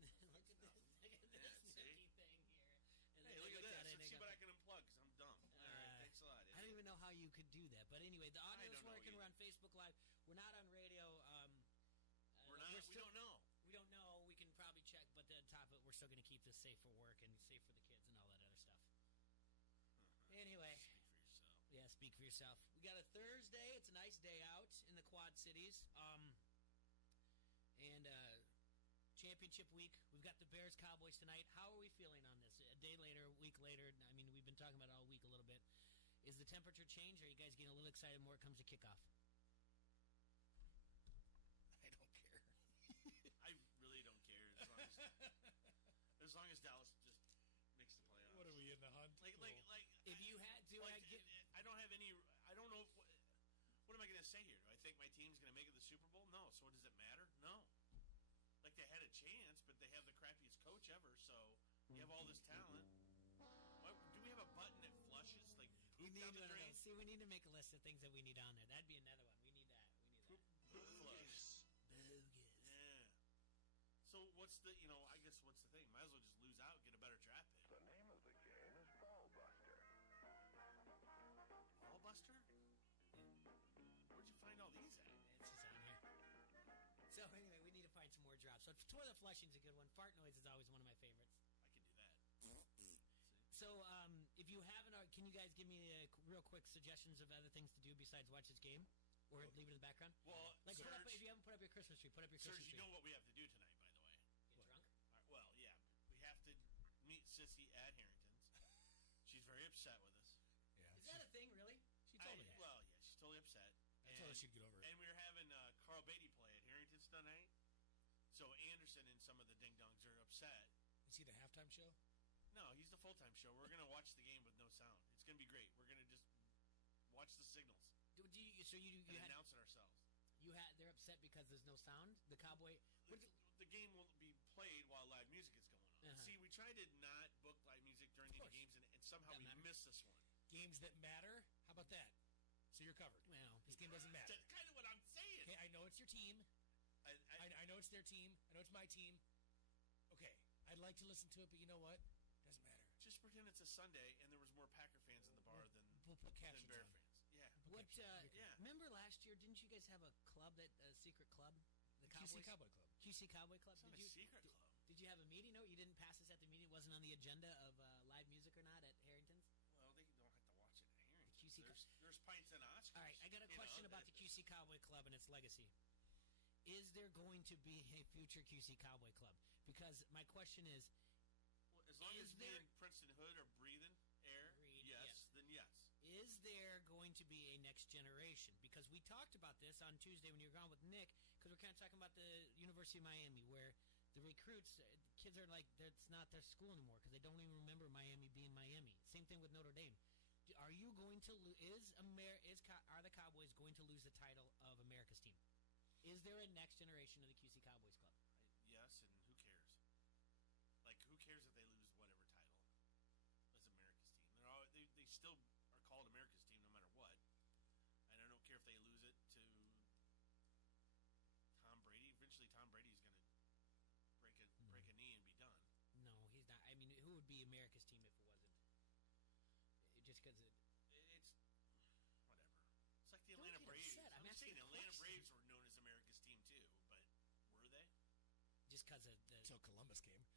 this. Look at this nifty thing here. And hey, look at this. Let's see what I can unplug because I'm dumb. All right, thanks a lot. Idiot. I don't even know how you could do that. But anyway, the audio's working. We're on Facebook Live. We're not on radio. We're not. We don't know. We don't know. We can probably check. But the top of it, we're still going to keep this safe for work and safe for the kids and all that other stuff. Anyway. Speak for yourself. Yeah, speak for yourself. We got a Thursday. It's a nice day out in the Quad Cities. And championship week. We've got the Bears-Cowboys tonight. How are we feeling on this? A day later, a week later. I mean, we've been talking about it all week a little bit. Is the temperature change? Or are you guys getting a little excited more it comes to kickoff? I don't care. I really don't care as long as Dallas just makes the playoffs. What are we in the hunt? Like if you had to, I don't have any. I don't know. What am I going to say here? Do I think my team's going to make it to the Super Bowl? No. So does it matter? No. Like, they had a chance, but they have the crappiest coach ever, so you have all this talent. Do we have a button that flushes? Like, poop down the drain? See, we need to make a list of things that we need on there. That'd be another one. We need that. Poop flush. Bogus. Yeah. So what's the, I guess what's the thing? Might as well just lose out, get a better draft pick. The name of the game is Ball Buster. Ball Buster? Where'd you find all these at? It's just on here. So anyway, we need to find some more drops. So toilet flushing's a good one. Fart noise is always one of my favorites. I can do that. So if you haven't, can you guys give me real quick suggestions of other things to do besides watch this game? Or leave it in the background? Well, like Serge, if you haven't put up your Christmas tree, put up your Christmas tree. Serge, you know what we have to do tonight, by the way. Get drunk? All right, well, yeah. We have to meet Sissy at Harrington's. She's very upset with us. Yeah. Is that a thing, really? She told me that. Well, yeah, she's totally upset. I told her she'd get over it. And we were having Carl Beatty play at Harrington's tonight. So Anderson and some of the ding-dongs are upset. Is he the halftime show? No, he's the full-time show. We're going to watch the game with no sound. It's going to be great. We're going to just watch the signals. You announce it ourselves. They're upset because there's no sound. The Cowboy. The game will be played while live music is going on. Uh-huh. See, we tried to not book live music during the games, and somehow we missed this one. Games that matter. How about that? So you're covered. Well, this game doesn't matter. That's kind of what I'm saying. Okay, I know it's your team. I know it's their team. I know it's my team. Okay, I'd like to listen to it, but you know what? Doesn't matter. Just pretend it's a Sunday and there was more Packer fans in the bar than Bear fans. Yeah. Remember last year? Didn't you guys have a club a secret club? The QC Cowboy Club. QC Cowboy Club. It's not a secret club. Did you have a meeting? No, you didn't pass this at the meeting. It wasn't on the agenda of live music or not at Harrington's. Well, they don't have to watch it at Harrington's. There's pints and Oscars. All right, I got a question about the QC Cowboy Club and its legacy. Is there going to be a future QC Cowboy Club? Because my question is, as long as me and Princeton Hood are breathing air, then yes. Is there going to be a next generation? Because we talked about this on Tuesday when you were gone with Nick, because we're kind of talking about the University of Miami, where the recruits, kids are like, it's not their school anymore because they don't even remember Miami being Miami. Same thing with Notre Dame. Are you going to are the Cowboys going to lose the title of America's team? Is there a next generation of the QC Cowboys Club? Yes, and who cares? Like, who cares if they lose whatever title? It's America's team. They still are called America's team no matter what. And I don't care if they lose it to Tom Brady. Eventually, Tom Brady's going to break a knee and be done. No, he's not. I mean, who would be America's team if it wasn't? Just because it's whatever. It's like the Atlanta Braves. I'm saying the Atlanta Braves were known as America's team too, but were they? Just because of the... Until Columbus came.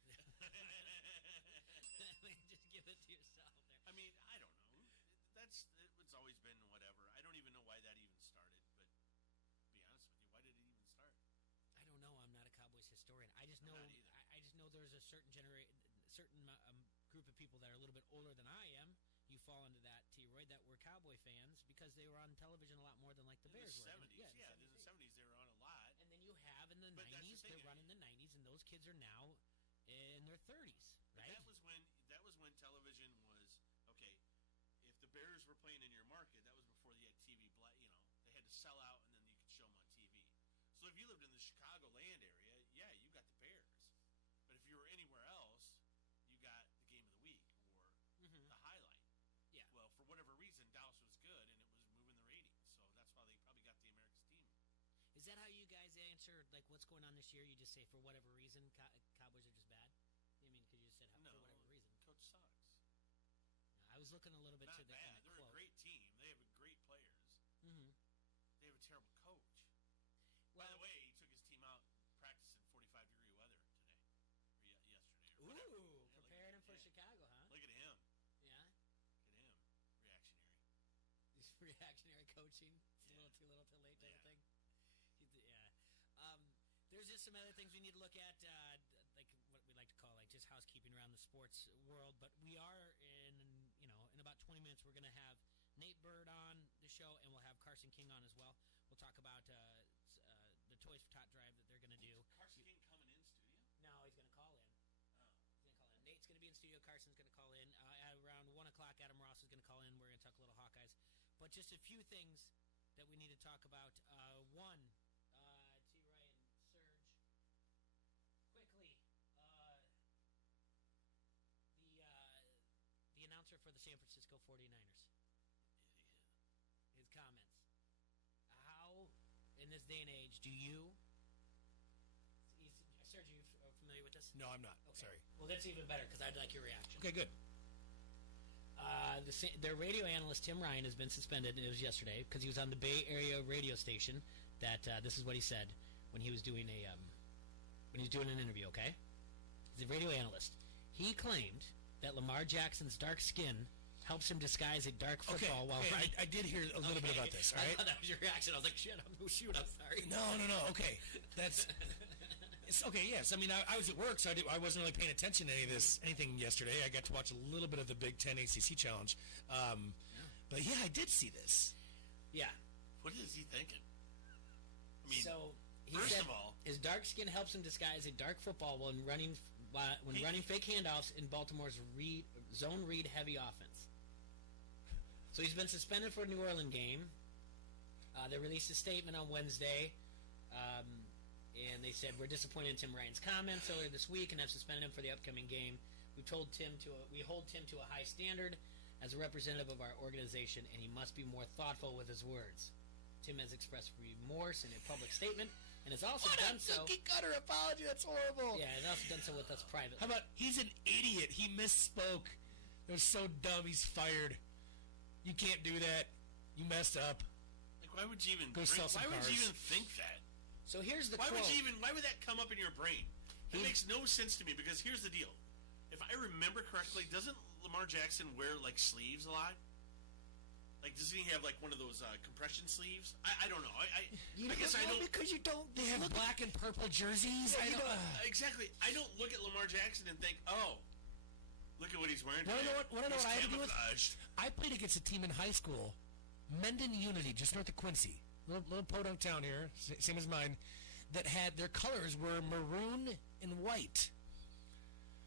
Just give it to yourself there. I mean, I don't know. It's always been whatever. I don't even know why that even started, but to be honest with you, why did it even start? I don't know. I'm not a Cowboys historian. I just know. I just know there's a certain group of people that are a little bit older than I am. You fall into that, T-Roy, that were Cowboy fans because they were on television a lot more than like the Bears were. In the 70s they were on a lot. And then you have in the 90s, they're running the 90s, and those kids are now in their 30s, right? That was when television was, okay, if the Bears were playing in your market, that was before they had TV, they had to sell out and then you could show them on TV. So if you lived in the Chicagoland area, yeah, you got the Bears. But if you were anywhere else, you got the game of the week or the highlight. Yeah. Well, for whatever reason, Dallas was good, and it was moving the ratings. So that's why they probably got the America's team. Is that how you guys answer, like, what's going on this year? You just say, for whatever reason, Cowboys are was looking a little bit Not to the bad. end. They're a great team. They have great players. Mm-hmm. They have a terrible coach. Well, By the way, he took his team out practice in 45-degree weather today, or yesterday, or whatever. ooh, Yeah, preparing him for Chicago, huh? Look at him. Yeah. Look at him. Reactionary. He's reactionary coaching. It's a little too little, too late type of thing. There's just some other things we need to look at, like what we like to call like just housekeeping around the sports world. But we are in about 20 minutes, we're going to have Nate Bird on the show, and we'll have Carson King on as well. We'll talk about the Toys for Tot drive that they're going to do. Carson King coming in studio? No, he's going to call in. Oh. He's going to call in. Nate's going to be in studio. Carson's going to call in. At around 1 o'clock, Adam Ross is going to call in. We're going to talk a little Hawkeyes. But just a few things that we need to talk about. One, T. Ryan, Serge, quickly, the announcer for the San Francisco 49ers. His comments. How, in this day and age, do you... Serge, are you familiar with this? No, I'm not. Okay. Sorry. Well, that's even better because I'd like your reaction. Okay, good. Their radio analyst Tim Ryan has been suspended, and it was yesterday because he was on the Bay Area radio station. That this is what he said when he was doing an interview. Okay, he's a radio analyst. He claimed that Lamar Jackson's dark skin helps him disguise a dark football while running. I did hear a little bit about this. All right. I thought that was your reaction. I was like, shit. I'm sorry. No. Okay, that's. It's okay, yes. I mean, I was at work, so I wasn't really paying attention to anything yesterday. I got to watch a little bit of the Big Ten ACC Challenge. But, yeah, I did see this. Yeah. What is he thinking? I mean, so he first said of all, his dark skin helps him disguise a dark football when running fake handoffs in Baltimore's zone read heavy offense. So he's been suspended for a New Orleans game. They released a statement on Wednesday. And they said, we're disappointed in Tim Ryan's comments earlier this week and have suspended him for the upcoming game. We hold Tim to a high standard as a representative of our organization, and he must be more thoughtful with his words. Tim has expressed remorse in a public statement and has also done so. Cookie cutter apology. That's horrible. Yeah, and also done so with us privately. How about he's an idiot? He misspoke. It was so dumb. He's fired. You can't do that. You messed up. Like, why would you even? Go sell some why would cars. you even think that? So here's the Why quote. Why would that come up in your brain? It makes no sense to me because here's the deal. If I remember correctly, doesn't Lamar Jackson wear like sleeves a lot? Like, doesn't he have like one of those compression sleeves? I don't know. I guess I don't. Because you don't. They have black and purple jerseys. Exactly. I don't look at Lamar Jackson and think, oh, look at what he's wearing. Want to know what He's I had to do with? camouflaged. I played against a team in high school, Mendon Unity, just north of Quincy. Little podunk town here, same as mine, that had their colors were maroon and white.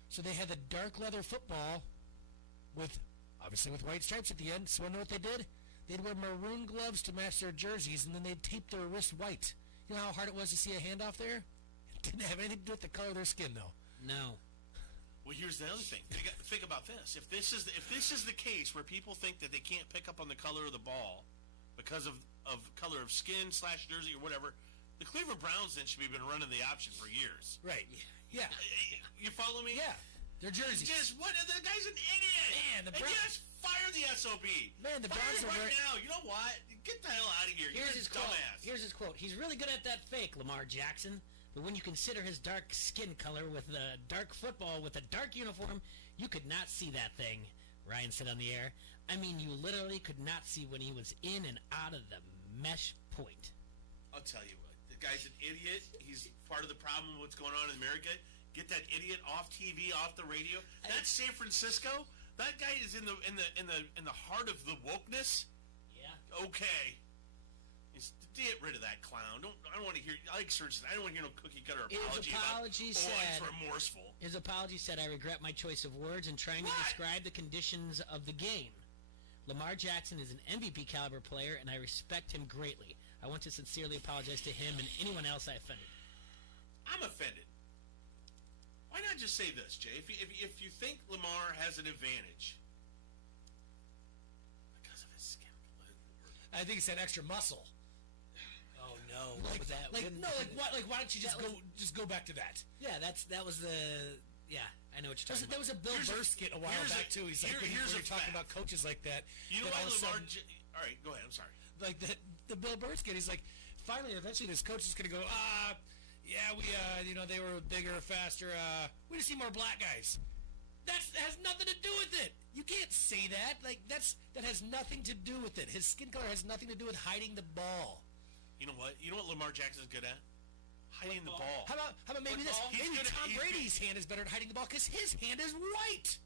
So they had the dark leather football with white stripes at the end. So you know what they did? They'd wear maroon gloves to match their jerseys, and then they'd tape their wrists white. You know how hard it was to see a handoff there? It didn't have anything to do with the color of their skin, though. No. Well, here's the other thing. Think about this. If this is the case where people think that they can't pick up on the color of the ball because of color of skin / jersey or whatever, the Cleveland Browns then should have been running the option for years. Right. Yeah. You follow me? Yeah. Their jerseys. The guy's an idiot. Man, the Browns. Just fire the SOB. Man, the fire Browns him are right now. You know what? Get the hell out of here. Here's You're his a dumbass. quote. Here's his quote. He's really good at that fake, Lamar Jackson. But when you consider his dark skin color with the dark football with a dark uniform, you could not see that thing, Ryan said on the air. I mean, you literally could not see when he was in and out of the mesh point. I'll tell you what. The guy's an idiot. He's part of the problem with what's going on in America. Get that idiot off TV, off the radio. That's San Francisco. That guy is in the heart of the wokeness. Yeah. Okay. Get rid of that clown. I don't want to hear. I like searches. I don't want to hear no cookie cutter apology. He's remorseful. His apology said, "I regret my choice of words in trying to describe the conditions of the game. Lamar Jackson is an MVP caliber player, and I respect him greatly. I want to sincerely apologize to him and anyone else I offended." I'm offended. Why not just say this, Jay? If you think Lamar has an advantage because of his skin, I think it's that extra muscle. Oh no! Why don't you just go back to that? Yeah, that was the Yeah, I know what you're talking There about. was a Bill Burr skit a while back, too. He's like, when here's you're a talking fact. about coaches like that. You know that why all of a Lamar? sudden- All right, go ahead. I'm sorry. like the Bill Burr skit, he's like, finally, eventually, this coach is going to go, yeah, we, they were bigger, faster. We just need more black guys. That has nothing to do with it. You can't say that. Like, that has nothing to do with it. His skin color has nothing to do with hiding the ball. You know what? You know what Lamar Jackson's good at? Hiding the ball. How about maybe this? He's Maybe good at- Tom he's Brady's hand is better at hiding the ball because his hand is white.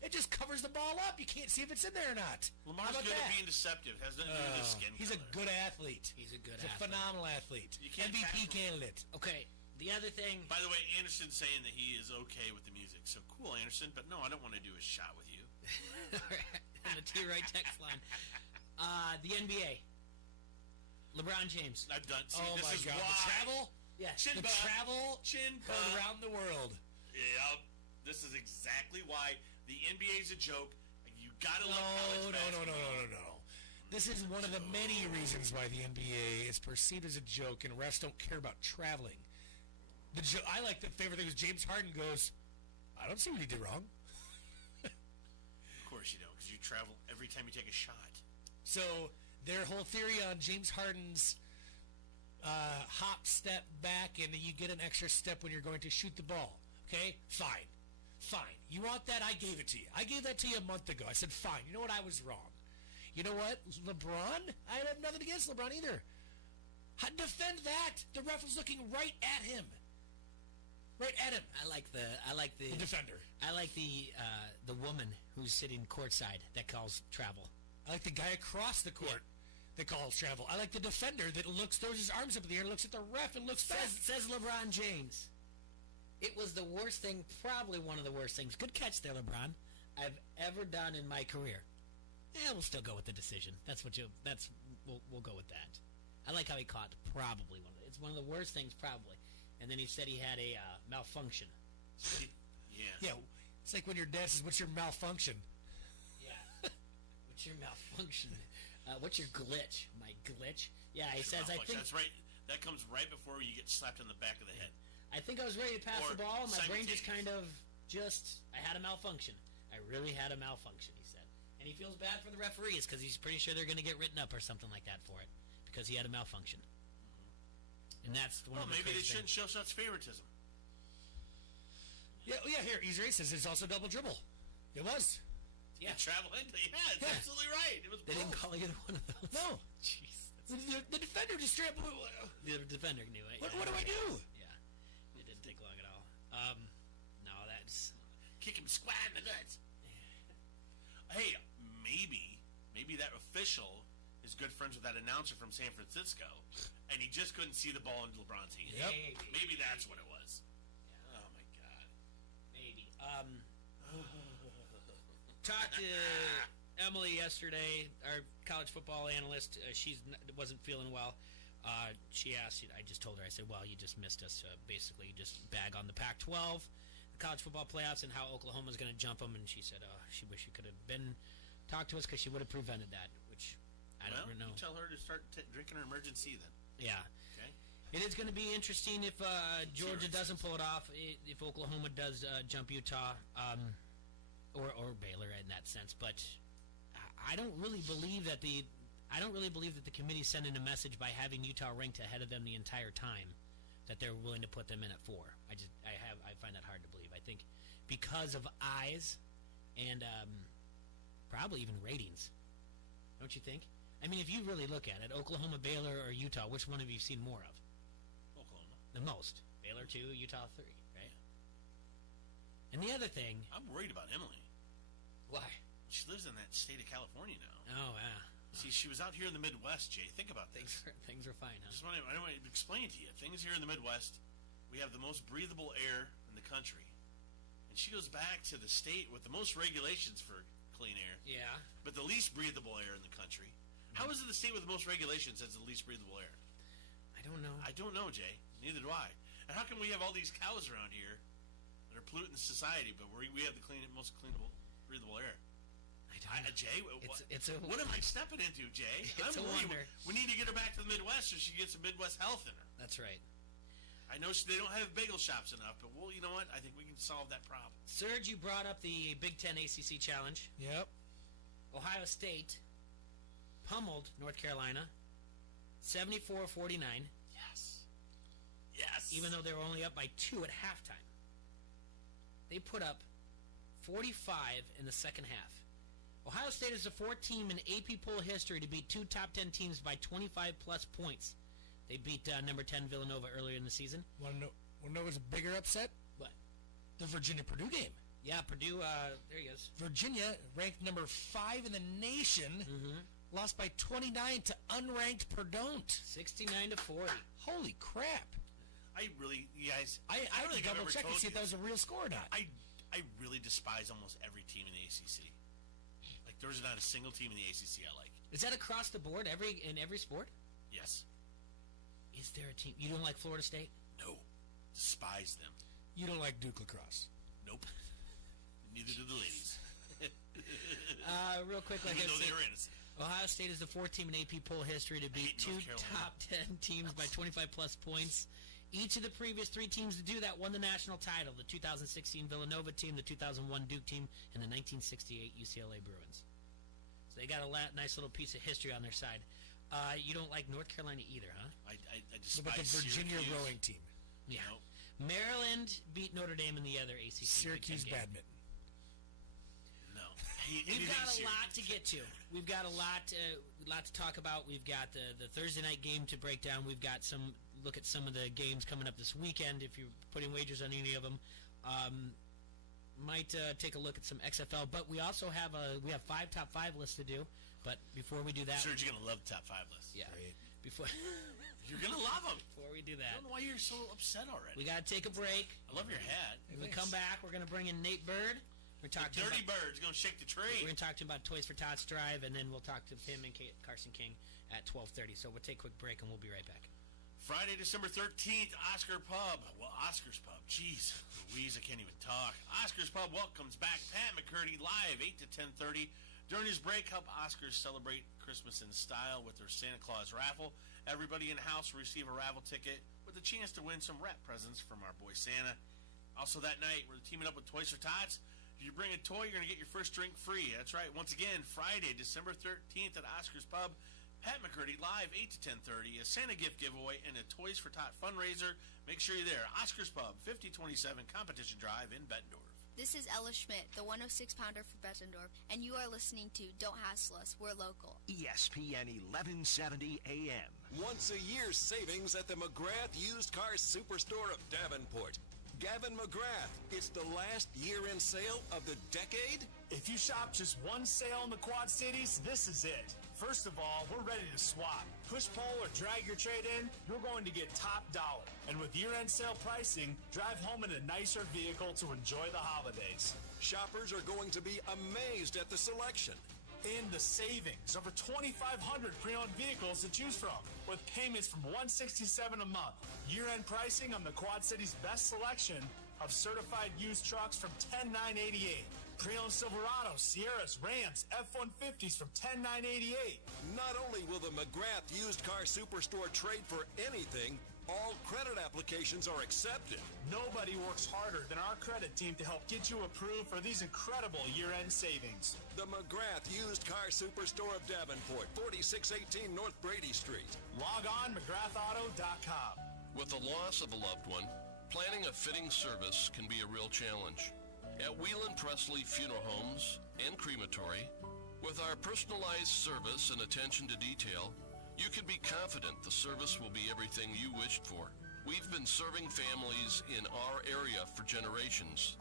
It just covers the ball up. You can't see if it's in there or not. Lamar's How about good that? at being deceptive. Has nothing to do with his skin He's a color. good athlete. He's a good He's a athlete. phenomenal athlete. You can't MVP tackle. candidate. Okay, the other thing. By the way, Anderson's saying that he is okay with the music. So cool, Anderson. But no, I don't want to do a shot with you. On the T-Right text line. The NBA. LeBron James. I've done. See, Oh this my is God! why. The travel, Yeah. Chin the bump. travel Chin going bump. around the world. Yep. This is exactly why the NBA is a joke. You gotta love No. college basketball. This is one of the many reasons why the NBA is perceived as a joke and refs don't care about traveling. I like the favorite thing is James Harden goes, I don't see what he did wrong. Of course you don't, because you travel every time you take a shot. So their whole theory on James Harden's hop, step back, and you get an extra step when you're going to shoot the ball. Okay? Fine. You want that? I gave it to you. I gave that to you a month ago. I said, fine. You know what? I was wrong. You know what? LeBron? I have nothing against LeBron either. Defend that. The ref was looking right at him. Right at him. I like the The defender. I like the woman who's sitting courtside that calls travel. I like the guy across the court that calls travel. I like the defender that throws his arms up in the air and looks at the ref and looks back. Says LeBron James. It was the worst thing, probably one of the worst things. Good catch there, LeBron. I've ever done in my career. Yeah, we'll still go with the decision. We'll go with that. I like how he caught probably it's one of the worst things probably. And then he said he had a malfunction. Yeah. Yeah, it's like when your dad says, "What's your malfunction?" Yeah. What's your malfunction? What's your glitch? My glitch? Yeah, he says, I think That's right. That comes right before you get slapped in the back of the head. I think I was ready to pass Or the ball. My brain just simultaneous. I had a malfunction. I really had a malfunction, he said. And he feels bad for the referees because he's pretty sure they're going to get written up or something like that for it because he had a malfunction. And that's one of the Maybe they crazy shouldn't show such favoritism. Yeah, here, Easy Ray says it's also double dribble. It was. Yeah. Travel into it's Yeah. absolutely right. It was They didn't both. call either one of those. No. Jeez. The defender just straight up, The defender knew it. what do I do? Yeah. It didn't take long at all. No, that's... Kick him squat in the nuts. Hey, maybe that official is good friends with that announcer from San Francisco, and he just couldn't see the ball into LeBron's hand. Yep. Maybe that's what it was. Oh my God. Maybe. Talked to Emily yesterday, our college football analyst. She wasn't feeling well. She asked, I just told her, I said, well, you just missed us. Basically, just bag on the Pac-12, the college football playoffs, and how Oklahoma's going to jump them. And she said, she wished she could have talked to us because she would have prevented that, which I don't know. You tell her to start drinking her emergency then. Yeah. Okay. It is going to be interesting if Georgia doesn't pull it off, if Oklahoma does jump Utah, or Baylor in that sense. But I don't really believe that the committee's sending a message by having Utah ranked ahead of them the entire time that they're willing to put them in at 4. I find that hard to believe. I think because of eyes and probably even ratings. Don't you think? I mean, if you really look at it, Oklahoma, Baylor, or Utah, which one have you seen more of? Oklahoma. The most. Baylor 2, Utah 3, right? And the other thing... I'm worried about Emily. Why? She lives in that state of California now. Oh, yeah. See, she was out here in the Midwest, Jay. Think about this. Things are fine, huh? I don't want to explain it to you. Things here in the Midwest, we have the most breathable air in the country. And she goes back to the state with the most regulations for clean air, Yeah. but the least breathable air in the country. How is it the state with the most regulations has the least breathable air? I don't know. I don't know, Jay. Neither do I. And how can we have all these cows around here that are polluting society, but we have the most breathable air? Jay, what am I stepping into, Jay? It's I'm a worried. wonder. We need to get her back to the Midwest so she gets some Midwest health in her. That's right. I know they don't have bagel shops enough, but you know what? I think we can solve that problem. Serge, you brought up the Big Ten ACC Challenge. Yep. Ohio State pummeled North Carolina 74-49. Yes. Even though they were only up by 2 at halftime. They put up 45 in the second half. Ohio State is the fourth team in AP poll history to beat 2 top 10 teams by 25-plus points. They beat number 10 Villanova earlier in the season. Want to know what's a bigger upset? What? The Virginia-Purdue game. Yeah, Purdue, there he is. Virginia, ranked number 5 in the nation, lost by 29 to unranked Purdue. 69-40. Holy crap. You guys, I don't think I've double ever check to told see if you that was a real score or not. I really despise almost every team in the ACC. Like, there's not a single team in the ACC I like. Is that across the board in every sport? Yes. Is there a team? You don't like Florida State? No. Despise them. You don't like Duke lacrosse? Nope. Neither do the ladies. Real quick, like Even I though said, they were innocent. Ohio State is the fourth team in AP poll history to beat hate 2 North Carolina. top 10 teams by 25-plus points. Each of the previous 3 teams to do that won the national title. The 2016 Villanova team, the 2001 Duke team, and the 1968 UCLA Bruins. So they got a nice little piece of history on their side. You don't like North Carolina either, huh? I What about despise the Virginia Syracuse. rowing team? Yeah. Nope. Maryland beat Notre Dame in the other ACC. Syracuse Big Ten game. badminton. No. We've got a lot to get to. We've got a lot to talk about. We've got the Thursday night game to break down. We've got look at some of the games coming up this weekend if you're putting wagers on any of them. Might take a look at some XFL, but we also have 5 top 5 lists to do. But before we do that, Serge, you're gonna love the top 5 list. yeah, Great. before You're gonna love them. before we do I that, don't know why you're so upset already. we got to take a break. I love your hat. When we come back, we're going to bring in Nate Bird. We're talking Dirty Bird's gonna shake the We're tree. going to talk to him about Toys for Tots Drive, and then we'll talk to him and Carson King at 12:30. So we'll take a quick break, and we'll be right back. Friday, December 13th, Oscar Pub. Well, Oscar's Pub. Jeez, Louise, I can't even talk. Oscar's Pub welcomes back Pat McCurdy live 8 to 10:30. During his break, help Oscars celebrate Christmas in style with their Santa Claus raffle. Everybody in the house will receive a raffle ticket with a chance to win some wrap presents from our boy Santa. Also that night, we're teaming up with Toys for Tots. If you bring a toy, you're going to get your first drink free. That's right. Once again, Friday, December 13th at Oscar's Pub. Pat McCurdy live 8 to 10:30. A Santa gift giveaway and a Toys for Tot fundraiser. Make sure you're there. Oscar's Pub, 5027 Competition Drive in Bettendorf. This is Ella Schmidt, the 106-pounder for Bettendorf, and you are listening to Don't Hassle Us, We're Local. ESPN 1170 AM. Once a year savings at the McGrath Used Car Superstore of Davenport. Gavin McGrath, it's the last year-end sale of the decade? If you shop just one sale in the Quad Cities, this is it. First of all, we're ready to swap. Push pull or drag your trade in, you're going to get top dollar. And with year-end sale pricing, drive home in a nicer vehicle to enjoy the holidays. Shoppers are going to be amazed at the selection. And the savings, over 2,500 pre-owned vehicles to choose from, with payments from $167 a month. Year-end pricing on the Quad Cities' best selection of certified used trucks from $10,988. Pre-owned Silverados, Sierras, Rams, F-150s from $10,988. Not only will the McGrath Used Car Superstore trade for anything, all credit applications are accepted. Nobody works harder than our credit team to help get you approved for these incredible year-end savings. The McGrath Used Car Superstore of Davenport, 4618 North Brady Street. Log on McGrathAuto.com. With the loss of a loved one, planning a fitting service can be a real challenge. At Whelan Presley Funeral Homes and Crematory, with our personalized service and attention to detail, you can be confident the service will be everything you wished for. We've been serving families in our area for generations.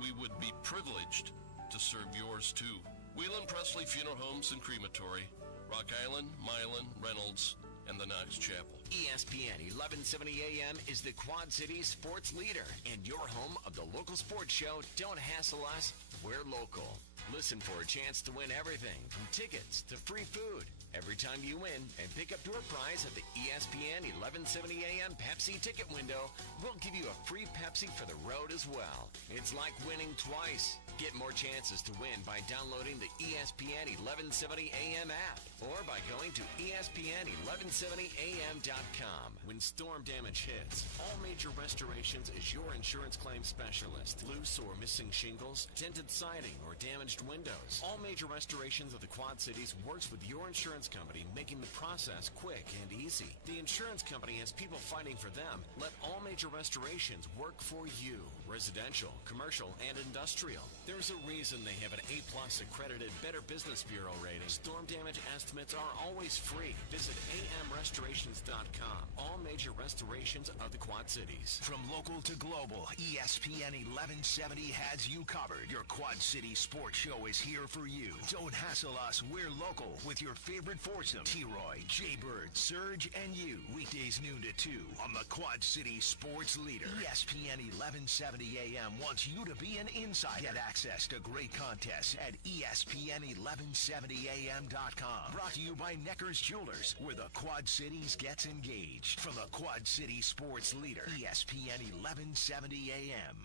We would be privileged to serve yours too. Whelan Presley Funeral Homes and Crematory, Rock Island, Milan, Reynolds, and the Knox Chapel. ESPN 1170 AM is the Quad Cities sports leader and your home of the local sports show Don't Hassle Us, We're Local. Listen for a chance to win everything from tickets to free food every time you win and pick up your prize at the ESPN 1170 AM Pepsi ticket window. We'll give you a free Pepsi for the road as well. It's like winning twice. Get more chances to win by downloading the ESPN 1170 AM app. or by going to ESPN1170am.com. When storm damage hits, All Major Restorations is your insurance claim specialist. Loose or missing shingles, dented siding, or damaged windows. All Major Restorations of the Quad Cities works with your insurance company, making the process quick and easy. The insurance company has people fighting for them. Let All Major Restorations work for you. Residential, commercial, and industrial. There's a reason they have an A-plus accredited Better Business Bureau rating. Storm damage estimates are always free. Visit amrestorations.com. All Major Restorations of the Quad Cities. From local to global, ESPN 1170 has you covered. Your Quad City sports show is here for you. Don't hassle us. We're local with your favorite foursome. T-Roy, J-Bird, Surge, and you. Weekdays noon to 2 on the Quad City sports leader. ESPN 1170 AM wants you to be an insider. Get access to great contests at ESPN1170am.com. Brought to you by Necker's Jewelers, where the Quad Cities gets engaged. From the Quad City sports leader, ESPN 1170 AM.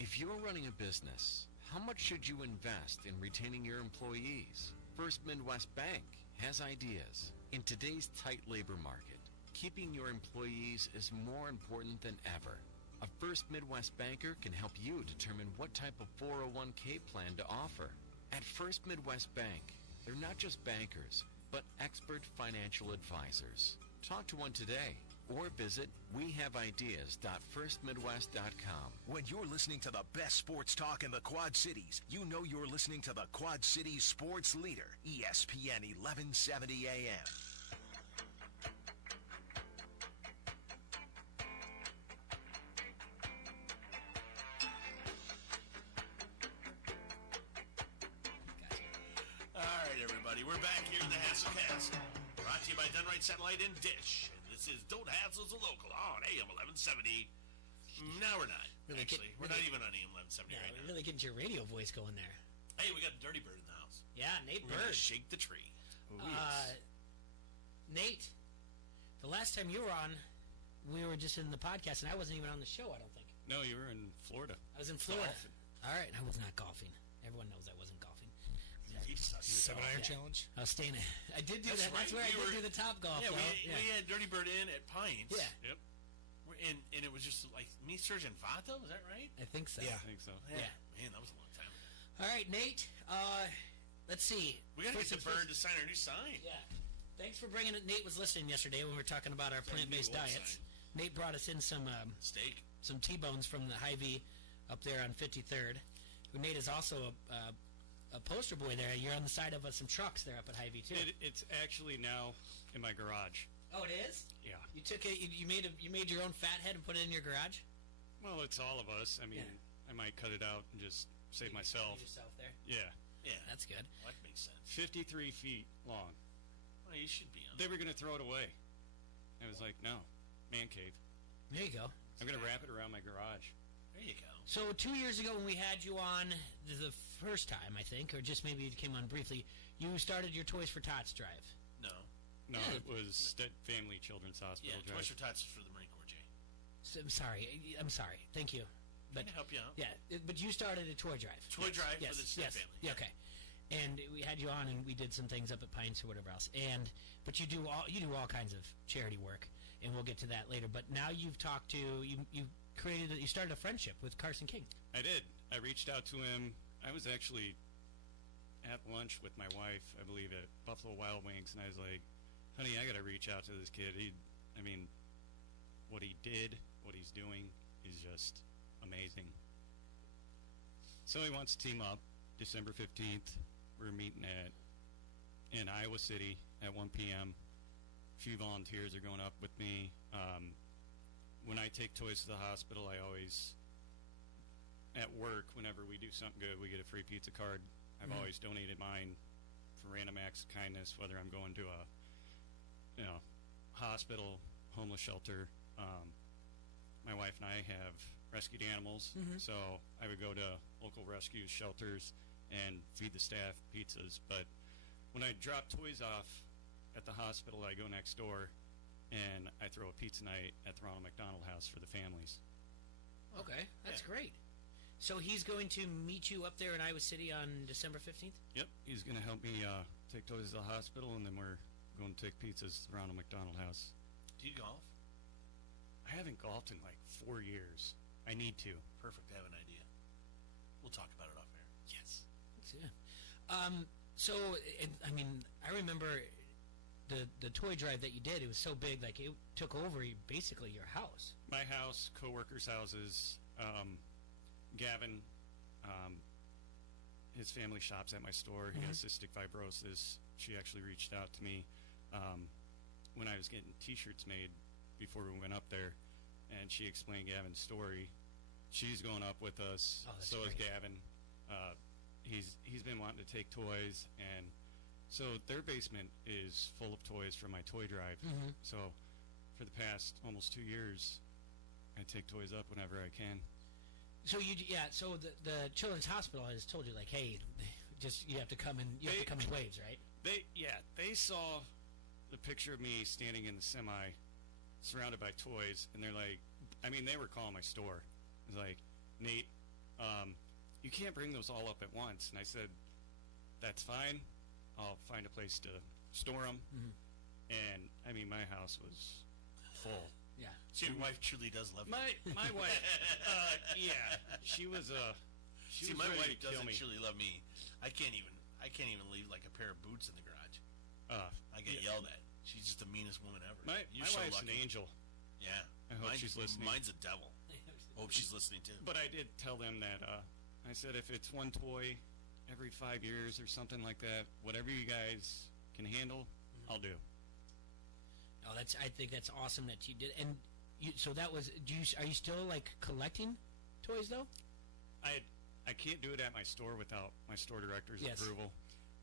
If you're running a business, how much should you invest in retaining your employees? First Midwest Bank has ideas. In today's tight labor market, keeping your employees is more important than ever. A First Midwest banker can help you determine what type of 401k plan to offer. At First Midwest Bank, they're not just bankers, but expert financial advisors. Talk to one today or visit wehaveideas.firstmidwest.com. When you're listening to the best sports talk in the Quad Cities, you know you're listening to the Quad Cities sports leader, ESPN 1170 AM. We're back here in the Hasselcast, brought to you by Dunright Satellite and Dish. And this is Don't Hassle the Local on AM 1170. No, we're not. Really Actually, we're not even on AM 1170 right now. Really getting your radio voice going there. Hey, we got Dirty Bird in the house. Yeah, Nate We're Bird. gonna shake the tree. Nate, the last time you were on, we were just in the podcast, and I wasn't even on the show, I don't think. No, you were in Florida. I was in Florida. All right, I was not golfing. Everyone knows I wasn't golfing. 7-iron challenge? I was staying. I did do that. That's where I did do the top golf. Yeah, we had Dirty Bird in at Pines. Yeah. Yep. And it was just like me, Serge, and Vato. Is that right? I think so. Yeah. I think so. Yeah. Man, that was a long time ago. All right, Nate. Let's see. We got to get the Bird to sign our new sign. Yeah. Thanks for bringing it. Nate was listening yesterday when we were talking about our plant-based diets. Nate brought us in some steak, some T-bones from the Hy-Vee up there on 53rd. Nate is also a poster boy there. You're on the side of some trucks there up at Hy-Vee too. It's actually now in my garage. Oh, it is? Yeah. You took it. You made your own fat head and put it in your garage. Well, it's all of us. I mean, I might cut it out and just save myself. Yourself there. Yeah. Yeah. That's good. Well, that makes sense. 53 feet long. Well, you should be on. They were going to throw it away. I was like, no, man cave. There you go. I'm going to wrap it around my garage. There you go. So 2 years ago when we had you on the first time, I think, or just maybe you came on briefly, you started your Toys for Tots drive. No. No, it was Family Children's Hospital drive. Toys for Tots is for the Marine Corps, Jay. So, I'm sorry. Thank you. But Can I help you out? Yeah, but you started a toy drive. Toy drive yes, for the Stitt yes, family. Yeah, okay. And we had you on, and we did some things up at Pines or whatever else. But you do all kinds of charity work, and we'll get to that later. But now you've talked to you started a friendship with Carson King. I did. I reached out to him. I was actually at lunch with my wife, I believe, at Buffalo Wild Wings, and I was like, honey, I got to reach out to this kid. What he did, what he's doing is just amazing. So he wants to team up December 15th. We're meeting in Iowa City at 1 p.m. A few volunteers are going up with me. When I take toys to the hospital, I always, at work, whenever we do something good, we get a free pizza card. I've always donated mine for random acts of kindness, whether I'm going to a hospital, homeless shelter. My wife and I have rescued animals, so I would go to local rescue shelters and feed the staff pizzas. But when I drop toys off at the hospital, I go next door and I throw a pizza night at the Ronald McDonald House for the families. Okay, that's great. So he's going to meet you up there in Iowa City on December 15th? Yep, he's going to help me take toys to the hospital, and then we're going to take pizzas around a McDonald house. Do you golf? I haven't golfed in like 4 years. I need to. Perfect. I have an idea. We'll talk about it off air. Yes. Yeah. So, I mean, I remember the toy drive that you did. It was so big, like it took over basically your house. My house, coworkers' houses. Gavin, his family shops at my store. He has cystic fibrosis. She actually reached out to me when I was getting T-shirts made before we went up there, and she explained Gavin's story. She's going up with us. Oh, that's so is great. Gavin. He's been wanting to take toys, and so their basement is full of toys from my toy drive. So for the past almost 2 years, I take toys up whenever I can. So so the Children's Hospital has told you, like, hey, just you have to come in waves, right? They saw the picture of me standing in the semi surrounded by toys, and they're like, I mean, they were calling my store. It's like, Nate, you can't bring those all up at once. And I said, that's fine. I'll find a place to store them. And I mean, my house was full. Yeah. So your wife truly does love you. My wife, yeah, she was See, my ready wife to kill doesn't me. truly love me. I can't even leave like a pair of boots in the garage. I get yelled at. She's just the meanest woman ever. My so wife's lucky. an angel. Yeah. I hope she's listening. Mine's a devil. Hope she's listening too. But I did tell them that I said if it's one toy every 5 years or something like that, whatever you guys can handle, I'll do. Oh, I think that's awesome that you did. And so that was. Are you still like collecting toys though? I can't do it at my store without my store director's Yes. approval.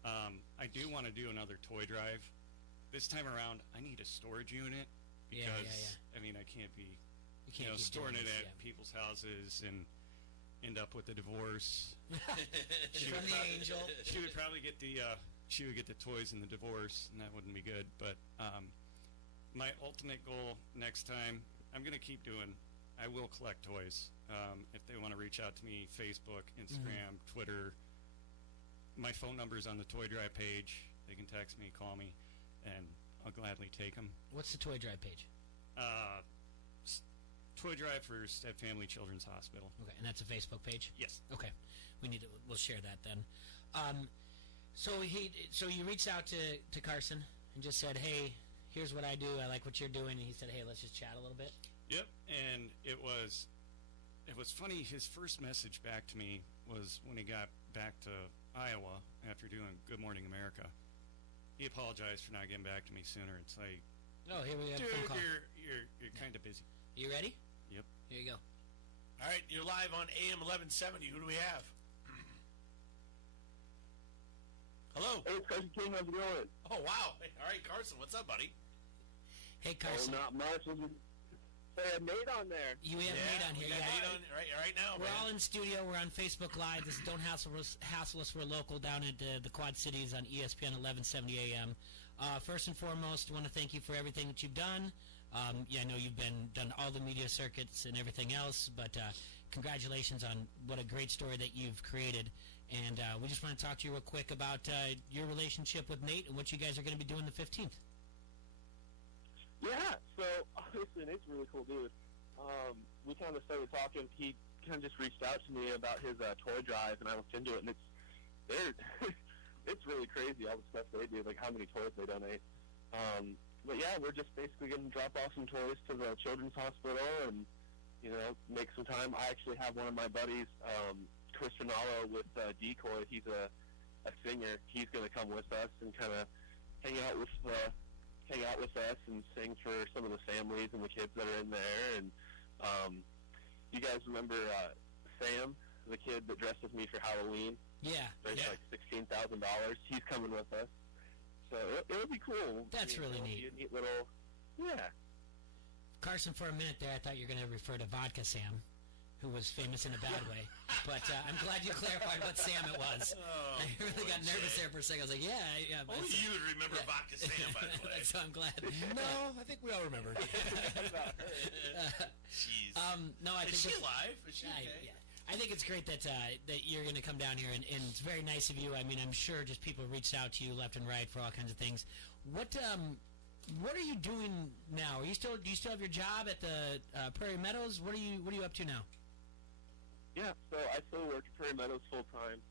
I do want to do another toy drive. This time around, I need a storage unit because I mean I can't be You can't keep storing doing it this, at people's houses and end up with a divorce. From the angel. She would probably get the toys in the divorce, and that wouldn't be good. But my ultimate goal next time, I'm going to keep doing. I will collect toys. If they want to reach out to me, Facebook, Instagram, Twitter. My phone number is on the Toy Drive page. They can text me, call me, and I'll gladly take them. What's the Toy Drive page? Toy Drive for Step Family Children's Hospital. Okay, and that's a Facebook page? Yes. Okay. We'll share that then. So you reached out to Carson and just said, hey, here's what I do. I like what you're doing. And he said, hey, let's just chat a little bit. Yep. And it was funny. His first message back to me was when he got back to Iowa after doing Good Morning America. He apologized for not getting back to me sooner. It's like, oh, here we have a dude, phone call. you're kind of busy. You ready? Yep. Here you go. All right, you're live on AM 1170. Who do we have? Hello. Hey, it's Carson King. How's it going? Oh, wow. Hey, all right, Carson. What's up, buddy? Hey, Carson. Oh, not much. Say, I had Nate on there. You have Nate on here. We got Yeah. Nate on right now. We're man. all in studio. We're on Facebook Live. This is Don't Hassle Us. We're local down at the Quad Cities on ESPN 1170 AM. First and foremost, I want to thank you for everything that you've done. I know you've done all the media circuits and everything else, but congratulations on what a great story that you've created. And we just want to talk to you real quick about your relationship with Nate and what you guys are going to be doing the 15th. Yeah, so obviously Nate's a really cool dude. We kind of started talking. He kind of just reached out to me about his toy drive, and I looked into it, and it's really crazy all the stuff they do, like how many toys they donate. But yeah, we're just basically going to drop off some toys to the Children's Hospital and, make some time. I actually have one of my buddies, Chris Rinaldo with Decoy. He's a singer. He's going to come with us and kind of hang out with us and sing for some of the families and the kids that are in there. And you guys remember Sam, the kid that dressed with me for Halloween? Yeah. There's like $16,000. He's coming with us. So it'll be cool. That's really neat. Be a neat little, yeah. Carson, for a minute there, I thought you were going to refer to Vodka Sam, who was famous in a bad way. But I'm glad you clarified what Sam it was. I really got nervous there for a second. I was like, yeah. Only you would remember Vodka Sam, by the way. So I'm glad. No, I think we all remember. Jeez. No, I Is think she alive? Is she okay? Yeah. I think it's great that that you're going to come down here, and it's very nice of you. I mean, I'm sure just people reached out to you left and right for all kinds of things. What are you doing now? Do you still have your job at the Prairie Meadows? What are you up to now? Yeah, so I still work at Prairie Meadows full time.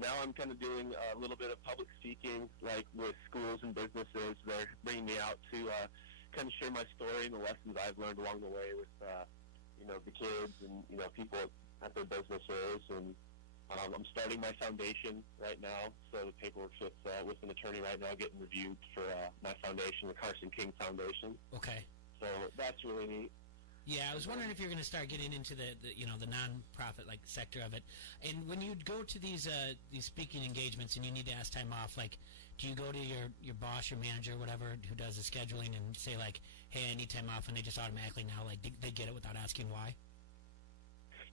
Now I'm kind of doing a little bit of public speaking, like with schools and businesses. They're bringing me out to kind of share my story and the lessons I've learned along the way with, the kids and, people at their businesses. And I'm starting my foundation right now, so the paperwork's with an attorney right now getting reviewed for my foundation, the Carson King Foundation. Okay. So that's really neat. Yeah, I was wondering if you're going to start getting into the non-profit like sector of it. And when you go to these speaking engagements and you need to ask time off, like, do you go to your boss, your manager, whatever, who does the scheduling, and say like, "Hey, I need time off," and they just automatically now like they get it without asking why?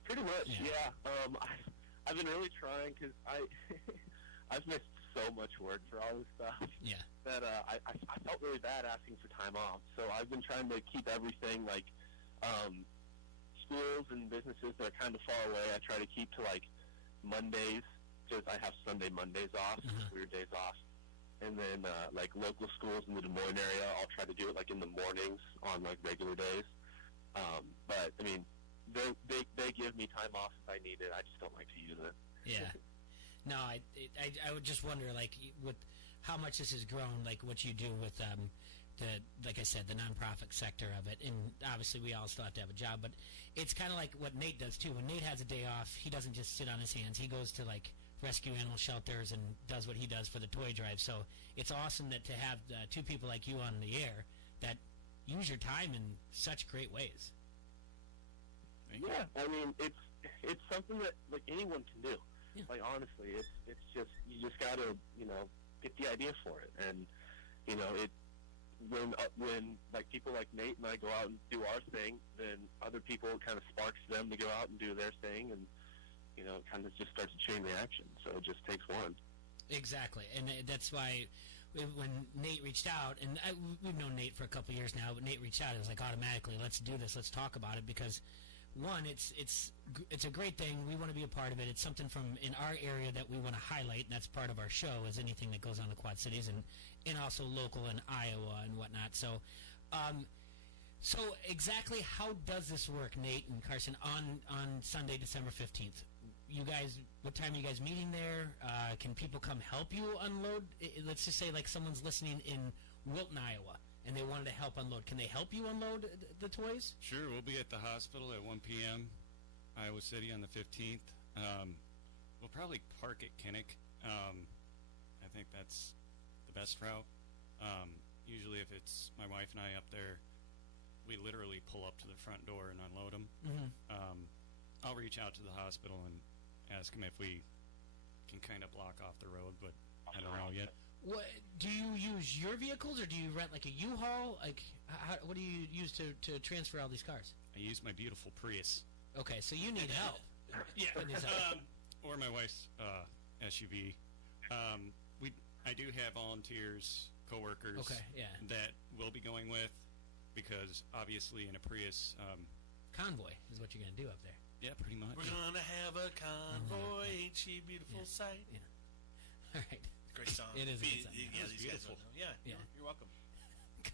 Pretty much, yeah. I've been really trying because I've missed so much work for all this stuff. Yeah. That I felt really bad asking for time off. So I've been trying to keep everything like. Schools and businesses that are kind of far away, I try to keep to like Mondays because I have Sunday Mondays off, weird days off, and then like local schools in the Des Moines area, I'll try to do it like in the mornings on like regular days. But I mean, they give me time off if I need it. I just don't like to use it. Yeah. No, I would just wonder like with how much this has grown, like what you do with like I said, the nonprofit sector of it, and obviously we all still have to have a job, but it's kind of like what Nate does too. When Nate has a day off, he doesn't just sit on his hands. He goes to like rescue animal shelters and does what he does for the toy drive. So it's awesome that to have two people like you on the air that use your time in such great ways. Yeah, I mean it's something that like anyone can do. Yeah. Like honestly, it's just you just gotta get the idea for it, and it. When like people like Nate and I go out and do our thing, then other people kind of sparks them to go out and do their thing, and it kind of just starts a chain reaction. So it just takes one. Exactly, and that's why when Nate reached out, and we've known Nate for a couple of years now, but Nate reached out, it was like automatically, let's do this, let's talk about it, because one, it's a great thing. We want to be a part of it. It's something from in our area that we want to highlight, and that's part of our show, is anything that goes on in the Quad Cities and also local in Iowa and whatnot. So, so exactly how does this work, Nate and Carson, on Sunday, December 15th? You guys, what time are you guys meeting there? Can people come help you unload? Let's just say like someone's listening in Wilton, Iowa, and they wanted to help unload. Can they help you unload the toys? Sure. We'll be at the hospital at 1 p.m., Iowa City on the 15th. We'll probably park at Kinnick. I think that's the best route. Usually if it's my wife and I up there, we literally pull up to the front door and unload them. I'll reach out to the hospital and ask them if we can kind of block off the road, but I don't know yet. What, do you use your vehicles, or do you rent like a U-Haul? Like, what do you use to transfer all these cars? I use my beautiful Prius. Okay, so you need help. Yeah, or my wife's SUV. I do have volunteers, coworkers, that we'll be going with, because obviously in a Prius, convoy is what you're going to do up there. Yeah, pretty much. We're gonna have a convoy, ain't she a beautiful sight? Yeah. All right. Great song. It is a good song. Yeah, these beautiful. Guys yeah. You're welcome.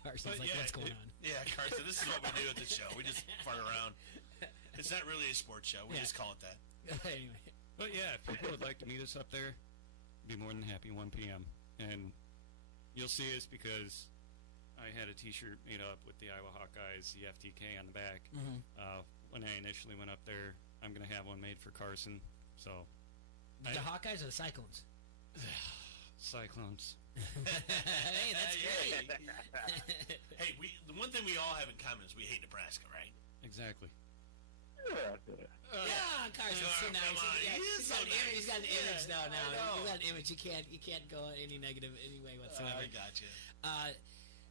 Carson's like, what's going on? Yeah, Carson, this is what we do at the show. We just fart around. It's not really a sports show. We just call it that. Anyway. But yeah, if people would like to meet us up there, be more than happy. 1 p.m. And you'll see us because I had a T-shirt made up with the Iowa Hawkeyes, the FTK on the back. When I initially went up there, I'm going to have one made for Carson. So, the Hawkeyes or the Cyclones? Cyclones. Hey, that's great. Hey, the one thing we all have in common is we hate Nebraska, right? Exactly. Yeah, Carson's so nice. He's got an image now. He's got an image. You can't go any negative any way whatsoever. I got you.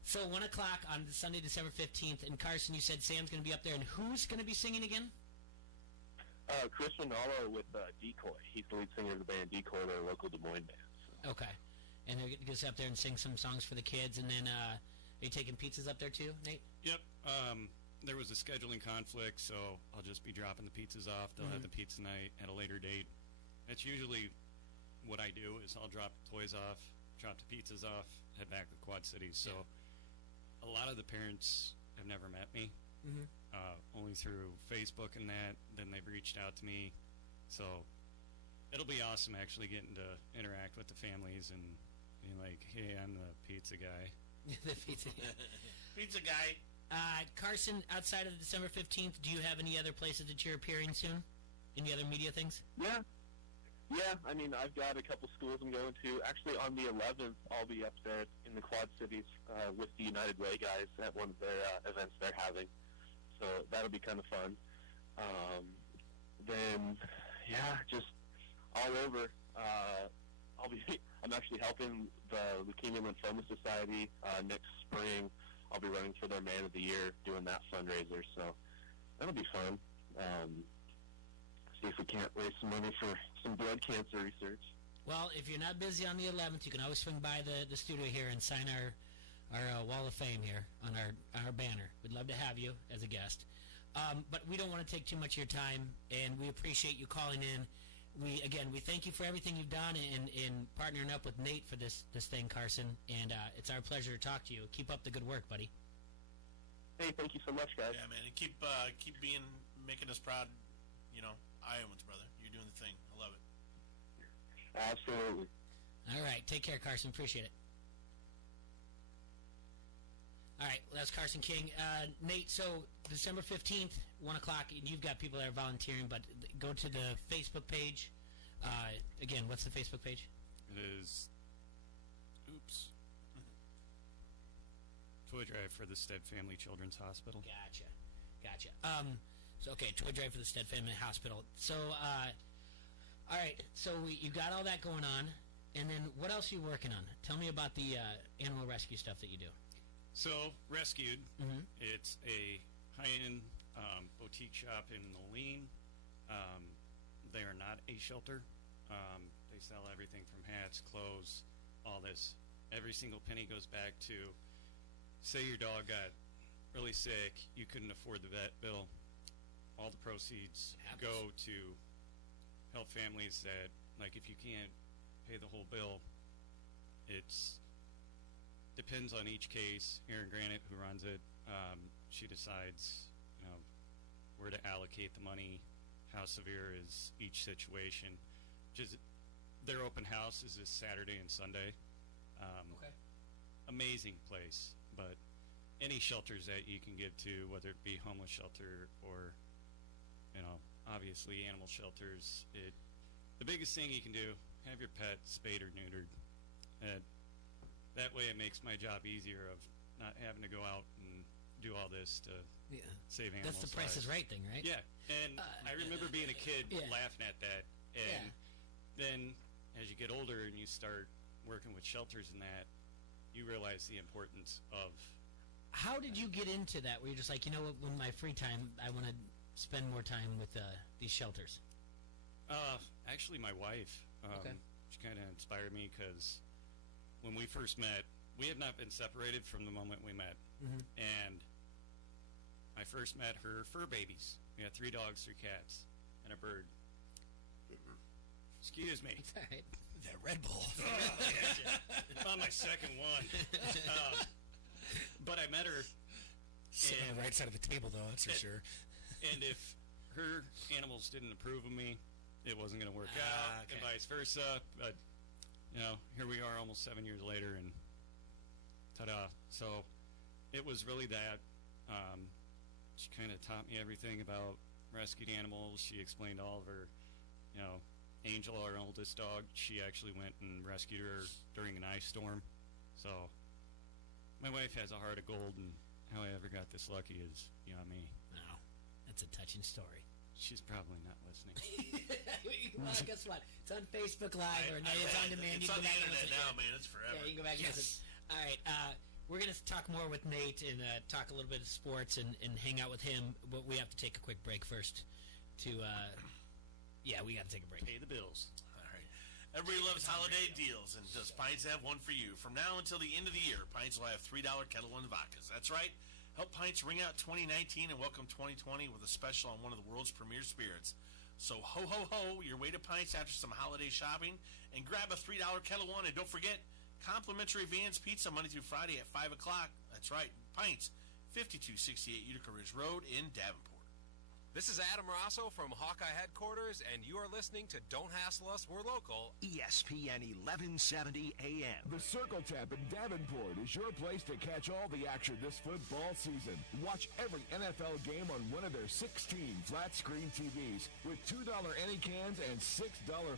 So 1 o'clock on Sunday, December 15th, and Carson, you said Sam's going to be up there, and who's going to be singing again? Chris Rinaldo with Decoy. He's the lead singer of the band Decoy, their local Des Moines band. So. Okay. And they're going to get up there and sing some songs for the kids, and then are you taking pizzas up there too, Nate? Yep. there was a scheduling conflict, so I'll just be dropping the pizzas off. They'll have the pizza night at a later date. That's usually what I do is I'll drop toys off, drop the pizzas off, head back to Quad Cities. So a lot of the parents have never met me, only through Facebook and that. Then they've reached out to me. So it'll be awesome actually getting to interact with the families and being like, hey, I'm the pizza guy. The pizza Pizza guy. Carson, outside of December 15th, do you have any other places that you're appearing soon? Any other media things? Yeah. Yeah, I mean, I've got a couple schools I'm going to. Actually, on the 11th, I'll be up there in the Quad Cities with the United Way guys at one of their events they're having. So that'll be kind of fun. Then, yeah, just all over. I'm actually helping the Leukemia Lymphoma Society next spring. I'll be running for their Man of the Year, doing that fundraiser. So that'll be fun. See if we can't raise some money for some blood cancer research. Well, if you're not busy on the 11th, you can always swing by the studio here and sign our Wall of Fame here on our banner. We'd love to have you as a guest. But we don't want to take too much of your time, and we appreciate you calling in. We thank you for everything you've done in partnering up with Nate for this thing, Carson, and it's our pleasure to talk to you. Keep up the good work, buddy. Hey, thank you so much, guys. Yeah, man, and keep making us proud, Iowans, brother. You're doing the thing. I love it. Absolutely. All right. Take care, Carson. Appreciate it. All right. Well, that's Carson King. Nate, so December 15th, 1 o'clock, and you've got people that are volunteering, but go to the Facebook page. Again, what's the Facebook page? It is... Toy Drive for the Stead Family Children's Hospital. Gotcha. Okay, Toy Drive for the Stead Family Hospital. So, all right, so you got all that going on, and then what else are you working on? Tell me about the animal rescue stuff that you do. So, Rescued, it's a high-end boutique shop in Moline. They are not a shelter. They sell everything from hats, clothes, all this. Every single penny goes back to, say your dog got really sick, you couldn't afford the vet bill. All the proceeds go to help families that, like, if you can't pay the whole bill, it's depends on each case. Erin Granite, who runs it, she decides, where to allocate the money, how severe is each situation. Just their open house is this Saturday and Sunday. Amazing place, but any shelters that you can give to, whether it be homeless shelter or, obviously animal shelters, the biggest thing you can do, have your pet spayed or neutered. That way it makes my job easier of not having to go out and do all this to save animals. That's the Price is Right thing, right? Yeah, and I remember being a kid laughing at that, and then as you get older and you start working with shelters and that, you realize the importance of... How did you get into that, where you're just like, when my free time, I want to spend more time with these shelters? Actually, my wife, she kind of inspired me, because when we first met, we have not been separated from the moment we met. And I first met her fur babies. We had 3 dogs, 3 cats, and a bird. Excuse me. It's all right. That Red Bull. It's on my second one. But I met her. Sitting on the right side of the table, though, that's for sure. And if her animals didn't approve of me, it wasn't going to work out, and vice versa. But, here we are almost 7 years later, and ta-da. So it was really that. She kind of taught me everything about rescued animals. She explained all of her, Angel, our oldest dog, she actually went and rescued her during an ice storm. So my wife has a heart of gold, and how I ever got this lucky is beyond me. Wow. That's a touching story. She's probably not listening. Well, guess what? It's on Facebook Live, or it's on demand. It's on the internet now, man. It's forever. Yeah, you can go back and listen. All right. We're going to talk more with Nate and talk a little bit of sports and hang out with him, but we have to take a quick break first to... we got to take a break. Pay the bills. All right. Everybody loves holiday deals, and does Pines have one for you? From now until the end of the year, Pines will have $3 Kettle One vodkas. That's right. Help Pints ring out 2019 and welcome 2020 with a special on one of the world's premier spirits. So ho, ho, ho, your way to Pints after some holiday shopping, and grab a $3 Kettle One, and don't forget, complimentary Vans Pizza Monday through Friday at 5 o'clock. That's right, Pints, 5268 Utica Ridge Road in Davenport. This is Adam Rosso from Hawkeye Headquarters, and you are listening to Don't Hassle Us, We're Local. ESPN 1170 AM. The Circle Tap in Davenport is your place to catch all the action this football season. Watch every NFL game on one of their 16 flat-screen TVs with $2 any cans and $6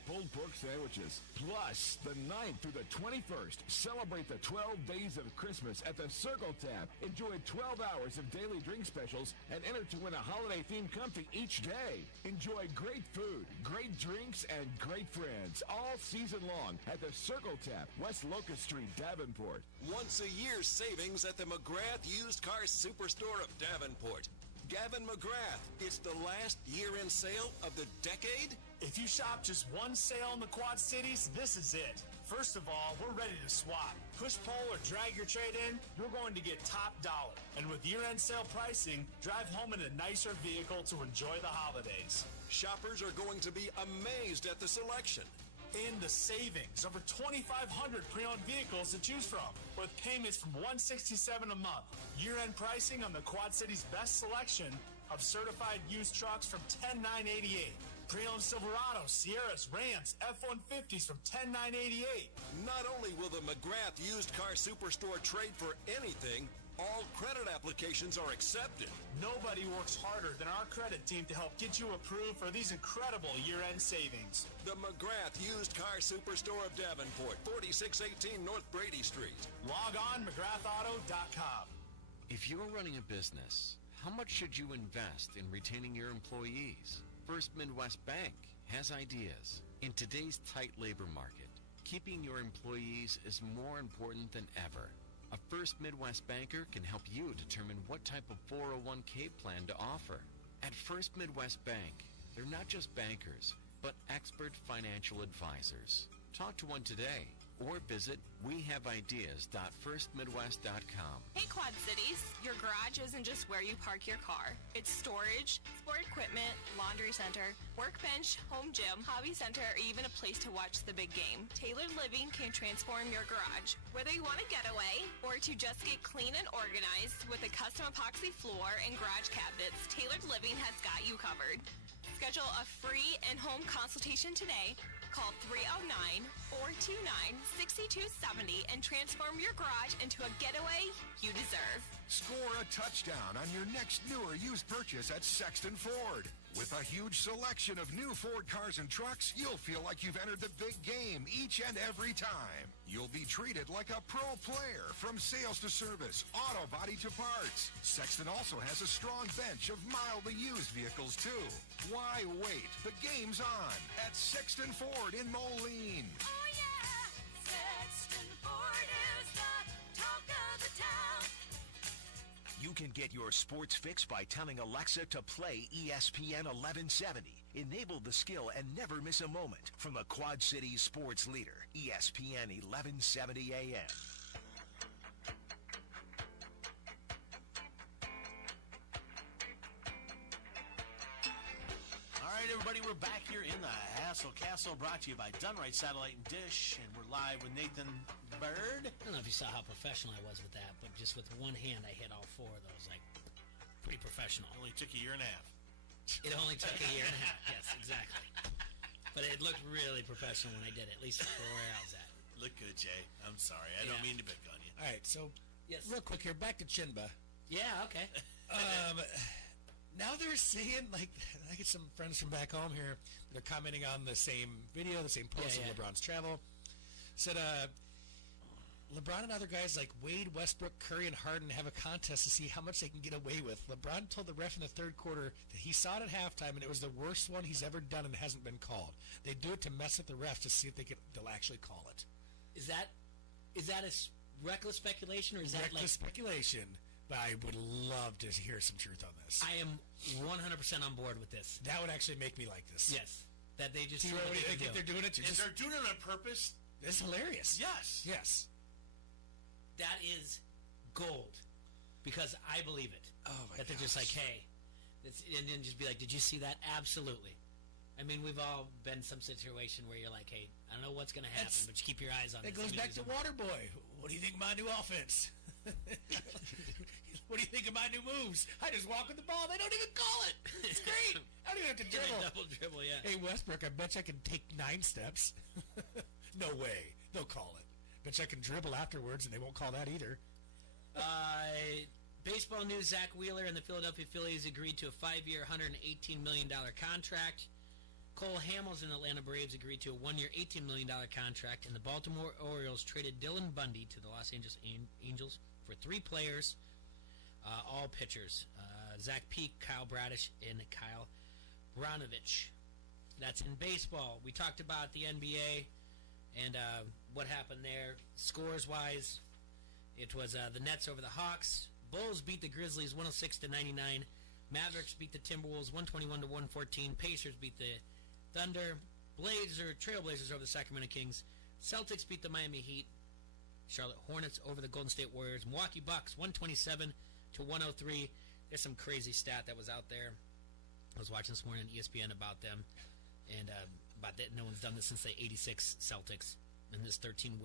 pulled pork sandwiches. Plus, the 9th through the 21st, celebrate the 12 days of Christmas at the Circle Tap. Enjoy 12 hours of daily drink specials and enter to win a holiday-themed comfy each day. Enjoy great food, great drinks, and great friends all season long at the Circle Tap, West Locust Street, Davenport. Once a year savings at the McGrath Used Car Superstore of Davenport. Gavin McGrath, it's the last year-end sale of the decade? If you shop just one sale in the Quad Cities, this is it. First of all, we're ready to swap. Push, pull, or drag your trade in, you're going to get top dollar. And with year-end sale pricing, drive home in a nicer vehicle to enjoy the holidays. Shoppers are going to be amazed at the selection. And the savings. Over 2,500 pre-owned vehicles to choose from, with payments from $167 a month. Year-end pricing on the Quad Cities' best selection of certified used trucks from $10,988. Pre-owned Silverados, Sierras, Rams, F-150s from $10,988. Not only will the McGrath Used Car Superstore trade for anything, all credit applications are accepted. Nobody works harder than our credit team to help get you approved for these incredible year-end savings. The McGrath Used Car Superstore of Davenport, 4618 North Brady Street. Log on McGrathAuto.com. If you're running a business, how much should you invest in retaining your employees? First Midwest Bank has ideas. In today's tight labor market, keeping your employees is more important than ever. A First Midwest banker can help you determine what type of 401k plan to offer. At First Midwest Bank, they're not just bankers, but expert financial advisors. Talk to one today or visit wehaveideas.firstmidwest.com. Hey Quad Cities, your garage isn't just where you park your car. It's storage, sport equipment, laundry center, workbench, home gym, hobby center, or even a place to watch the big game. Tailored Living can transform your garage. Whether you want a getaway or to just get clean and organized with a custom epoxy floor and garage cabinets, Tailored Living has got you covered. Schedule a free in-home consultation today. Call 309-429-6270 and transform your garage into a getaway you deserve. Score a touchdown on your next new or used purchase at Sexton Ford. With a huge selection of new Ford cars and trucks, you'll feel like you've entered the big game each and every time. You'll be treated like a pro player from sales to service, auto body to parts. Sexton also has a strong bench of mildly used vehicles, too. Why wait? The game's on at Sexton Ford in Moline. Oh, yeah! Sexton Ford is the talk of the town. You can get your sports fix by telling Alexa to play ESPN 1170. Enable the skill and never miss a moment from the Quad Cities sports leader, ESPN 1170 AM. All right, everybody, we're back here in the Hassle Castle, brought to you by Dunright Satellite and Dish, and we're live with Nathan Bird. I don't know if you saw how professional I was with that, but just with one hand, I hit all four of those. Like, pretty professional. Only took a year and a half. It only took a year and a half. Yes, exactly. But it looked really professional when I did it, at least for where I was at. Look good, Jay. I'm sorry. I don't mean to pick on you. All right, so yes. Real quick here, back to Chinba. Yeah, okay. Now they're saying, like, I get some friends from back home here that are commenting on the same video, the same post of LeBron's travel. Said, LeBron and other guys like Wade, Westbrook, Curry, and Harden have a contest to see how much they can get away with. LeBron told the ref in the third quarter that he saw it at halftime and it was the worst one he's ever done and hasn't been called. They do it to mess with the refs to see if they'll actually call it. Is that a reckless speculation, or is that reckless speculation? But I would love to hear some truth on this. I am 100% on board with this. That would actually make me like this. Yes, that they just. What do you think if they're doing it? If they're doing it on purpose, it's hilarious. Yes. Yes. That is gold. because I believe it. Oh my That they're just like, hey, and then just be like, did you see that? Absolutely. I mean, we've all been in some situation where you're like, hey, I don't know what's going to happen, but you keep your eyes on it. It goes back to Waterboy. What do you think of my new offense? What do you think of my new moves? I just walk with the ball. They don't even call it. It's great. I don't even have to dribble. Double dribble, yeah. Hey, Westbrook, I bet you I can take 9 steps. No way. They'll call it. Bet you I can dribble afterwards, and they won't call that either. Baseball news, Zach Wheeler and the Philadelphia Phillies agreed to a 5-year, $118 million contract. Cole Hamels and the Atlanta Braves agreed to a 1-year, $18 million contract, and the Baltimore Orioles traded Dylan Bundy to the Los Angeles Angels for 3 players, all pitchers. Zach Peak, Kyle Bradish, and Kyle Branovich. That's in baseball. We talked about the NBA and what happened there. Scores-wise, it was the Nets over the Hawks. Bulls beat the Grizzlies 106-99. Mavericks beat the Timberwolves 121-114. Pacers beat the Thunder. Trailblazers over the Sacramento Kings. Celtics beat the Miami Heat. Charlotte Hornets over the Golden State Warriors. Milwaukee Bucks 127-103. There's some crazy stat that was out there. I was watching this morning on ESPN about them, and about that no one's done this since the '86 Celtics in this 13-game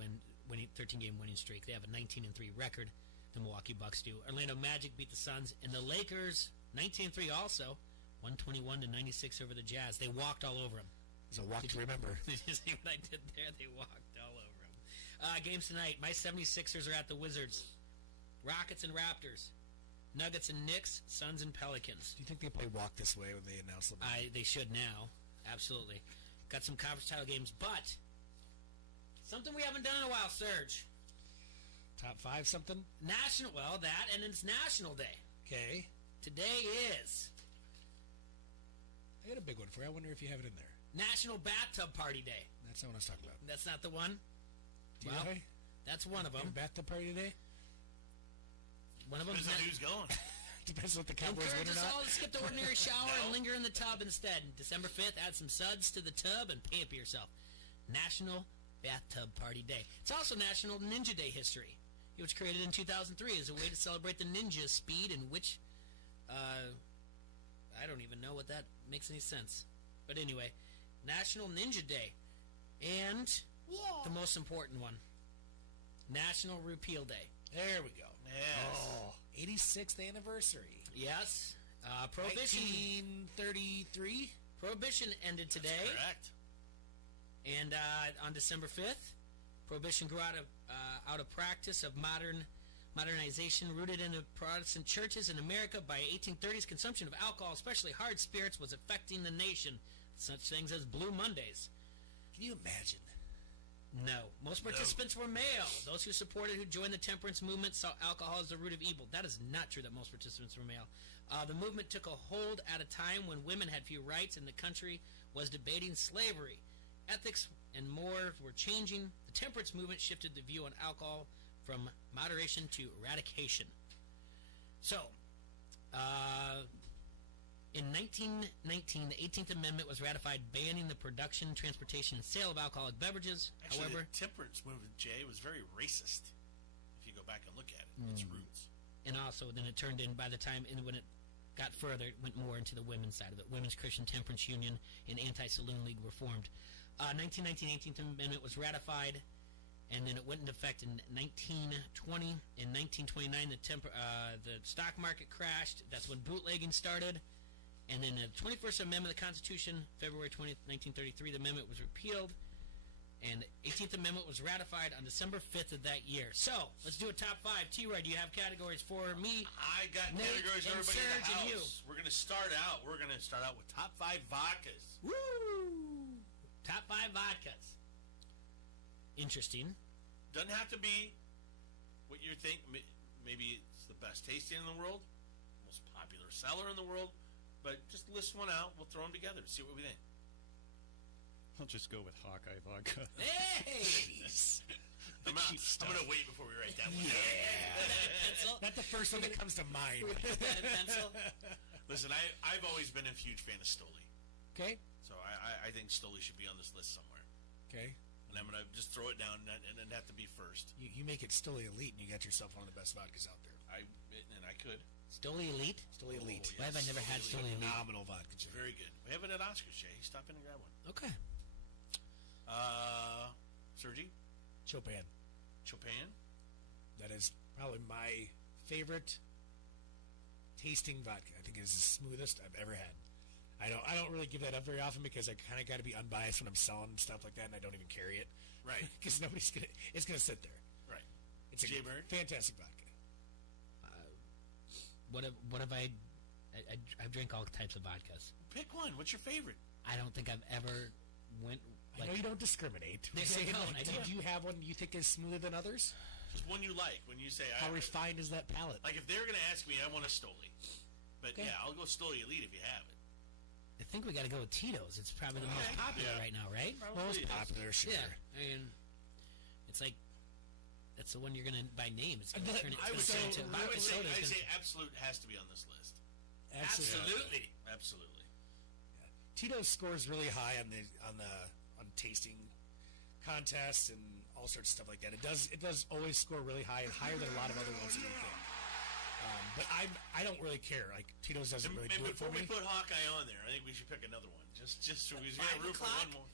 winning streak. They have a 19-3 record. The Milwaukee Bucks do. Orlando Magic beat the Suns, and the Lakers 19-3 also, 121-96 over the Jazz. They walked all over them. It's a walk to remember. Did you see what I did there? They walked all over them. Games tonight. My 76ers are at the Wizards. Rockets and Raptors. Nuggets and Knicks. Suns and Pelicans. Do you think they play walk this way when they announce them? They should now. Absolutely. Got some conference title games, but something we haven't done in a while, Serge. Top 5 something? National, well, that, and it's National Day. Okay. Today is... I got a big one for you. I wonder if you have it in there. National Bathtub Party Day. That's not what I was talking about. That's not the one? Do you know? That's one of them. Bathtub Party Day? One of them. Depends on who's going. Depends on what the Cowboys win or Encourage us not. all to skip the ordinary shower and linger in the tub instead. December 5th, add some suds to the tub and pamper yourself. National Bathtub Party Day. It's also National Ninja Day history. It was created in 2003 as a way to celebrate the ninja speed in which, I don't even know what that makes any sense. But anyway, National Ninja Day. And the most important one, National Repeal Day. There we go. Yes. Oh, 86th anniversary. Yes. Prohibition. 1933. Prohibition ended today. That's correct. And on December 5th, Prohibition grew out of practice of modernization rooted in the Protestant churches in America. By 1830s, consumption of alcohol, especially hard spirits, was affecting the nation. Such things as Blue Mondays. Can you imagine? No. Most participants were male. Those who joined the temperance movement saw alcohol as the root of evil. That is not true that most participants were male. The movement took a hold at a time when women had few rights and the country was debating slavery. Ethics and more were changing. The temperance movement shifted the view on alcohol from moderation to eradication. So, in 1919, the 18th Amendment was ratified, banning the production, transportation, and sale of alcoholic beverages. Actually, However, the temperance movement, Jay, was very racist. If you go back and look at it, its roots. And also, then it turned in, by the time, and when it got further, it went more into the women's side of it. Women's Christian Temperance Union and Anti-Saloon League were formed. 1919, 18th Amendment was ratified, and then it went into effect in 1920. In 1929, the stock market crashed. That's when bootlegging started. And then the 21st Amendment of the Constitution, February 20th, 1933, the amendment was repealed. And the 18th Amendment was ratified on December 5th of that year. So, let's do a top 5. T-Roy, do you have categories for me? I got Nate, categories for and everybody in Serge, the and house. you. We're going to start out with top 5 vodkas. Woo! Top 5 vodkas. Interesting. Doesn't have to be what you think. Maybe it's the best tasting in the world, most popular seller in the world, but just list one out. We'll throw them together. See what we think. I'll just go with Hawkeye vodka. Hey! I'm going to wait before we write that one down. Pencil? Not the first one that comes to mind. Pencil? Listen, I've always been a huge fan of Stoli. Okay. So I think Stoli should be on this list somewhere. Okay. And I'm going to just throw it down and have to be first. You make it still elite, and you got yourself one of the best vodkas out there. and I could. Stoli Elite? Stoli Elite. Oh, Why have I never had Stoli Elite? Phenomenal vodka, Jay. Very good. We have it at Oscar's, Jay. Stop in and grab one. Okay. Sergi? Chopin. Chopin? That is probably my favorite tasting vodka. I think it is the smoothest I've ever had. I don't really give that up very often because I kind of got to be unbiased when I'm selling stuff like that, and I don't even carry it. Right. Because it's gonna sit there. Right. It's a Jay-Bird? fantastic vodka. What have I drank all types of vodkas. Pick one. What's your favorite? I don't think I've ever went. I know you don't discriminate. I don't. Do you have one you think is smoother than others? Just one you like. When you say, how refined is that palate? Like if they're going to ask me, I want a Stoli. But Okay. yeah, I'll go Stoli Elite if you have it. I think we got to go with Tito's. It's probably the most popular right now, right? Most popular, sure. Yeah, I mean, it's like that's the one you're gonna by name. It's gonna turn it. I would say Soda. Absolute has to be on this list. Absolutely. Absolutely. Tito's scores really high on tasting contests and all sorts of stuff like that. It does always score really high and higher than a lot of other ones that we think. But I don't really care. Like Tito's doesn't really do it for me. Before we put Hawkeye on there, I think we should pick another one. Just so we got room for one more.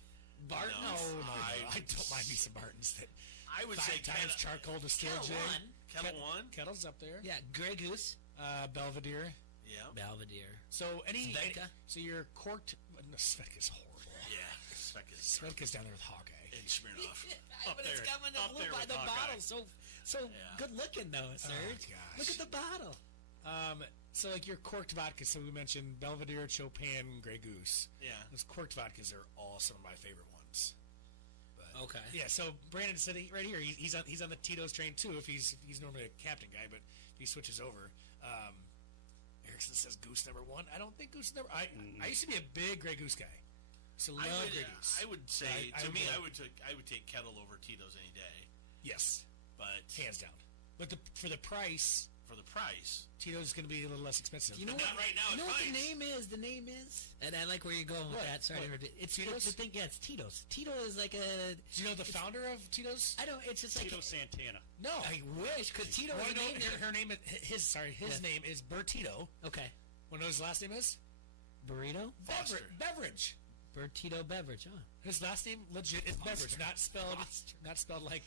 Barton? No. I don't mind me some Bartons. I would say times charcoal distilled gin. Kettle One. Kettle's up there. Yeah, Grey Goose. Belvedere. Yeah. Belvedere. So Svedka. So you're corked. No, Svedka's horrible. Yeah, Svedka's down there with Hawkeye. And Smirnoff. But it's coming up by the bottle. So good looking though, Serge. Gosh. Look at the bottle. So like your corked vodka. So we mentioned Belvedere, Chopin, Grey Goose. Yeah. Those corked vodkas are all some of my favorite ones. But, okay. Yeah. So Brandon said right here he's on the Tito's train too. If he's normally a captain guy, but he switches over. Erickson says Goose number 1. I don't think Goose number. I used to be a big Grey Goose guy. So love Grey Goose. I would say I would take Kettle over Tito's any day. Yes, but hands down. But for the price, Tito's going to be a little less expensive. You know not right now. You know what the name is? The name is, and I like where you're going with that. Sorry, it's Tito's. It's Tito's. Tito is like a. Do you know the founder of Tito's? I don't. It's just Tito like Santana. No, I wish because Tito. Her name. His name is Bertito. Okay. Want to know his last name is? Burrito. Beverage. Bertito Beverage. Huh. His last name legit is Beverage, not spelled like.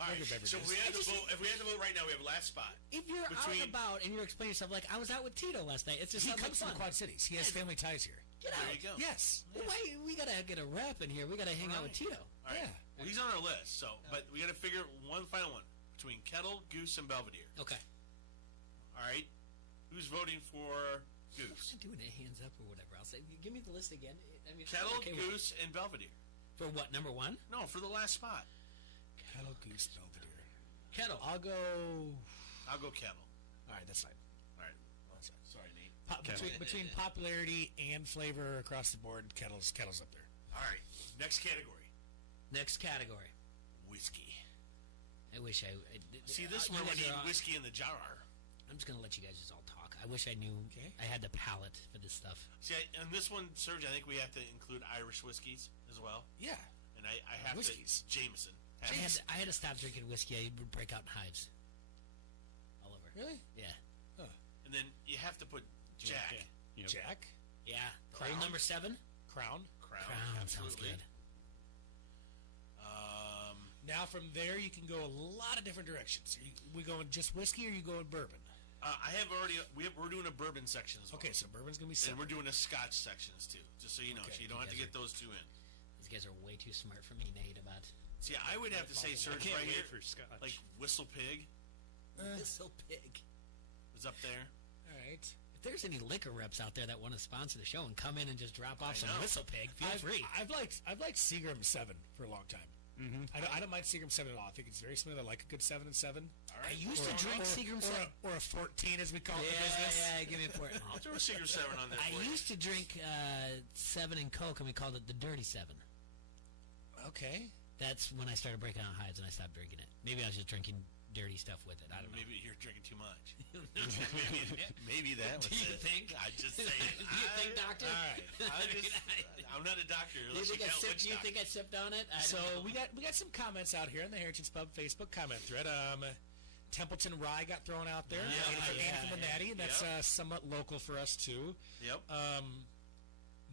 All right, so if we had to vote right now, we have last spot. If you're out and about and you're explaining yourself, like I was out with Tito last night, it's just he comes from the Quad Cities. He has family ties here. Get out. There you go. Yes. Well, why we gotta get a rep in here? We gotta hang out with Tito. All right. Yeah. Well, he's on our list. So, but we gotta figure one final one between Kettle, Goose, and Belvedere. Okay. All right. Who's voting for Goose? I'm doing it hands up or whatever. I'll say. Give me the list again. I mean, Kettle, Goose, and Belvedere. For what? Number 1? No, for the last spot. Kettle, Goose, Belvedere. Kettle. I'll go Kettle. All right, that's fine. All right. Sorry, Nate. Between popularity and flavor across the board, Kettle's up there. All right. Next category. Whiskey. I wish I see this one. We need whiskey in the jar. I'm just gonna let you guys just all talk. I wish I knew. Okay. I had the palate for this stuff. See, on this one, Serge, I think we have to include Irish whiskeys as well. Yeah. And I have Whiskeys. Jameson. I had to stop drinking whiskey. I would break out in hives. All over. Really? Yeah. Huh. And then you have Jack. Yep. Jack? Yeah. Crown? Number 7? Crown sounds good. Now from there, you can go a lot of different directions. We going just whiskey, or you going bourbon? We're doing a bourbon section as well. Okay, so bourbon's gonna be separate. separate. And we're doing a Scotch sections too, just so you know, so you don't have to get those two in. These guys are way too smart for me, Nate. About. See, I would have to say, Serge, right here, like Whistle Pig. Whistle Pig is up there. All right. If there's any liquor reps out there that want to sponsor the show and come in and just drop off some Whistle Pig, feel free. I've liked Seagram 7 for a long time. Mm-hmm. I don't mind Seagram 7 at all. I think it's very smooth. I like a good 7 and 7. All right. I used to drink Seagram 7. Or a 14, as we call it in the business. Yeah, give me a 14. I'll throw a Seagram 7 on there. I used to drink 7 and Coke, and we called it the Dirty 7. Okay. That's when I started breaking out hives and I stopped drinking it. Maybe I was just drinking dirty stuff with it. I don't know. Maybe you're drinking too much. maybe that was Do you it. think? I just say it. Do you think, doctor? All right. I'm not a doctor. Do you think I sipped on it? So we got some comments out here on the Heritage Pub Facebook comment thread. Templeton Rye got thrown out there. Andy from the Natty. That's somewhat local for us, too. Yep.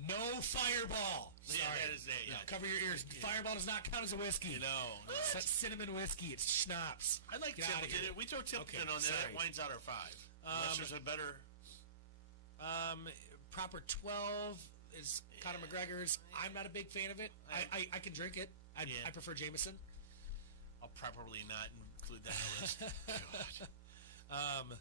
No Fireball. Sorry. Yeah, that is it. Yeah. Cover your ears. Yeah. Fireball does not count as a whiskey. No. It's cinnamon whiskey. It's schnapps. I like Templeton. We throw Templeton on there. That winds out our 5. Unless there's a better... proper 12 is Conor McGregor's. I'm not a big fan of it. I can drink it. I prefer Jameson. I'll probably not include that in the list. God.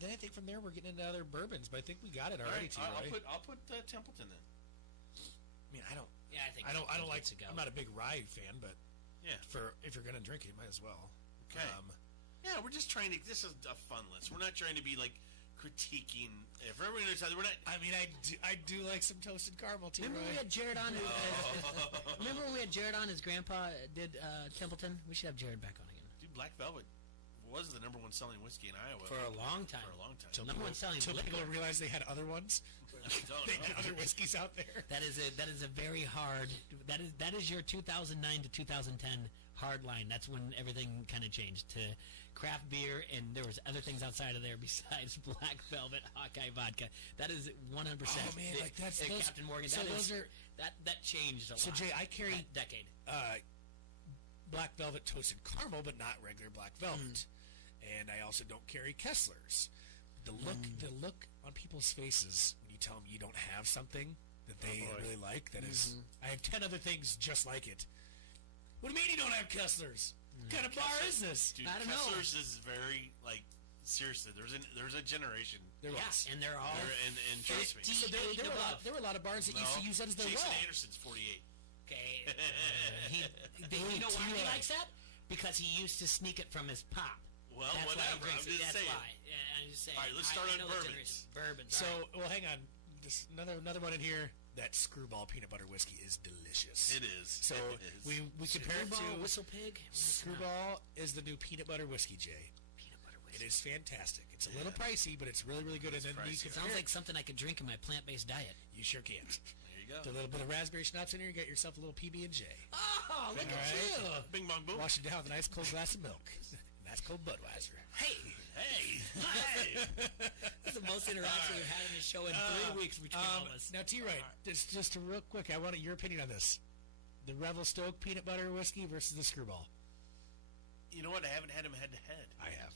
Then I think from there we're getting into other bourbons, but I think we got it already. Right, I'll put Templeton then. I mean, I don't. Yeah, I think I don't like. To go. I'm not a big rye fan, but if you're gonna drink it, you might as well. Okay. We're just trying to. This is a fun list. We're not trying to be like critiquing. If everyone knows how, we're not. I mean, I do like some toasted caramel too. Remember when we had Jared on? Remember when we had Jared on? His grandpa did Templeton. We should have Jared back on again. Dude, Black Velvet was the number 1 selling whiskey in Iowa for a long time. Till number 1 selling. Until people realized they had other ones. They had other whiskeys out there. That is a very hard. That is your 2009 to 2010 hard line. That's when everything kind of changed to craft beer, and there was other things outside of there besides Black Velvet Hawkeye vodka. That is 100%. Oh man, like that's Captain Morgan. So that changed a lot. So Jay, I carry that decade. Black Velvet toasted caramel, but not regular Black Velvet. And I also don't carry Kessler's. The look on people's faces when you tell them you don't have something that they really like. That is, I have 10 other things just like it. What do you mean you don't have Kessler's? What kind of bar is this? Dude, I don't Kessler's know. is very seriously. There's a generation. There was, and they're all. And trust me. So there were a lot of bars that used to use that as their Jason well. Anderson's 48. Okay. You know why he likes that? Because he used to sneak it from his pop. Well, that's whatever. Why he drinks I'm it. just That's saying. why. Yeah, I'm just saying. All right, let's start on bourbons. Bourbons. So, well, hang on. This another one in here. That Screwball peanut butter whiskey is delicious. It is. So we compare it to Whistle Pig. Screwball is the new peanut butter whiskey, Jay. Peanut butter whiskey. It is fantastic. It's a little pricey, but it's really, really good. And then you can sounds like something I could drink in my plant-based diet. You sure can. There you go. With a little bit of raspberry schnapps in here, you got yourself a little PB&J. Oh, look at you! Bing bong boom. Wash it down with a nice cold glass of milk. That's called Budweiser. Hey! That's the most interaction we've had in the show in 3 weeks between all of us. Now, T-Roy, just real quick, I wanted your opinion on this. The Revel Stoke peanut butter whiskey versus the Screwball. You know what? I haven't had them head-to-head. I have.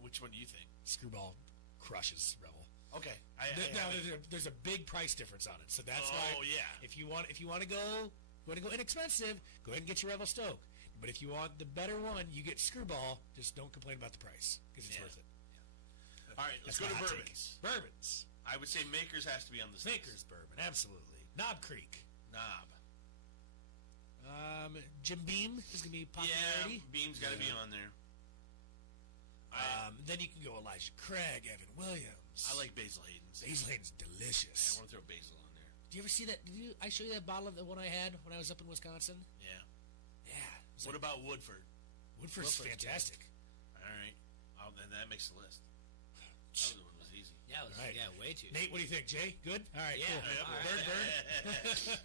Which one do you think? Screwball crushes Revel. Okay. Now, there's a big price difference on it, so that's why. Oh, yeah. If you want to go inexpensive, go ahead and get your Revel Stoke. But if you want the better one, you get Screwball. Just don't complain about the price because it's worth it. Yeah. All right, let's go to bourbons. Bourbons. I would say Maker's has to be on the Maker's bourbon, absolutely. Knob Creek. Knob. Jim Beam is going to be popularity. Yeah, Beam's got to be on there. Then you can go Elijah Craig, Evan Williams. I like Basil Hayden's. Basil Hayden's delicious. Yeah, I want to throw basil on there. Do you ever see that? I show you that bottle of the one I had when I was up in Wisconsin? Yeah. Yeah. What about Woodford? Woodford's fantastic. All right. Then that makes the list. That one was easy. Yeah, way too. Nate, what do you think, Jay? Good? All right, yeah, cool. Burn.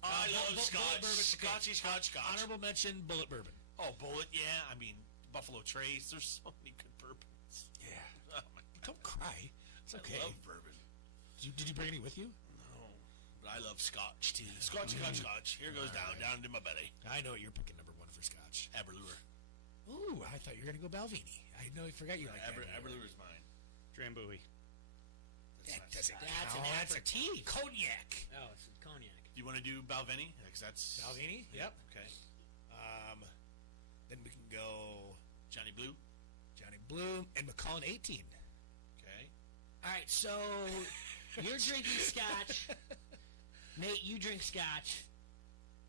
I love Scotch. Scotchy Scotch. Honorable mention, Bullet Bourbon. Oh, Bullet, yeah. I mean, Buffalo Trace. There's so many good bourbons. Yeah. Oh, my God. Don't cry. It's okay. I love bourbon. Did you bring any with you? No. But I love Scotch, too. Scotch. Here goes down into my belly. I know you're picking number 1 for Scotch. Aberlour. Ooh, I thought you were going to go Balvenie. I know you forgot you like that. Aberlour's mine. Drambuie. That doesn't That's count. an That's aperitif. Cognac. Oh, it's cognac. Do you want to do Balvenie? Because that's... Balvenie? Yep. Okay. Then we can go... Johnny Blue, and Macallan 18. Okay. All right, so you're drinking Scotch. Nate, you drink Scotch.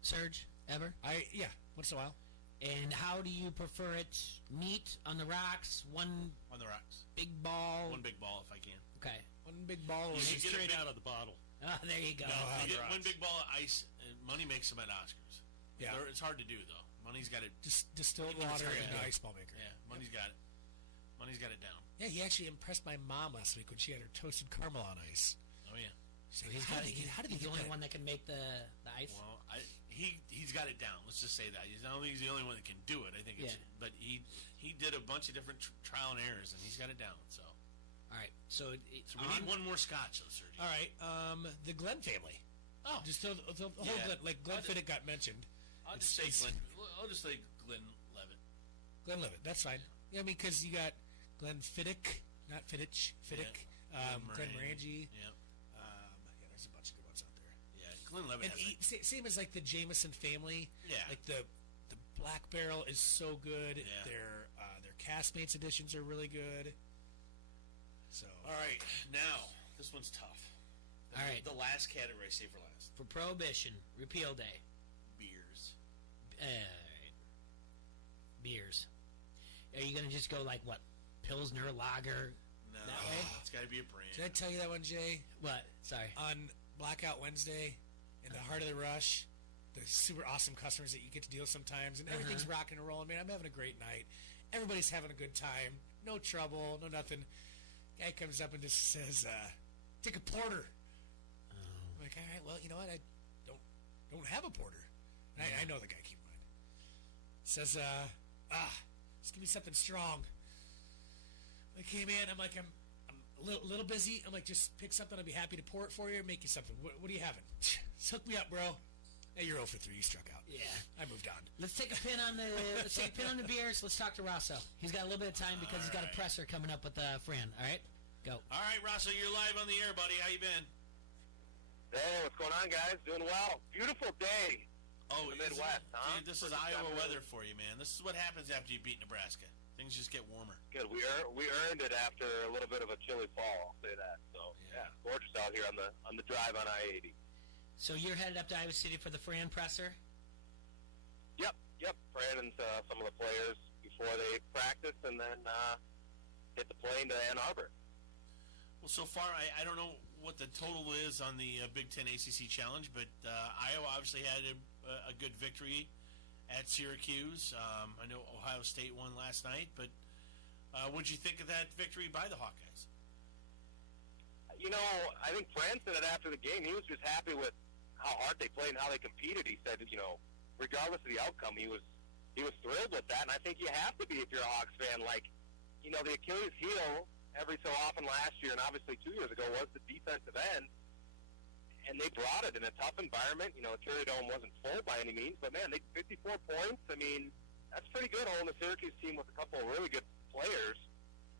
Serge, ever? Yeah, once in a while. And how do you prefer it? Neat, on the rocks, one On the rocks. big ball? One big ball, if I can. Okay. One big ball. You Straight get a big- out of the bottle. Oh, there you go. You get one big ball of ice, and Money makes them at Oscars. Yeah. It's hard to do, though. Money's got it. Distilled It's water hard to and an do. ice ball maker. Yeah, Money's got it. Money's got it down. Yeah, he actually impressed my mom last week when she had her toasted caramel on ice. Oh, yeah. She's like, He's how the did he only get one that can make the ice. Well, he's got it down. Let's just say that. I don't think he's the only one that can do it. I think it's, but he did a bunch of different trial and errors, and he's got it down. So, all right. So we need one more scotch, though, Sergio. All right. The Glenn family. Oh, just the whole Glenn, like Glenn Fiddick got mentioned. I'll just say Glenn Levitt. Glenn Levitt. That's fine. Yeah, I mean, because you got Glenn Fiddick, not Fiddich, Fiddick. Glenn Morangi. Yeah. There's a bunch of good ones out there. Yeah, Glenn Levitt. And same as like the Jameson family. Yeah. Like the Black Barrel is so good. Yeah. Their Castmates editions are really good. So. All right, now this one's tough. All right. The last category, save for last. For Prohibition, Repeal Day. Beers. All right. Beers. Are you going to just go like what? Pilsner, Lager? No. That way? It's got to be a brand. Did I tell you that one, Jay? What? Sorry. On Blackout Wednesday, in the heart of the rush, the super awesome customers that you get to deal with sometimes, and everything's rocking and rolling. Man, I'm having a great night. Everybody's having a good time. No trouble, no nothing. Guy comes up and just says, take a porter. I'm like, all right, well, you know what? I don't have a porter. And I know the guy, keep in mind. Says, just give me something strong. I came in, I'm like, I'm a little busy. I'm like, just pick something. I'll be happy to pour it for you or make you something. What are you having? Hook me up, bro. Hey, you're 0 for 3. You struck out. Yeah. I moved on. Let's take a pin on the beers. Let's talk to Rosso. He's got a little bit of time because he's got a presser coming up with Fran. All right? Go. All right, Rosso, you're live on the air, buddy. How you been? Hey, what's going on, guys? Doing well. Beautiful day. Oh, in the Midwest, huh? Dude, this is Iowa weather for you, man. This is what happens after you beat Nebraska. Things just get warmer. Good. We earned it after a little bit of a chilly fall. I'll say that. So yeah, gorgeous out here on the drive on I-80. So you're headed up to Iowa City for the Fran presser? Yep. Fran and some of the players before they practice, and then hit the plane to Ann Arbor. Well, so far, I don't know what the total is on the Big Ten ACC Challenge, but Iowa obviously had a good victory at Syracuse. I know Ohio State won last night, but what did you think of that victory by the Hawkeyes? You know, I think Fran said it after the game. He was just happy with how hard they played and how they competed. He said, you know, regardless of the outcome, he was thrilled with that. And I think you have to be if you're a Hawks fan. Like, you know, the Achilles heel every so often last year and obviously 2 years ago was the defensive end. And they brought it in a tough environment. You know, the Carrier Dome wasn't full by any means, but man, they 54 points. I mean, that's pretty good holding the Syracuse team with a couple of really good players,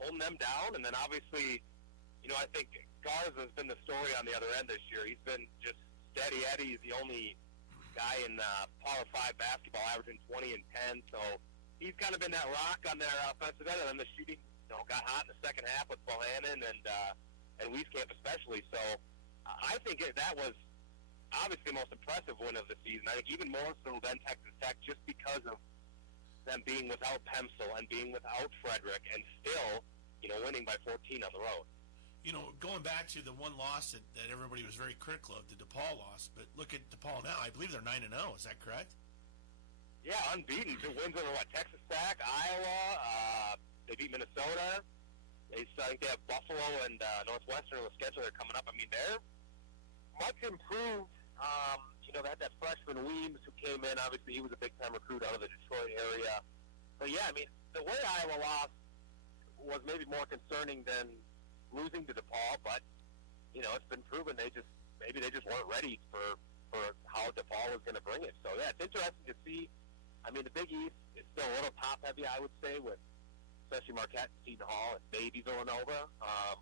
holding them down. And then obviously, you know, I think Garza has been the story on the other end this year. He's been just steady Eddie. He's the only guy in Power 5 basketball averaging 20 and 10. So he's kind of been that rock on their offensive end. And then the shooting, you know, got hot in the second half with Bohannon and Wieskamp especially. So I think that was obviously the most impressive win of the season. I think even more so than Texas Tech, just because of them being without Pencil and being without Frederick, and still, you know, winning by 14 on the road. You know, going back to the one loss that everybody was very critical of, the DePaul loss, but look at DePaul now. I believe they're 9-0. Is that correct? Yeah, unbeaten. Two wins over Texas Tech, Iowa. They beat Minnesota. I think they have Buffalo and Northwestern on the schedule. They're coming up. I mean, they're much improved. You know, that freshman Weems who came in, obviously he was a big-time recruit out of the Detroit area. But, yeah, I mean, the way Iowa lost was maybe more concerning than losing to DePaul, but, you know, it's been proven they just weren't ready for how DePaul was going to bring it. So, yeah, it's interesting to see. I mean, the Big East is still a little top-heavy, I would say, with especially Marquette and Seton Hall and maybe Villanova.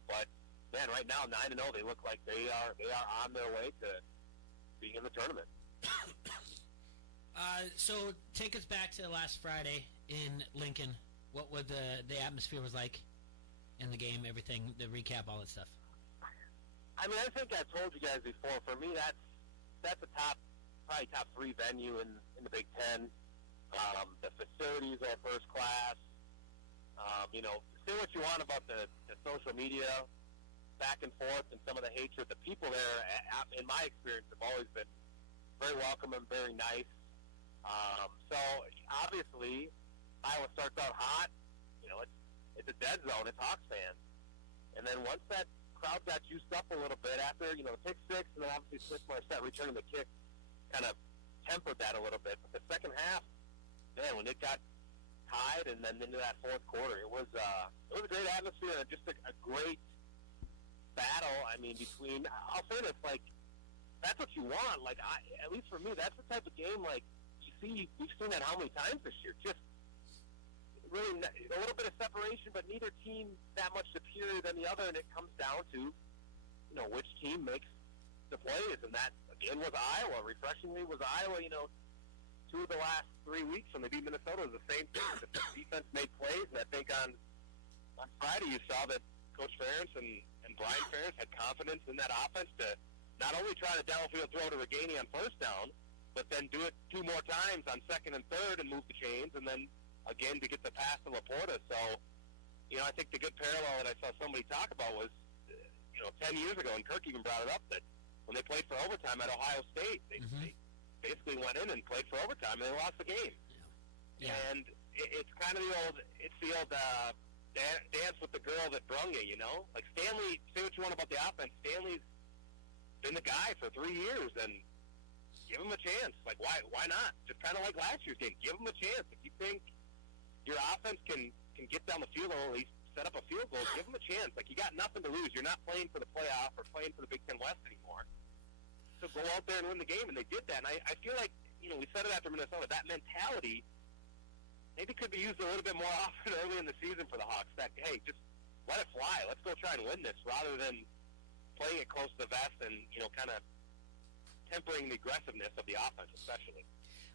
But, man, right now, 9-0, they look like they are on their way to being in the tournament. So take us back to last Friday in Lincoln. What would the atmosphere was like in the game, everything, the recap, all that stuff? I mean, I think I told you guys before. For me, that's a probably top 3 venue in the Big Ten. The facilities are first class. You know, say what you want about the social media back and forth and some of the hatred. The people there, in my experience, have always been very welcoming, very nice. So obviously, Iowa starts out hot. You know, it's a dead zone. It's Hawks fans. And then once that crowd got juiced up a little bit after, you know, pick 6, and then obviously Smith Marset returning the kick kind of tempered that a little bit. But the second half, man, when it got tied and then into that fourth quarter, it was a great atmosphere and just a great battle. I mean, between, I'll say this, like, that's what you want. Like, at least for me, that's the type of game, like, we've seen that how many times this year. Just really a little bit of separation, but neither team that much superior than the other, and it comes down to, which team makes the plays, and that, again, was Iowa. Refreshingly was Iowa. 2 of the last 3 weeks when they beat Minnesota was the same thing. The defense made plays, and I think on Friday you saw that Coach Ferentz and Brian Ferentz had confidence in that offense to not only try to downfield throw to Reganey on first down, but then do it 2 more times on second and third and move the chains, and then again to get the pass to Laporta. So, I think the good parallel that I saw somebody talk about was, 10 years ago, and Kirk even brought it up, that when they played for overtime at Ohio State, they basically went in and played for overtime, and they lost the game. Yeah. And it's kind of the old dance with the girl that brung you, Like Stanley, say what you want about the offense, Stanley's been the guy for 3 years, and give him a chance. Like, why not? Just kind of like last year's game. Give him a chance. If you think your offense can get down the field or at least set up a field goal, give him a chance. Like, you got nothing to lose. You're not playing for the playoff or playing for the Big Ten West anymore. So go out there and win the game, and they did that. And I feel like, we said it after Minnesota, that mentality maybe could be used a little bit more often early in the season for the Hawks. That, hey, just let it fly. Let's go try and win this rather than playing it close to the vest and, kind of tempering the aggressiveness of the offense especially.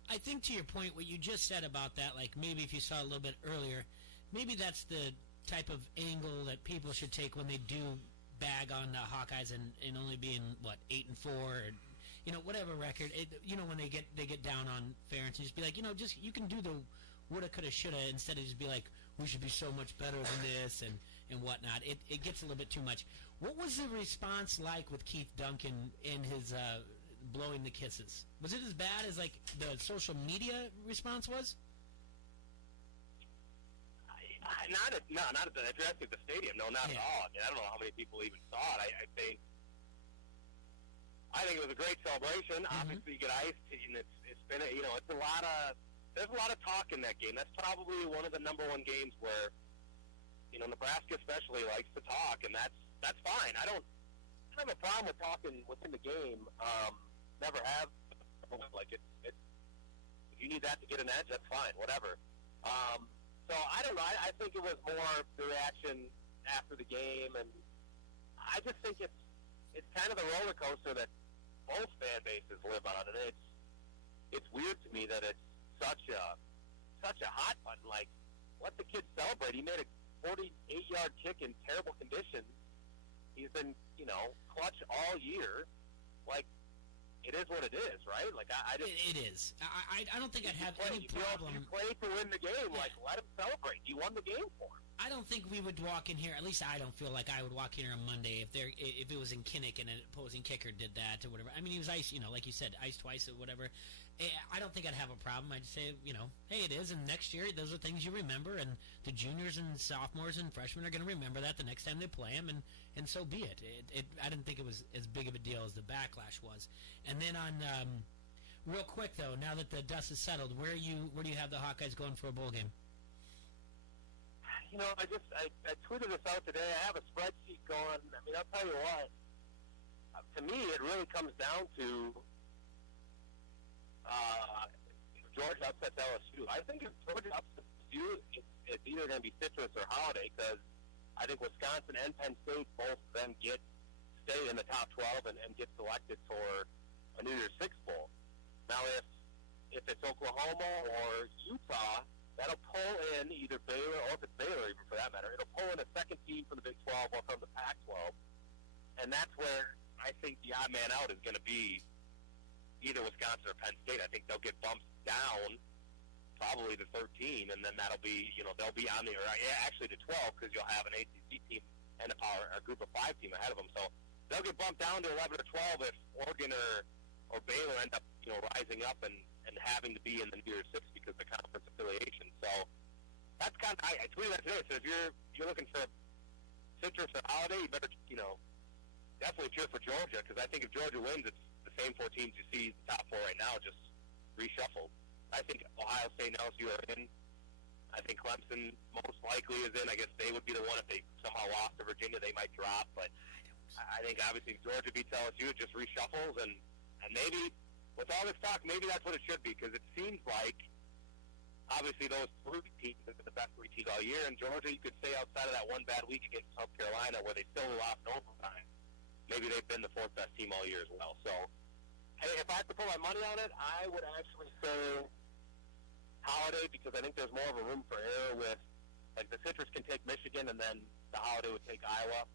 I think to your point, what you just said about that, like maybe if you saw it a little bit earlier, maybe that's the type of angle that people should take when they do bag on the Hawkeyes and only being, 8-4 or, whatever record. When they get down on Ferentz, and just be like, just you can do the woulda, coulda, shoulda instead of just be like, we should be so much better than this and whatnot. It gets a little bit too much. What was the response like with Keith Duncan and his blowing the kisses? Was it as bad as like the social media response was? Not at the address at the stadium. No, not at all. I mean, I don't know how many people even saw it. I think it was a great celebration. Mm-hmm. Obviously, you get iced, and it's been it's a lot of there's a lot of talk in that game. That's probably one of the number one games where Nebraska especially likes to talk, and that's fine. I don't have a problem with talking within the game. Never have. Like it's if you need that to get an edge, that's fine. Whatever. So I don't know. I think it was more the reaction after the game, and I just think it's kind of the roller coaster that both fan bases live on, and it's weird to me that it's such a hot button. Like, let the kid celebrate. He made a 48-yard kick in terrible conditions. He's been clutch all year. Like, it is what it is, right? Like, I just... It is. I don't think I'd have any problem... You play to win the game. Yeah. Like, let him celebrate. You won the game for him. I don't think we would walk in here, at least I don't feel like I would walk in here on Monday if it was in Kinnick and an opposing kicker did that or whatever. I mean, he was iced, like you said, iced twice or whatever. I don't think I'd have a problem. I'd say, hey, it is, and next year those are things you remember, and the juniors and sophomores and freshmen are going to remember that the next time they play them, and so be it. I didn't think it was as big of a deal as the backlash was. And then on, real quick though, now that the dust is settled, where do you have the Hawkeyes going for a bowl game? I tweeted this out today. I have a spreadsheet going. I mean, I'll tell you what. To me, it really comes down to Georgia upsets LSU. I think if Georgia upsets LSU, it's either going to be Citrus or Holiday, because I think Wisconsin and Penn State both then stay in the top 12 and get selected for a New Year's Six bowl. Now, if it's Oklahoma or Utah, that'll pull in either Baylor, or if it's Baylor even for that matter, it'll pull in a second team from the Big 12 or from the Pac-12. And that's where I think the odd man out is going to be either Wisconsin or Penn State. I think they'll get bumped down probably to 13, and then that'll be, they'll be on actually to 12, because you'll have an ACC team and a group of 5 team ahead of them. So they'll get bumped down to 11 or 12 if Oregon or Baylor end up, rising up and having to be in the New Year's Six because of the conference affiliation. So that's kind of, I tweeted that today. So if you're looking for Citrus or Holiday, you better, definitely cheer for Georgia, because I think if Georgia wins, it's the same 4 teams you see the top 4 right now, just reshuffled. I think Ohio State and LSU are in. I think Clemson most likely is in. I guess they would be the one if they somehow lost to Virginia, they might drop. But I think obviously if Georgia beats LSU, it just reshuffles, and maybe with all this talk, maybe that's what it should be, because it seems like obviously those three teams are the best three teams all year, and Georgia, you could say outside of that one bad week against South Carolina where they still lost in overtime, maybe they've been the fourth best team all year as well. So, hey, if I had to put my money on it, I would actually say Holiday, because I think there's more of a room for error with, like, the Citrus can take Michigan, and then the Holiday would take Iowa.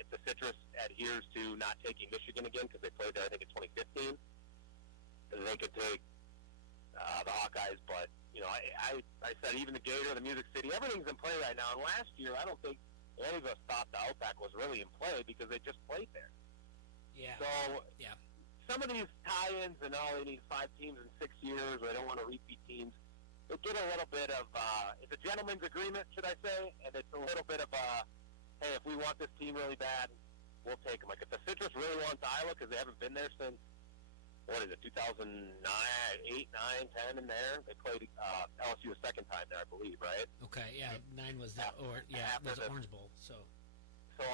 If the Citrus adheres to not taking Michigan again, because they played there, I think, in 2015, then they could take the Hawkeyes. But, you know, I said even the Gator, the Music City, everything's in play right now. And last year, I don't think any of us thought the Outback was really in play because they just played there. Yeah. So, yeah. Some of these tie-ins, and they need 5 teams in 6 years, or they don't want to repeat teams, they get a little bit of, it's a gentleman's agreement, should I say, and it's a little bit of hey, if we want this team really bad, we'll take them. Like, if the Citrus really wants Iowa, because they haven't been there since, 2009, 8, 9, 10 in there. They played LSU a second time there, I believe, right? Okay, yeah, 9 was that, was the Orange Bowl, so. So,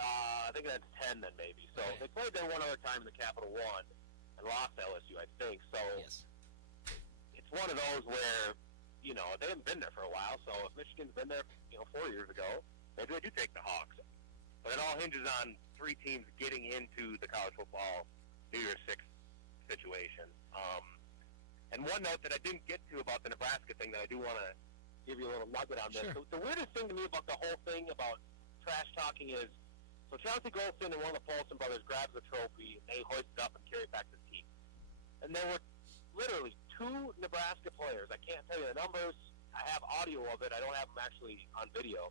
I think that's 10 then, maybe. So, they played there one other time in the Capital One and lost to LSU, I think. So, it's one of those where, you know, they haven't been there for a while. So, if Michigan's been there, 4 years ago, maybe they do take the Hawks. But it all hinges on 3 teams getting into the college football New Year's 6 situation. And one note that I didn't get to about the Nebraska thing that I do want to give you a little nugget on this. Sure. The weirdest thing to me about the whole thing about trash talking is, so Chauncey Golston and one of the Paulson brothers grabs the trophy, and they hoist it up and carry it back to the team. And there were literally 2 Nebraska players, I can't tell you the numbers, I have audio of it, I don't have them actually on video,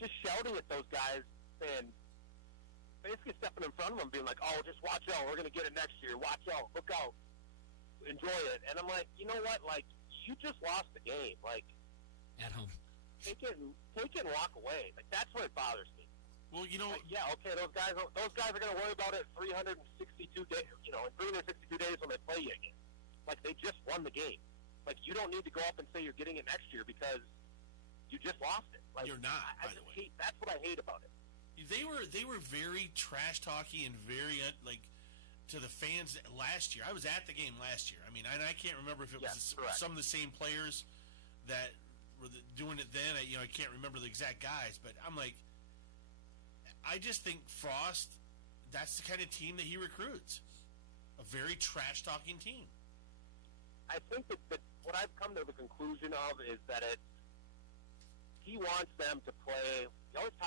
just shouting at those guys, saying, basically stepping in front of them, being like, oh, just watch out, we're going to get it next year, watch out, look out, enjoy it. And I'm like, you know what, like, you just lost the game, like, at home. Take it and walk away. Like, that's what it bothers me. Well, you know, like, yeah, okay, those guys are going to worry about it 362 days. In 362 days when they play you again. Like, they just won the game. Like, you don't need to go up and say you're getting it next year because you just lost it. Like, you're not. By the way, that's what I hate about it. They were very trash talky and very like to the fans last year. I was at the game last year. I mean, I can't remember if it was some of the same players that were doing it then. I can't remember the exact guys, but I'm like, I just think Frost, that's the kind of team that he recruits, a very trash talking team. I think that what I've come to the conclusion of is that he wants them to play.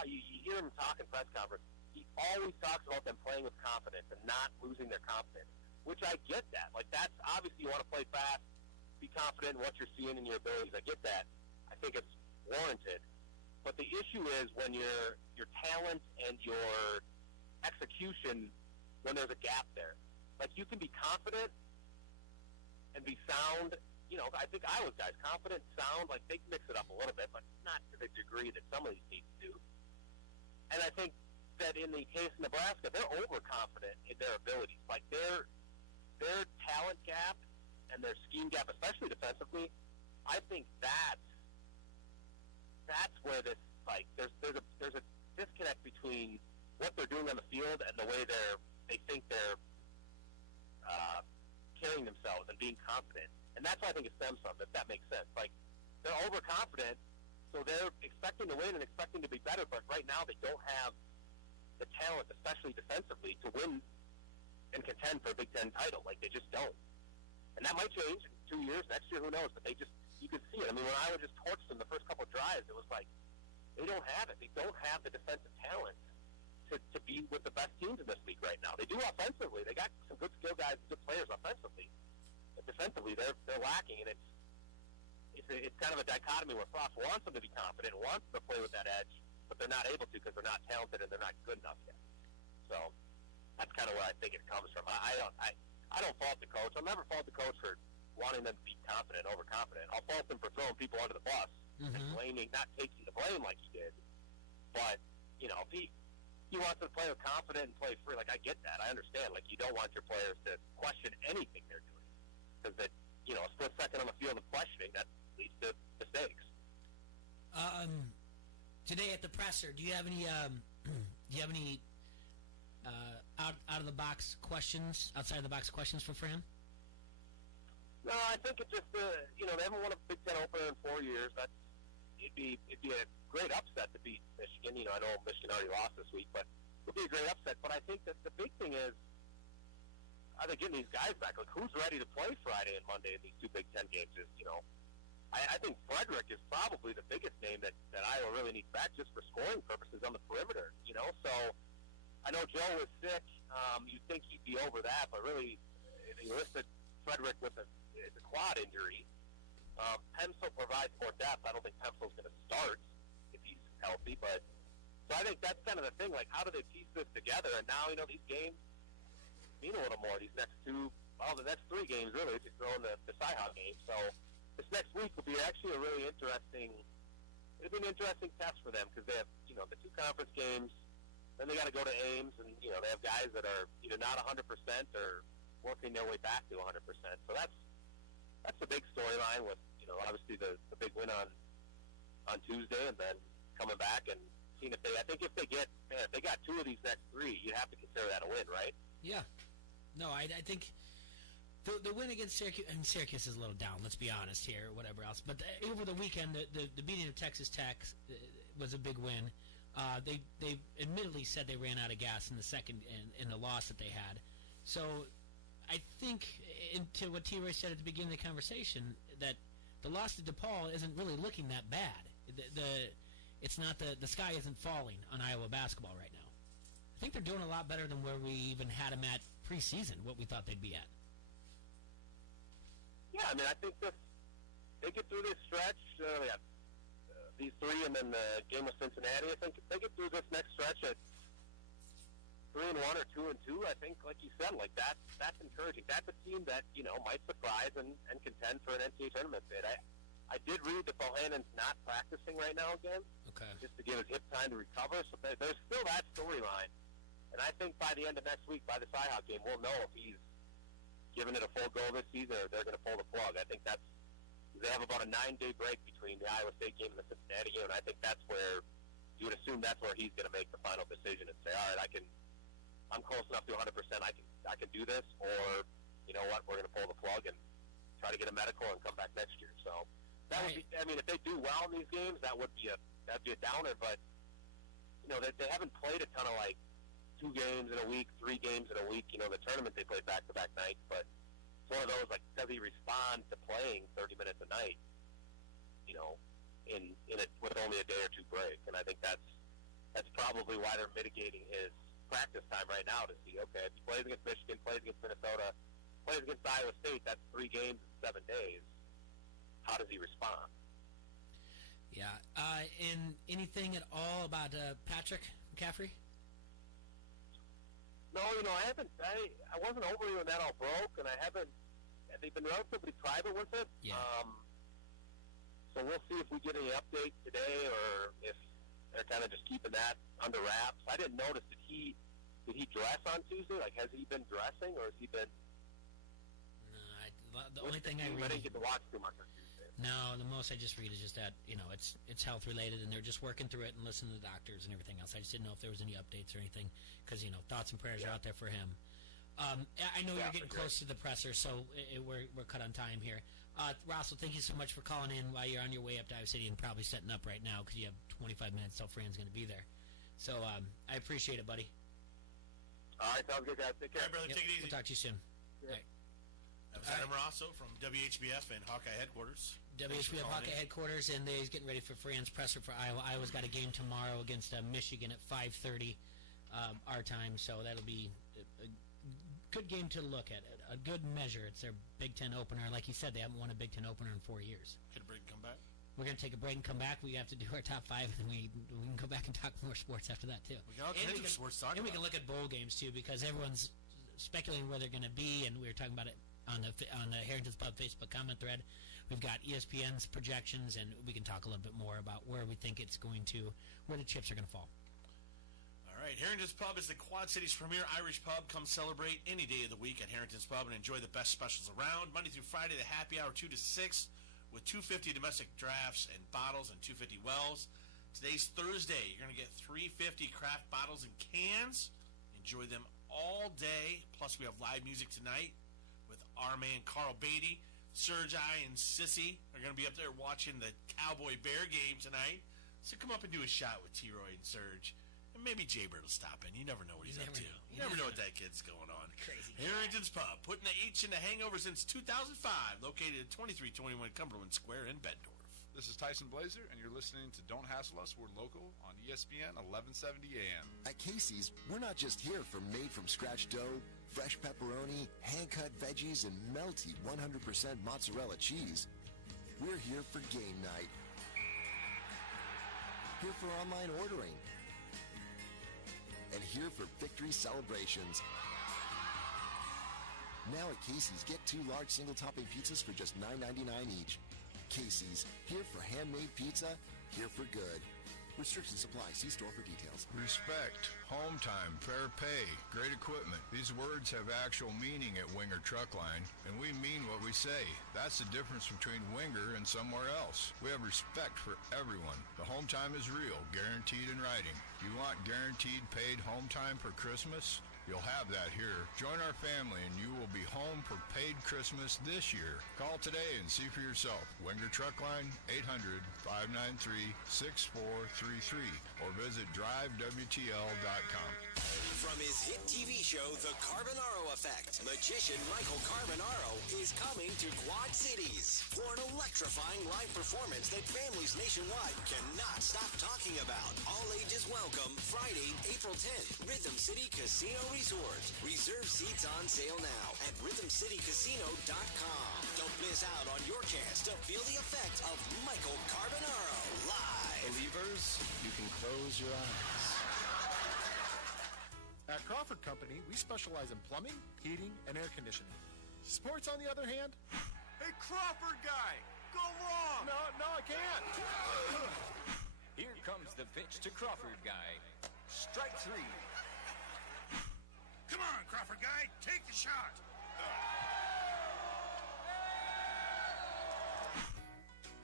You hear him talk in press conference. He always talks about them playing with confidence and not losing their confidence, which I get that. Like, that's obviously you want to play fast, be confident in what you're seeing in your abilities. I get that. I think it's warranted. But the issue is when your talent and your execution, when there's a gap there. Like, you can be confident and be sound. I think Iowa's guys, confident, sound, like, they mix it up a little bit, but not to the degree that some of these teams do. And I think that in the case of Nebraska, they're overconfident in their abilities. Like, their talent gap and their scheme gap, especially defensively, I think that's where this, like, there's a disconnect between what they're doing on the field and the way they think they're carrying themselves and being confident. And that's why I think it stems from, if that makes sense. Like, they're overconfident, so they're expecting to win and expecting to be better, but right now they don't have the talent, especially defensively, to win and contend for a Big Ten title. Like, they just don't. And that might change in 2 years, next year, who knows? But you could see it. I mean, when Iowa just torched them the first couple of drives, it was like, they don't have it. They don't have the defensive talent to be with the best teams in this league right now. They do offensively. They got some good skill guys and good players offensively. But defensively, they're lacking, and it's kind of a dichotomy where Frost wants them to be confident, wants them to play with that edge, but they're not able to because they're not talented and they're not good enough yet. So that's kind of where I think it comes from. I don't fault the coach. I'll never fault the coach for wanting them to be confident, overconfident. I'll fault him for throwing people under the bus and blaming, not taking the blame like he did. But if he wants them to play with confidence and play free, like, I get that. I understand. Like, you don't want your players to question anything they're doing. because that, a split second on the field of questioning, that leads to mistakes. Today at the presser, do you have any out of the box questions, outside of the box questions for Fran? No, I think it's just they haven't won a Big Ten opener in 4 years. It'd be a great upset to beat Michigan. I know Michigan already lost this week, but it would be a great upset. But I think that the big thing is, are they getting these guys back? Like, who's ready to play Friday and Monday in these two Big Ten games? I think Frederick is probably the biggest name that Iowa really needs back just for scoring purposes on the perimeter. So I know Joe was sick. You'd think he'd be over that, but really, they listed Frederick with a quad injury. Pencil provides more depth. I don't think Pencil's going to start if he's healthy, but so I think that's kind of the thing. Like, how do they piece this together? And now these games mean a little more. These next the next 3 games really, if you throw in the Cyhawk game. So this next week will be actually a really interesting. It'll be an interesting test for them because they have the 2 conference games. Then they got to go to Ames, and they have guys that are either not 100% or working their way back to 100%. So that's the big storyline with obviously the big win on Tuesday, and then coming back and seeing if they. I think if they got 2 of these next 3, you'd have to consider that a win, right? Yeah. No, I think the win against Syracuse, and Syracuse is a little down, let's be honest here, or whatever else. But over the weekend, the beating of Texas Tech was a big win. They admittedly said they ran out of gas in the second in the loss that they had. So I think, into what T-Roy said at the beginning of the conversation, that the loss to DePaul isn't really looking that bad. It's not the sky isn't falling on Iowa basketball right now. I think they're doing a lot better than where we even had them at preseason, what we thought they'd be at. Yeah, I mean, I think they get through this stretch. They got these 3, and then the game with Cincinnati. I think if they get through this next stretch at 3-1 or 2-2, I think, like you said, like that's encouraging. That's a team that might surprise and contend for an NCAA tournament bid. I did read that Bohannon's not practicing right now again, just to give his hip time to recover. So there's still that storyline, and I think by the end of next week, by the Cyhawk game, we'll know if he's giving it a full go this season or they're going to pull the plug. I think they have about a 9-day break between the Iowa State game and the Cincinnati game, and I think that's where you would assume that's where he's going to make the final decision and say, all right, I'm close enough to 100%. I can do this, or you know what, we're going to pull the plug and try to get a medical and come back next year. So that would be. I mean, if they do well in these games, that'd be a downer. But they haven't played a ton of 2 games in a week, 3 games in a week. The tournament they played back-to-back nights, but it's one of those does he respond to playing 30 minutes a night? With only a day or 2 break, and I think that's probably why they're mitigating his practice time right now to see, okay, if he plays against Michigan, plays against Minnesota, plays against Iowa State, that's 3 games in 7 days. How does he respond? Yeah. And anything at all about Patrick McCaffrey? No, I haven't. I wasn't overly when that all broke, and I haven't. They've been relatively private with it. Yeah. So we'll see if we get any update today, or if they're kind of just keeping that under wraps. I didn't notice. Did he dress on Tuesday? Has he been dressing, or has he been? No, the only thing I didn't get to watch too much on Tuesday. No, the most I just read is just that it's health related, and they're just working through it and listening to the doctors and everything else. I just didn't know if there was any updates or anything, because thoughts and prayers are out there for him. I know you're getting close to the presser, so we're cut on time here. Russell, thank you so much for calling in while you're on your way up to Iowa City and probably setting up right now because you have 25 minutes till Fran's going to be there. So I appreciate it, buddy. All right, sounds good, guys. Take care. All right, brother, take it easy. We'll talk to you soon. Yeah. All right. That was Adam Rosso from WHBF and Hawkeye Headquarters. WHBF Hawkeye Headquarters, and he's getting ready for Fran's presser for Iowa. Iowa's got a game tomorrow against Michigan at 5:30 our time, so that'll be a good game to look at. A good measure. It's their Big Ten opener. Like you said, they haven't won a Big Ten opener in 4 years. Can a break and come back? We're going to take a break and come back. We have to do our top 5, and then we can go back and talk more sports after that, too. We can all kinds of sports talk and we can look at bowl games, too, because everyone's speculating where they're going to be, and we were talking about it on the Harrington's Pub Facebook comment thread. We've got ESPN's projections, and we can talk a little bit more about where we think it's going to, where the chips are going to fall. All right. right, Harrington's Pub is the Quad City's premier Irish pub. Come celebrate any day of the week at Harrington's Pub and enjoy the best specials around. Monday through Friday, the happy hour 2 to 6 with 250 domestic drafts and bottles and 250 wells. Today's Thursday. You're going to get 350 craft bottles and cans. Enjoy them all day. Plus, we have live music tonight with our man Carl Beatty. Serge, I, and Sissy are going to be up there watching the Cowboy Bear game tonight. So come up and do a shot with T-Roy and Serge. And maybe Jaybird will stop in. You never know what he's up to. You never know what that kid's going on. Crazy. Harrington's Pub, putting the H in the hangover since 2005. Located at 2321 Cumberland Square in Bettendorf. This is Tyson Blazer, and you're listening to Don't Hassle Us. We're local on ESPN 1170 AM. At Casey's, we're not just here for made-from-scratch dough, fresh pepperoni, hand-cut veggies, and melty 100% mozzarella cheese. We're here for game night. Here for online ordering. And here for victory celebrations. Now at Casey's, get 2 large single-topping pizzas for just $9.99 each. Casey's, here for handmade pizza, here for good. Restrictions apply. See store for details. Respect, home time, fair pay, great equipment. These words have actual meaning at Winger Truck Line, and we mean what we say. That's the difference between Winger and somewhere else. We have respect for everyone. The home time is real, guaranteed in writing. You want guaranteed paid home time for Christmas? You'll have that here. Join our family and you will be home for paid Christmas this year. Call today and see for yourself. Winger Truck Line, 800-593-6433 or visit drivewtl.com. From his hit TV show, The Carbonaro Effect, magician Michael Carbonaro is coming to Quad Cities for an electrifying live performance that families nationwide cannot stop talking about. All ages welcome, Friday, April 10th, Rhythm City Casino Resort. Reserve seats on sale now at rhythmcitycasino.com. Don't miss out on your chance to feel the effect of Michael Carbonaro live. Believers, you can close your eyes. At Crawford Company, we specialize in plumbing, heating, and air conditioning. Sports, on the other hand? Hey, Crawford guy! Go long! No, I can't! Here comes the pitch to Crawford guy. Strike 3. Come on, Crawford guy, take the shot!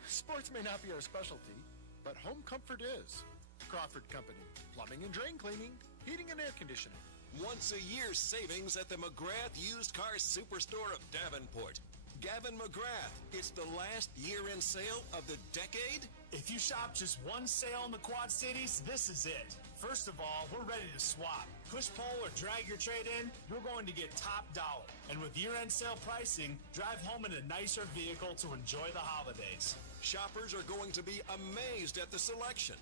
Sports may not be our specialty, but home comfort is. Crawford Company, plumbing and drain cleaning, heating and air conditioning. Once a year savings at the McGrath Used Car Superstore of Davenport. Gavin McGrath, it's the last year-end sale of the decade? If you shop just one sale in the Quad Cities, this is it. First of all, we're ready to swap. Push pull or drag your trade in, you're going to get top dollar. And with year-end sale pricing, drive home in a nicer vehicle to enjoy the holidays. Shoppers are going to be amazed at the selection.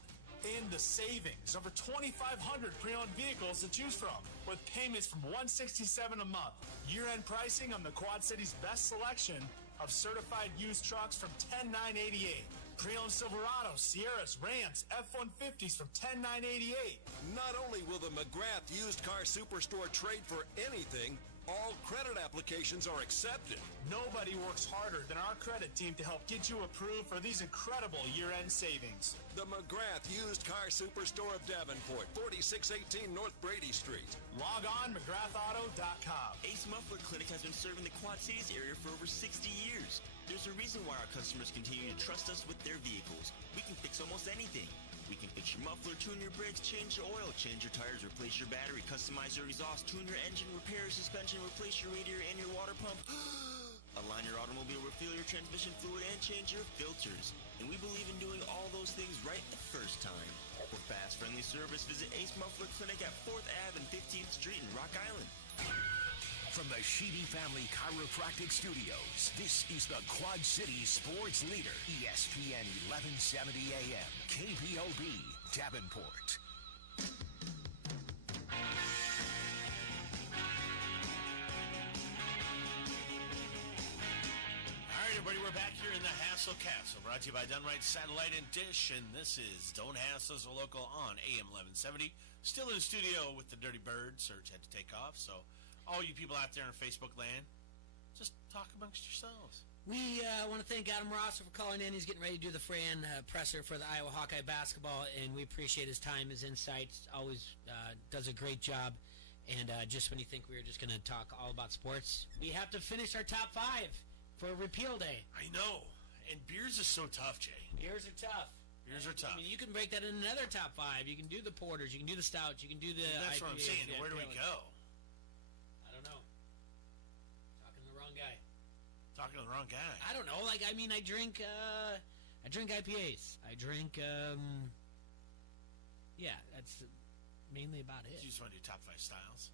And the savings. Over 2,500 pre-owned vehicles to choose from, with payments from $167 a month. Year-end pricing on the Quad City's best selection of certified used trucks from $10,988. Pre-owned Silverados, Sierras, Rams, F-150s from $10,988. Not only will the McGrath Used Car Superstore trade for anything, all credit applications are accepted. Nobody works harder than our credit team to help get you approved for these incredible year-end savings. The McGrath Used Car Superstore of Davenport, 4618 North Brady Street. Log on, McGrathAuto.com. Ace Muffler Clinic has been serving the Quad Cities area for over 60 years. There's a reason why our customers continue to trust us with their vehicles. We can fix almost anything. We can fix your muffler, tune your brakes, change your oil, change your tires, replace your battery, customize your exhaust, tune your engine, repair your suspension, replace your radiator and your water pump. Align your automobile, refill your transmission fluid, and change your filters. And we believe in doing all those things right the first time. For fast, friendly service, visit Ace Muffler Clinic at 4th Ave and 15th Street in Rock Island. From the Sheedy Family Chiropractic Studios, this is the Quad City Sports Leader, ESPN 1170 AM, KPOB, Davenport. All right, everybody, we're back here in the Hassle Castle, brought to you by Dunright Satellite and Dish, and this is Don't Hassle Us Local on AM 1170. Still in the studio with the Dirty Bird. Serge had to take off, so all you people out there in Facebook land, Just talk amongst yourselves. We want to thank Adam Rosser for calling in. He's getting ready to do the Fran presser for the Iowa Hawkeye basketball, and we appreciate his time, his insights. Always does a great job. And just when you think we were just going to talk all about sports, we have to finish our top 5 for Repeal Day. I know. And beers is so tough, Jay. Beers are tough. Beers are tough. I mean, you can break that in another top 5. You can do the porters. You can do the stouts. You can do the That's IPAs, what I'm saying. the Where do we pale- go? I don't know. Talking to the wrong guy. Talking to the wrong guy. I don't know. Like, I mean, I drink IPAs. I drink, yeah, that's mainly about it. You just want to do top 5 styles?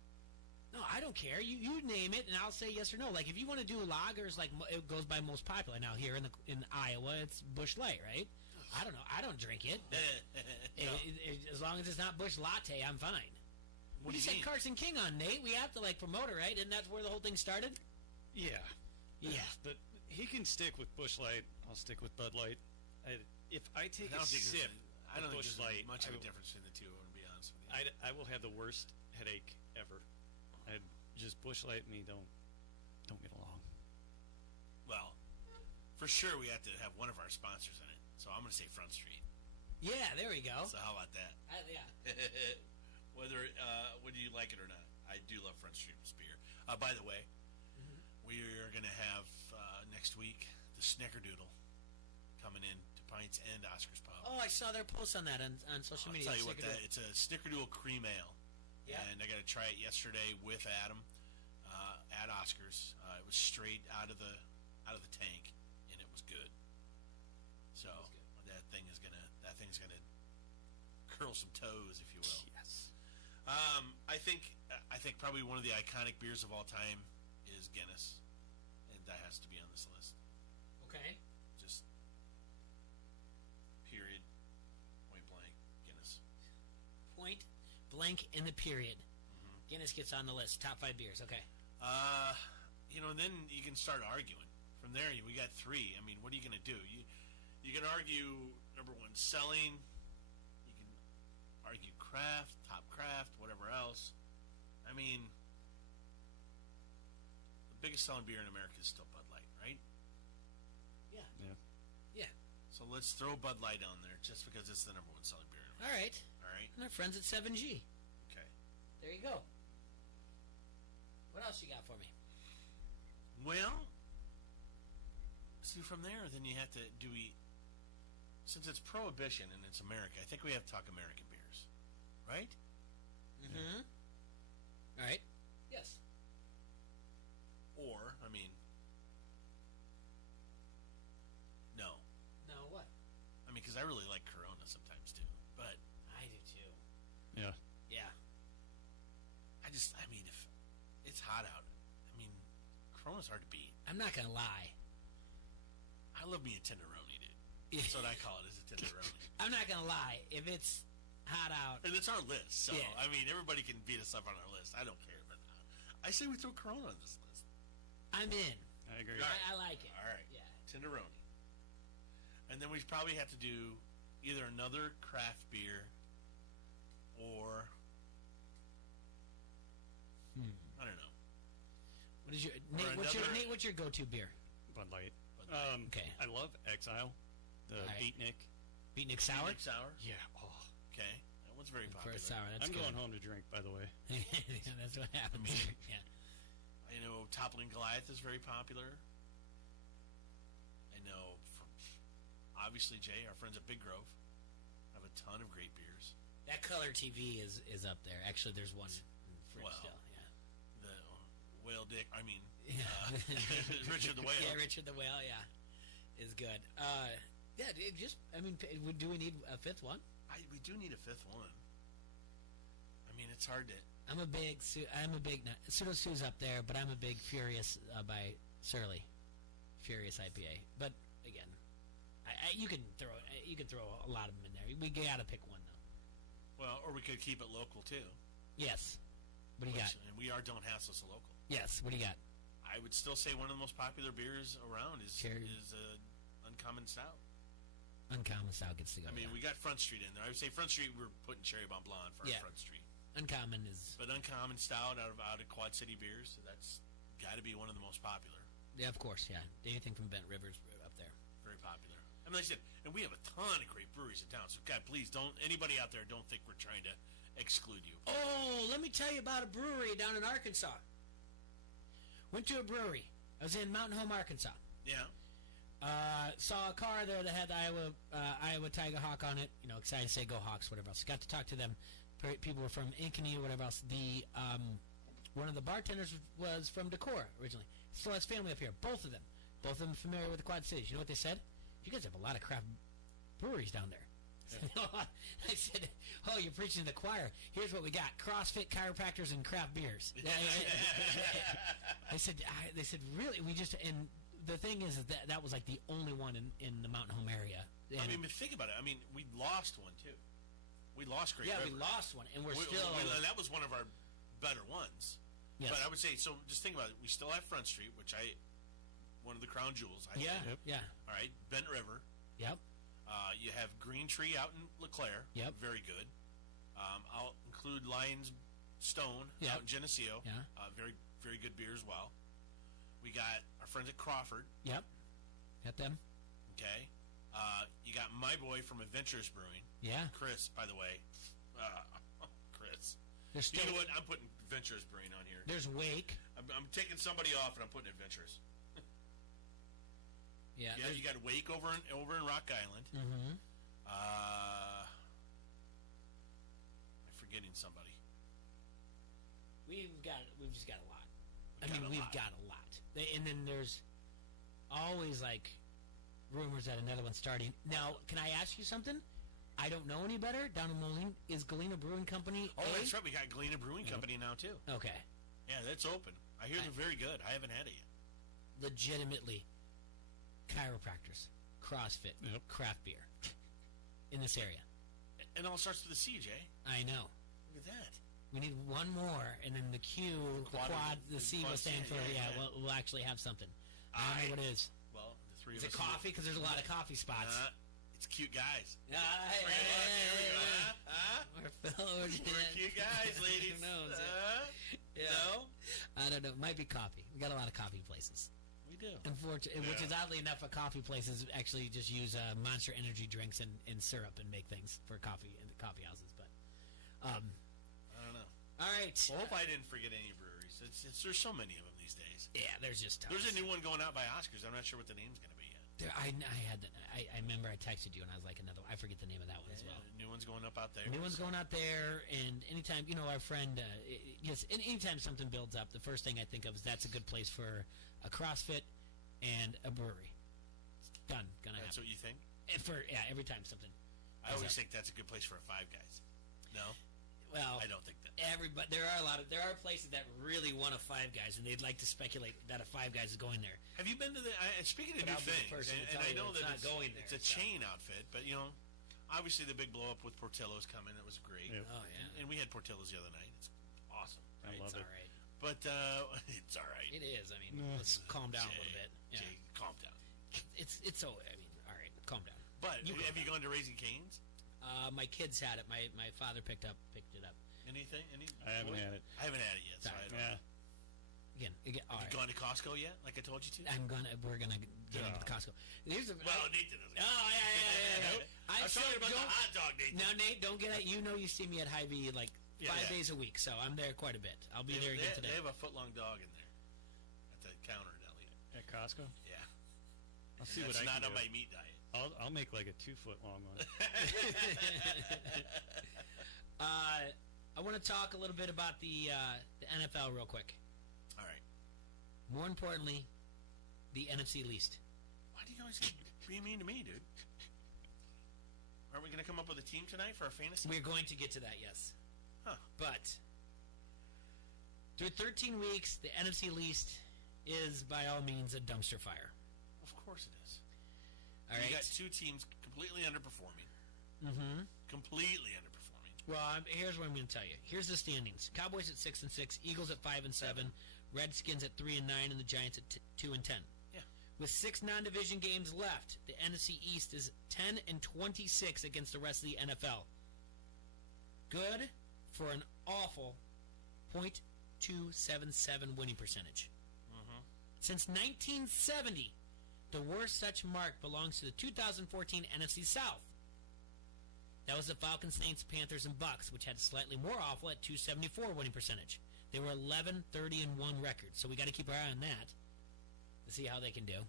No, I don't care. You name it, and I'll say yes or no. Like, if you want to do lagers, like, it goes by most popular. Now, here in Iowa, it's Busch Light, right? I don't know. I don't drink it. No. As long as it's not Busch Latte, I'm fine. What do you said mean? Carson King on, Nate. We have to, like, promote it, right? And that's where the whole thing started? Yeah. Yeah. But he can stick with Busch Light. I'll stick with Bud Light. If I take I a don't think sip I don't of think Busch there's Light, much of a I will- difference between the two, to be honest with you. I will have the worst headache ever. Just Busch Light and me don't get along. Well, for sure we have to have one of our sponsors in it. So I'm going to say Front Street. Yeah, there we go. So how about that? Yeah. Whether you like it or not, I do love Front Street's beer. By the way, we are going to have next week the Snickerdoodle coming in to Pints and Oscar's Pub. Oh, I saw their post on that on social media. I'll tell you what, Snickerdoodle. it's a Snickerdoodle cream ale. Yeah. And I got to try it yesterday with Adam at Oscar's. It was straight out of the tank, and it was good. So that thing's gonna curl some toes, if you will. Yes. I think probably one of the iconic beers of all time is Guinness, and that has to be on this list. Okay. Just period, point blank, Guinness. Point blank in the period. Guinness gets on the list. Top 5 beers. Okay. And then you can start arguing. From there, we got 3. I mean, what are you going to do? You can argue, number 1, selling. You can argue craft, top craft, whatever else. I mean, the biggest selling beer in America is still Bud Light, right? Yeah. Yeah. Yeah. So let's throw Bud Light on there just because it's the number 1 selling beer in America. All right. All right. And our friends at 7G. Okay. There you go. What else you got for me? Well, see, from there, then you have to since it's prohibition and it's America, I think we have to talk American beers, right? Mm-hmm. All right. Yes. Or, I mean, no. No, what? I mean, because I really like Corona sometimes too, but I do too. Yeah. Yeah. if it's hot out, I mean, Corona's hard to beat. I'm not going to lie. I love me a tenderoni, dude. That's what I call it, is a tenderoni. I'm not going to lie. If it's hot out. And it's our list, so, Yeah. I mean, everybody can beat us up on our list. I don't care. But I say we throw Corona on this list. I'm in. I agree. I like it. All right. Yeah. Tenderoni. And then we probably have to do either another craft beer or I don't know. What is your Or Nate? What's your go-to beer? Bud Light. Okay. I love Exile. The All right. Beatnik Sour? Beatnik sour? Yeah. Oh. Okay. That one's very popular. For a sour, that's I'm good. going home to drink, by the way. Yeah, that's what happens. Yeah. I know Toppling Goliath is very popular. I know, obviously, Jay, our friends at Big Grove have a ton of great beers. That Color TV is up there. Actually, there's one in the fridge still. Yeah. The Whale Dick, Richard the Whale. Yeah, Richard the Whale, yeah. Is good. Do we need a fifth one? We do need a fifth one. I mean, it's hard to... I'm a big Pseudo Sue's up there, but I'm a big Furious by Surly. Furious IPA. But, again, you can throw a lot of them in there. We gotta pick one, though. Well, or we could keep it local, too. Yes. What do you got? And we are Don't Hassle Us a local. Yes, what do you got? I would still say one of the most popular beers around is Uncommon Stout. Uncommon Stout gets to go. I mean, we got Front Street in there. I would say Front Street, we're putting Cherry Bomb Blonde for our Front Street. Uncommon is... But Uncommon Stout out of Quad City Beers, that's got to be one of the most popular. Yeah, of course, yeah. Anything from Bent Rivers up there. Very popular. I mean, like I said, and we have a ton of great breweries in town. So, God, please don't, anybody out there, don't think we're trying to exclude you. Oh, let me tell you about a brewery down in Arkansas. Went to a brewery. I was in Mountain Home, Arkansas. Yeah. Saw a car there that had the Iowa Tiger Hawk on it. You know, excited to say go Hawks, whatever else. Got to talk to them. People were from Ankeny or whatever else. One of the bartenders was from Decorah originally. Still has family up here. Both of them familiar with the Quad Cities. You know what they said? You guys have a lot of craft breweries down there. Yeah. I said, oh, you're preaching to the choir. Here's what we got: CrossFit, chiropractors, and craft beers. They said, really? We just, and the thing is that was like the only one in the Mountain Home area. And I mean, think about it. I mean, we lost one too. We lost Great River. Yeah, we lost one, and we're still. And that was one of our better ones. Yes. But I would say, so just think about it. We still have Front Street, which one of the crown jewels. I yeah, think. Yeah. All right, Bent River. Yep. You have Green Tree out in LeClaire. Yep. Very good. I'll include Lion's Stone out in Geneseo. Yeah. Very, very good beer as well. We got our friends at Crawford. Yep. Got them. Okay. You got my boy from Adventurous Brewing. Yeah. Chris, by the way. Chris. You know what? I'm putting Adventurous Brewing on here. There's Wake. I'm taking somebody off and I'm putting Adventurous. Yeah. Yeah. You got Wake over in Rock Island. Mm-hmm. I'm forgetting somebody. We've just got a lot. We've got a lot. And then there's always like rumors that another one's starting. Now, can I ask you something? I don't know any better. Down in Moline, is Galena Brewing Company? Oh, that's right. We got Galena Brewing Company now too. Okay. Yeah, that's open. I hear they're very good. I haven't had it yet. Legitimately, chiropractors, CrossFit, craft beer in this area. It all starts with a C, Jay. I know. Look at that. We need one more, and then the Q, the C will stand for, we'll actually have something. I don't know what it is. Well, the three of us. Is it coffee? Because there's a lot of coffee spots. It's cute guys. Here we go. We're cute guys, ladies. Who knows? No? I don't know. Might be coffee. We got a lot of coffee places. We do. Unfortunately, which is oddly enough, coffee places actually just use Monster energy drinks and syrup and make things for coffee in the coffee houses. But I don't know. All right. Well, hope I didn't forget any breweries. There's so many of them these days. Yeah, there's just tons. There's a new one going out by Oscars. I'm not sure what the name's going to be yet. I remember I texted you and I was like I forget the name of that one as well. New one's going up out there. New one's going out there, and anytime our friend, anytime something builds up, the first thing I think of is that's a good place for a CrossFit and a brewery. It's done. Gonna happen. That's what you think? Every time something. I always think that's a good place for a Five Guys. No. Well, I don't think that. Everybody, there are places that really want a Five Guys, and they'd like to speculate that a Five Guys is going there. Have you been to the? Speaking of new things, and I know that it's a chain outfit, but obviously the big blow up with Portillo's coming. It was great. Yep. Oh yeah, and we had Portillo's the other night. It's awesome. I love it. All right. But it's all right. It is. I mean, let's calm down a little bit. Yeah. Jay, calm down. It's so. I mean, all right, calm down. But have you gone to Raising Cane's? My kids had it. My father picked it up. Anything? I haven't had it. I haven't had it yet. So I don't know. Again, all have right. you gone to Costco yet? Like I told you to. We're gonna get into the Costco. Nathan doesn't. Oh yeah. I'm talking about the hot dog, Nathan. Now, Nate, don't get it. You see me at Hy-Vee like 5 days a week, so I'm there quite a bit. I'll be there again today. They have a foot-long dog in there at the counter at Elliott. At Costco? Yeah. I'll see what I can do. It's not on my meat diet. I'll make like a 2-foot-long one. I want to talk a little bit about the NFL real quick. All right. More importantly, the NFC least. Why do you always be mean to me, dude? Aren't we going to come up with a team tonight for our fantasy? We're going to get to that, yes. Huh. But through 13 weeks, the NFC least is by all means a dumpster fire. Of course it is. All right. You got two teams completely underperforming. Mm-hmm. Completely underperforming. Well, here's what I'm going to tell you. Here's the standings: Cowboys at 6-6, Eagles at 5-7, Redskins at 3-9, and the Giants at 2-10. Yeah. With 6 non-division games left, the NFC East is 10-26 against the rest of the NFL. Good for an awful .277 winning percentage. Mm-hmm. Since 1970, the worst such mark belongs to the 2014 NFC South. That was the Falcons, Saints, Panthers, and Bucks, which had slightly more awful at 274 winning percentage. They were 11, 30, and 1 record, so we got to keep our eye on that to see how they can do.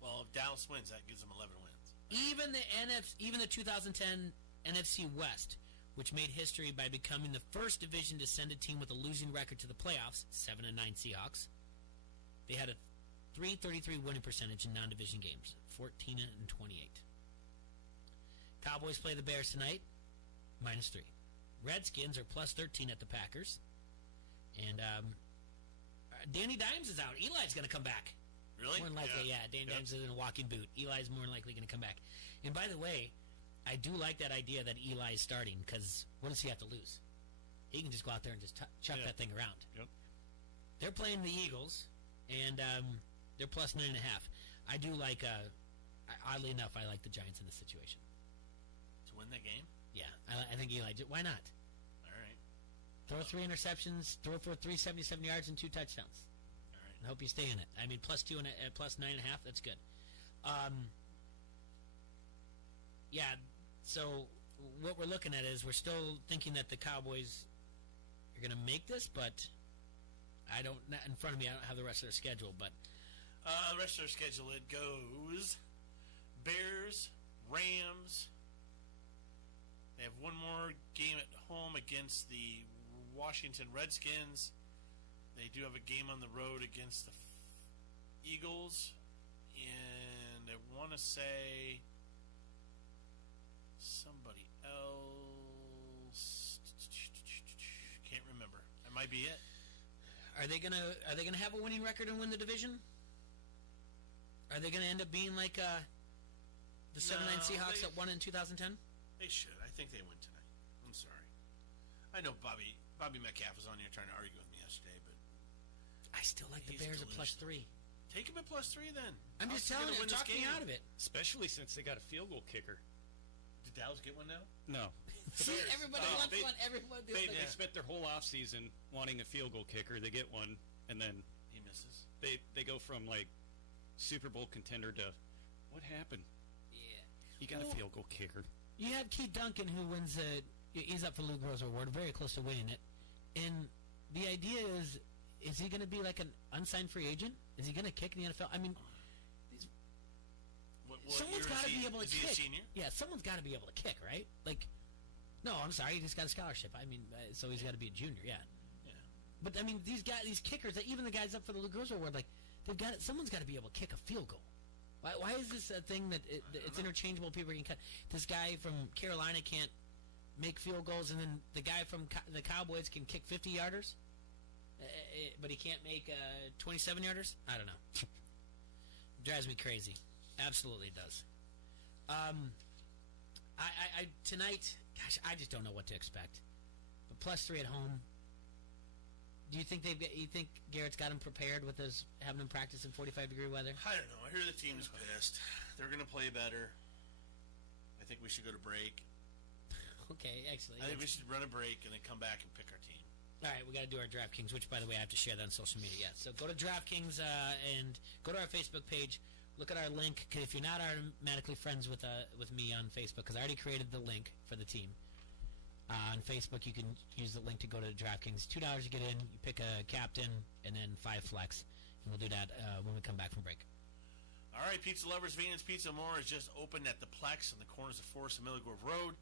Well, if Dallas wins, that gives them 11 wins. Even the 2010 NFC West, which made history by becoming the first division descended team with a losing record to the playoffs, 7-9 Seahawks. They had a 333 winning percentage in non-division games, 14-28. Cowboys play the Bears tonight, -3. Redskins are +13 at the Packers. And Danny Dimes is out. Eli's going to come back. Really? More than likely, yeah. Danny Dimes is in a walking boot. Eli's more than likely going to come back. And by the way, I do like that idea that Eli is starting, because what does he have to lose? He can just go out there and just chuck that thing around. Yep. They're playing the Eagles, and they're +9.5. I do like, oddly enough, I like the Giants in this situation. To win that game? Yeah, I think Eli, why not? All right. Throw 3 interceptions, throw for 377 yards and 2 touchdowns. All right. I hope you stay in it. I mean, +2 and +9.5, that's good. Yeah, so what we're looking at is we're still thinking that the Cowboys are going to make this, but not in front of me, I don't have the rest of their schedule, but the rest of their schedule, it goes Bears, Rams. They have one more game at home against the Washington Redskins. They do have a game on the road against the Eagles. And I want to say somebody else. Can't remember. That might be it. Are they gonna have a winning record and win the division? Are they gonna end up being like the 7-9 Seahawks that won in 2010? They should. I think they win tonight. I'm sorry. I know Bobby Metcalf was on here trying to argue with me yesterday, but I still like the Bears at +3. Take him at +3 then. I'm just telling you, talk me out of it. Especially since they got a field goal kicker. Did Dallas get one now? No. See, everybody wants one. Everyone they spent their whole offseason wanting a field goal kicker. They get one, and then he misses. They go from like Super Bowl contender to what happened? Yeah, you got a field goal kicker. You have Keith Duncan, who wins he's up for Lou Groza Award, very close to winning it. And the idea is he going to be like an unsigned free agent? Is he going to kick in the NFL? I mean, someone's got to be able to kick. Is he a senior? Yeah, someone's got to be able to kick, right? Like, no, I'm sorry, he just got a scholarship. I mean, so he's got to be a junior, yeah. But I mean, these kickers, even the guys up for the Lou Groza Award, like, someone's got to be able to kick a field goal. Why is this a thing that it's interchangeable? People can cut. This guy from Carolina can't make field goals, and then the guy from the Cowboys can kick 50-yarders, but he can't make 27-yarders? I don't know. Drives me crazy. Absolutely does. I tonight, gosh, I just don't know what to expect. But +3 at home. Do you think you think Garrett's got him prepared with having him practice in 45-degree weather? I don't know. I hear the team's pissed. They're going to play better. I think we should go to break. Okay, excellent. I think we should run a break and then come back and pick our team. All right, we got to do our DraftKings, which, by the way, I have to share that on social media. Yeah, so go to DraftKings and go to our Facebook page. Look at our link. If you're not automatically friends with me on Facebook, because I already created the link for the team. On Facebook, you can use the link to go to DraftKings. $2 to get in. You pick a captain and then 5 flex. And we'll do that when we come back from break. All right, pizza lovers, Venus Pizza More is just opened at the Plex on the corners of Forest and Miller Grove Road.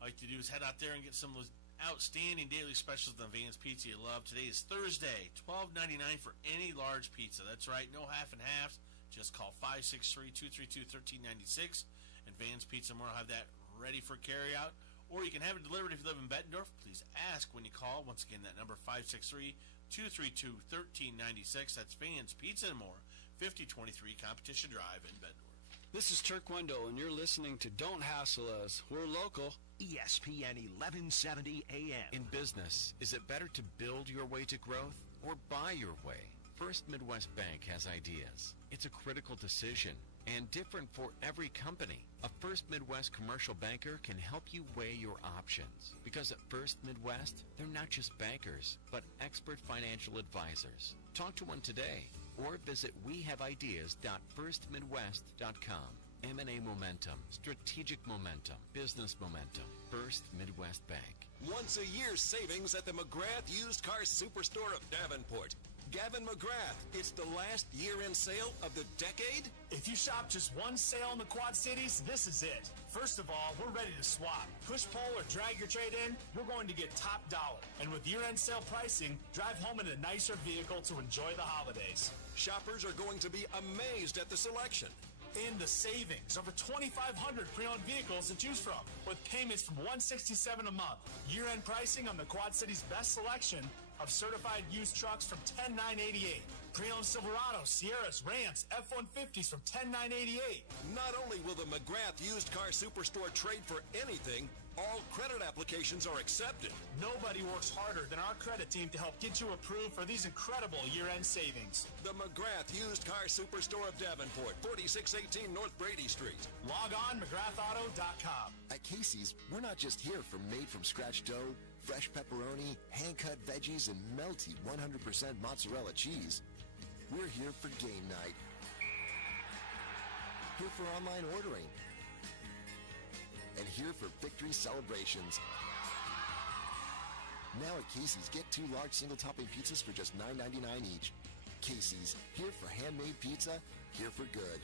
All you have to do is head out there and get some of those outstanding daily specials on Venus Pizza you love. Today is Thursday, $12.99 for any large pizza. That's right, no half and halves. Just call 563-232-1396, and Vans Pizza More will have that ready for carryout. Or you can have it delivered if you live in Bettendorf. Please ask when you call. Once again, that number 563-232-1396. That's Vans Pizza and More, 5023 Competition Drive in Bettendorf. This is Turk Wendell, and you're listening to Don't Hassle Us. We're local. ESPN 1170 AM. In business, is it better to build your way to growth or buy your way? First Midwest Bank has ideas. It's a critical decision and different for every company. A First Midwest commercial banker can help you weigh your options. Because at First Midwest, they're not just bankers, but expert financial advisors. Talk to one today or visit wehaveideas.firstmidwest.com. M&A Momentum, Strategic Momentum, Business Momentum, First Midwest Bank. Once a year savings at the McGrath Used Car Superstore of Davenport. Gavin McGrath, it's the last year-end sale of the decade? If you shop just one sale in the Quad Cities, this is it. First of all, we're ready to swap. Push pull or drag your trade in, you're going to get top dollar. And with year-end sale pricing, drive home in a nicer vehicle to enjoy the holidays. Shoppers are going to be amazed at the selection. And the savings. Over 2,500 pre-owned vehicles to choose from, with payments from $167 a month. Year-end pricing on the Quad Cities' best selection of certified used trucks from $10,988. Pre-owned Silverados, Sierras, Rams, F-150s from $10,988. Not only will the McGrath Used Car Superstore trade for anything, all credit applications are accepted. Nobody works harder than our credit team to help get you approved for these incredible year-end savings. The McGrath Used Car Superstore of Davenport, 4618 North Brady Street. Log on, McGrathAuto.com. At Casey's, we're not just here for made-from-scratch dough, fresh pepperoni, hand-cut veggies, and melty 100% mozzarella cheese. We're here for game night. Here for online ordering. And here for victory celebrations. Now at Casey's, get 2 large single-topping pizzas for just $9.99 each. Casey's, here for handmade pizza, here for good.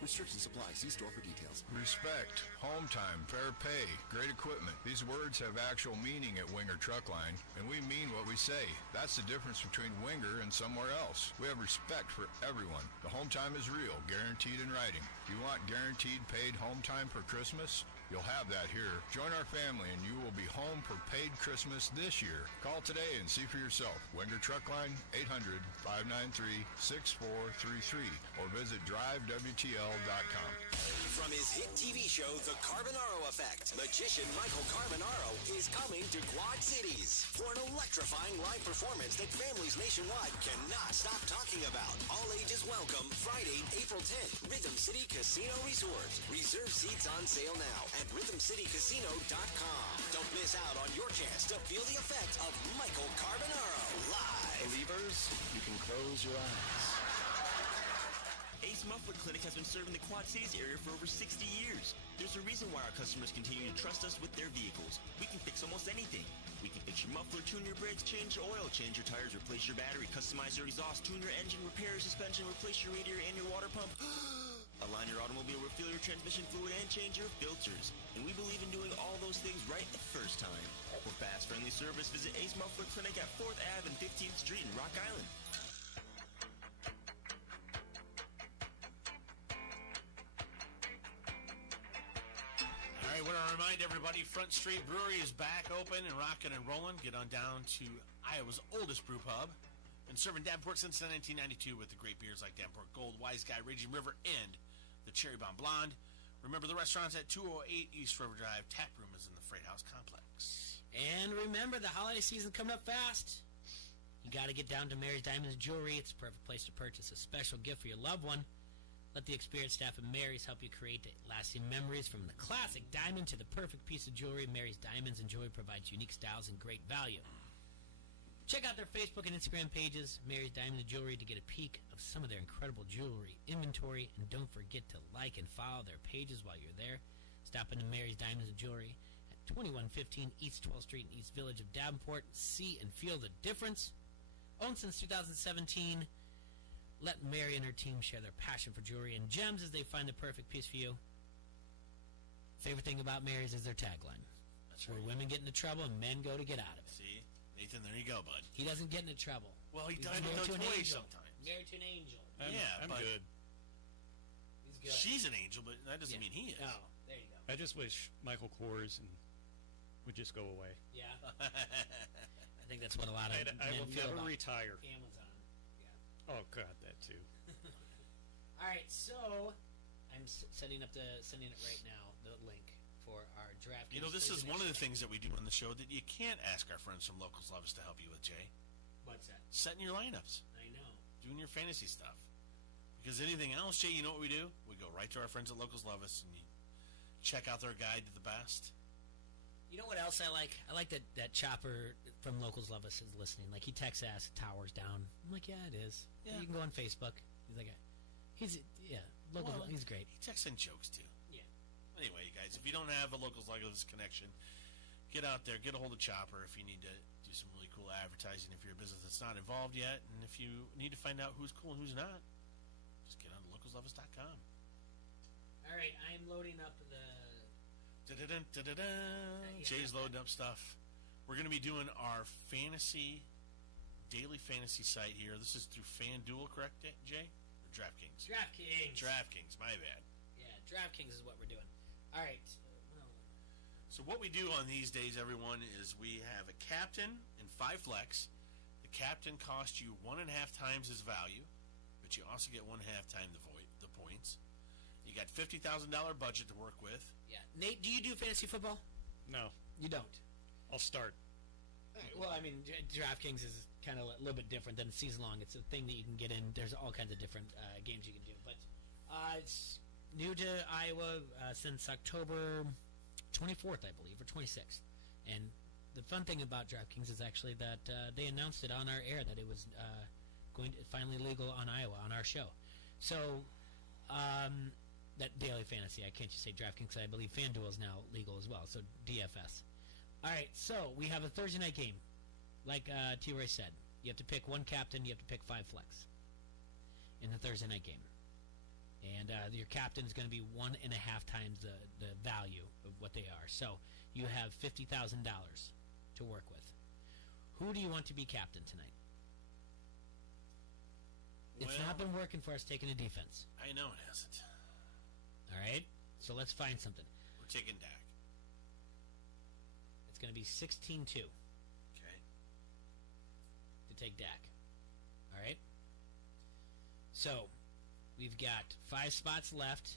Restrictions apply. See store for details. Respect, home time, fair pay, great equipment. These words have actual meaning at Winger Truck Line, and we mean what we say. That's the difference between Winger and somewhere else. We have respect for everyone. The home time is real, guaranteed in writing. Do you want guaranteed paid home time for Christmas? You'll have that here. Join our family and you will be home for paid Christmas this year. Call today and see for yourself. Winger Truck Line, 800-593-6433 or visit drivewtl.com. From his hit TV show, The Carbonaro Effect, magician Michael Carbonaro is coming to Quad Cities for an electrifying live performance that families nationwide cannot stop talking about. All ages welcome, Friday, April 10th, Rhythm City Casino Resort. Reserve seats on sale now at rhythmcitycasino.com. Don't miss out on your chance to feel the effect of Michael Carbonaro live. Believers, you can close your eyes. Ace Muffler Clinic has been serving the Quad Cities area for over 60 years. There's a reason why our customers continue to trust us with their vehicles. We can fix almost anything. We can fix your muffler, tune your brakes, change your oil, change your tires, replace your battery, customize your exhaust, tune your engine, repair your suspension, replace your radiator and your water pump. Align your automobile, refill your transmission fluid, and change your filters. And we believe in doing all those things right the first time. For fast, friendly service, visit Ace Muffler Clinic at 4th Ave and 15th Street in Rock Island. I want to remind everybody, Front Street Brewery is back open and rocking and rolling. Get on down to Iowa's oldest brew pub and serving Davenport since 1992 with the great beers like Davenport Gold, Wise Guy, Raging River, and the Cherry Bomb Blonde. Remember, the restaurant's at 208 East River Drive. Tap room is in the Freight House Complex. And remember, the holiday season coming up fast. You got to get down to Mary's Diamonds Jewelry. It's a perfect place to purchase a special gift for your loved one. Let the experienced staff of Mary's help you create lasting memories. From the classic diamond to the perfect piece of jewelry, Mary's Diamonds and Jewelry provides unique styles and great value. Check out their Facebook and Instagram pages, Mary's Diamonds and Jewelry, to get a peek of some of their incredible jewelry inventory. And don't forget to like and follow their pages while you're there. Stop into Mary's Diamonds and Jewelry at 2115 East 12th Street in East Village of Davenport. See and feel the difference. Owned since 2017. Let Mary and her team share their passion for jewelry and gems as they find the perfect piece for you. Favorite thing about Mary's is their tagline. That's where women get into trouble and men go to get out of it. See? Nathan, there you go, bud. He doesn't get into trouble. Well, he He's does married no to an toys angel. sometimes. Married to an angel. I'm but good. He's good. She's an angel, but that doesn't mean he is. Oh, there you go. I just wish Michael Kors would just go away. Yeah. I think that's what a lot of I men will feel never about retire. Amazon. Yeah. Oh God, that too. All right, so I'm sending it right now, the link for our draft. You know, this is one of the things that we do on the show that you can't ask our friends from Locals Lovers to help you with, Jay. What's that? Setting your lineups. I know. Doing your fantasy stuff. Because anything else, Jay, you know what we do? We go right to our friends at Locals Love Us and you check out their guide to the best. You know what else I like? I like that Chopper from Locals Love Us is listening. Like, he texts us, Towers down. I'm like, yeah, it is. Yeah. You can go on Facebook. He's like, he's great. He texts in jokes, too. Yeah. Anyway, you guys, if you don't have a Locals Love Us connection, get out there, get a hold of Chopper if you need to do some really cool advertising if you're a business that's not involved yet. And if you need to find out who's cool and who's not, just get on localsloveus.com. All right, I am loading up the... Jay's loading up stuff. We're going to be doing our daily fantasy site here. This is through FanDuel, correct, Jay? Or DraftKings? DraftKings, my bad. Yeah, DraftKings is what we're doing. All right. So what we do on these days, everyone, is we have a captain and 5 flex. The captain costs you 1.5 times his value, but you also get 1.5 times the points. You got $50,000 budget to work with. Yeah. Nate, do you do fantasy football? No. You don't? I'll start. Well, I mean, DraftKings is kind of a little bit different than season long. It's a thing that you can get in. There's all kinds of different games you can do. But it's new to Iowa since October 24th, I believe, or 26th. And the fun thing about DraftKings is actually that they announced it on our air that it was going to finally legal on Iowa on our show. So that daily fantasy, I can't just say DraftKings, I believe FanDuel is now legal as well. So DFS. All right, so we have a Thursday night game. Like T-Roy said, you have to pick one captain, you have to pick 5 flex in the Thursday night game. And your captain is going to be 1.5 times the value of what they are. So you have $50,000 to work with. Who do you want to be captain tonight? It's not been working for us taking a defense. I know it hasn't. All right, so let's find something. We're taking Dak. It's going to be 16-2. Okay. To take Dak. All right. So we've got 5 spots left.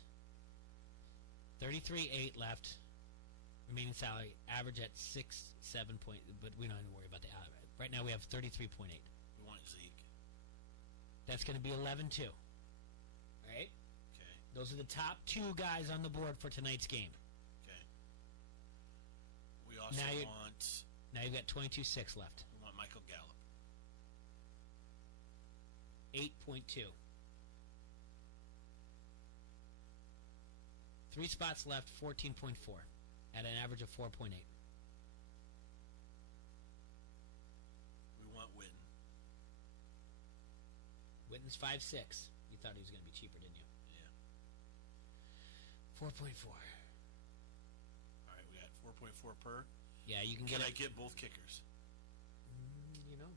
33.8 left. Remaining salary, average at 6-7 point. But we don't have to worry about the average. Right now we have 33.8. We want Zeke. That's going to be 11-2. All right. Okay. Those are the top 2 guys on the board for tonight's game. Okay. We also want... Now you've got 22.6 left. We want Michael Gallup. 8.2. 3 spots left, 14.4. At an average of 4.8. We want Witten. Witten's 5.6. You thought he was going to be cheaper, didn't you? Yeah. 4.4. All right, we got 4.4 per. Yeah, you can Can get. I get both kickers?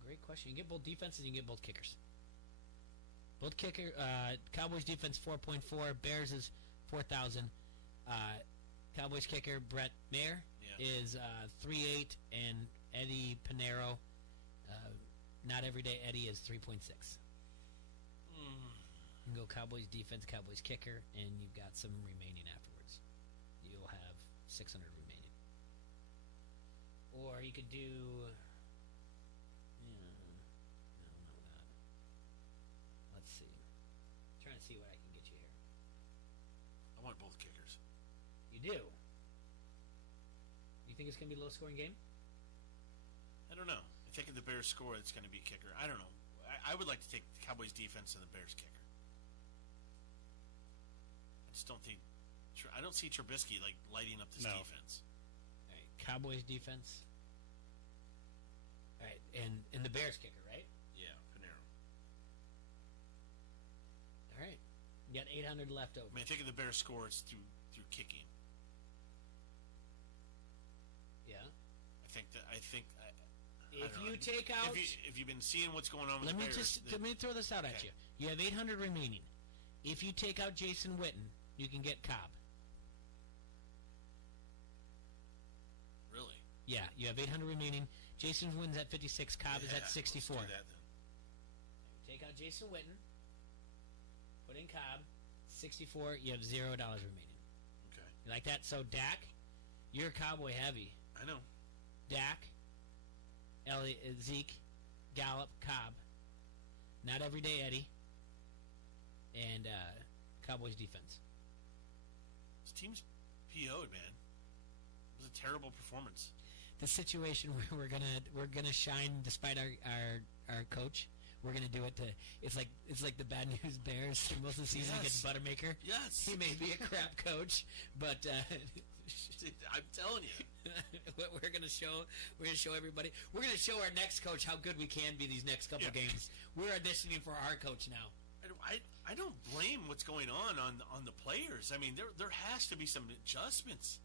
Great question. You can get both defenses. You can get both kickers. Both kicker. Cowboys defense 4.4. Bears is 4,000. Cowboys kicker Brett Mayer is 3.8, and Eddie Pinero, not everyday Eddie, is 3.6. You can go Cowboys defense, Cowboys kicker, and you've got some remaining afterwards. You'll have 600 remaining. Or you could do... Let's see. I'm trying to see what I can get you here. I want both kickers. You do? You think it's going to be a low-scoring game? I don't know. I think if the Bears score, it's going to be kicker. I don't know. I would like to take the Cowboys defense and the Bears kicker. I just don't think... I don't see Trubisky lighting up this defense. All right, Cowboys defense. All right, and the Bears kicker, right? Yeah, Pinero. All right. You got 800 left over. I mean, I think if the Bears score, it's through kicking. Yeah. I think. If you take out, if you've been seeing what's going on with let the me Bears, let me throw this out at you. You have 800 remaining. If you take out Jason Witten, you can get Cobb. Really? Yeah, you have 800 remaining. Jason Witten's at 56. Cobb is at 64. Let's do that then. Take out Jason Witten. Put in Cobb. 64. You have $0 remaining. Okay. You like that? So Dak, you're Cowboy heavy. I know. Dak, Zeke, Gallup, Cobb. Not everyday Eddie. And Cowboys defense. This team's PO'd, man. It was a terrible performance. The situation where we're gonna shine despite our coach. We're gonna do it to. It's like the bad news Bears. Most of the season against Buttermaker. Yes, he may be a crap coach, but I'm telling you, we're gonna show everybody. We're gonna show our next coach how good we can be these next couple games. We're auditioning for our coach now. I don't blame what's going on the players. I mean, there has to be some adjustments.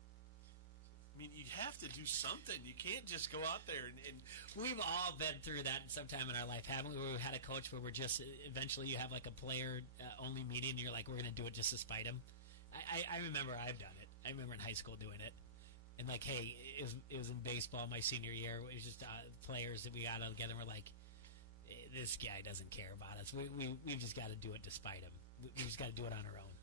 I mean, you have to do something. You can't just go out there and we've all been through that sometime in our life, haven't we? Where we've had a coach where we're just eventually you have like a player only meeting and you're like, we're going to do it just to spite him. I remember I've done it. I remember in high school doing it. And like, hey, it was in baseball my senior year. It was just players that we got together and we're like, this guy doesn't care about us. We've just got to do it to spite him. We just got to do it on our own.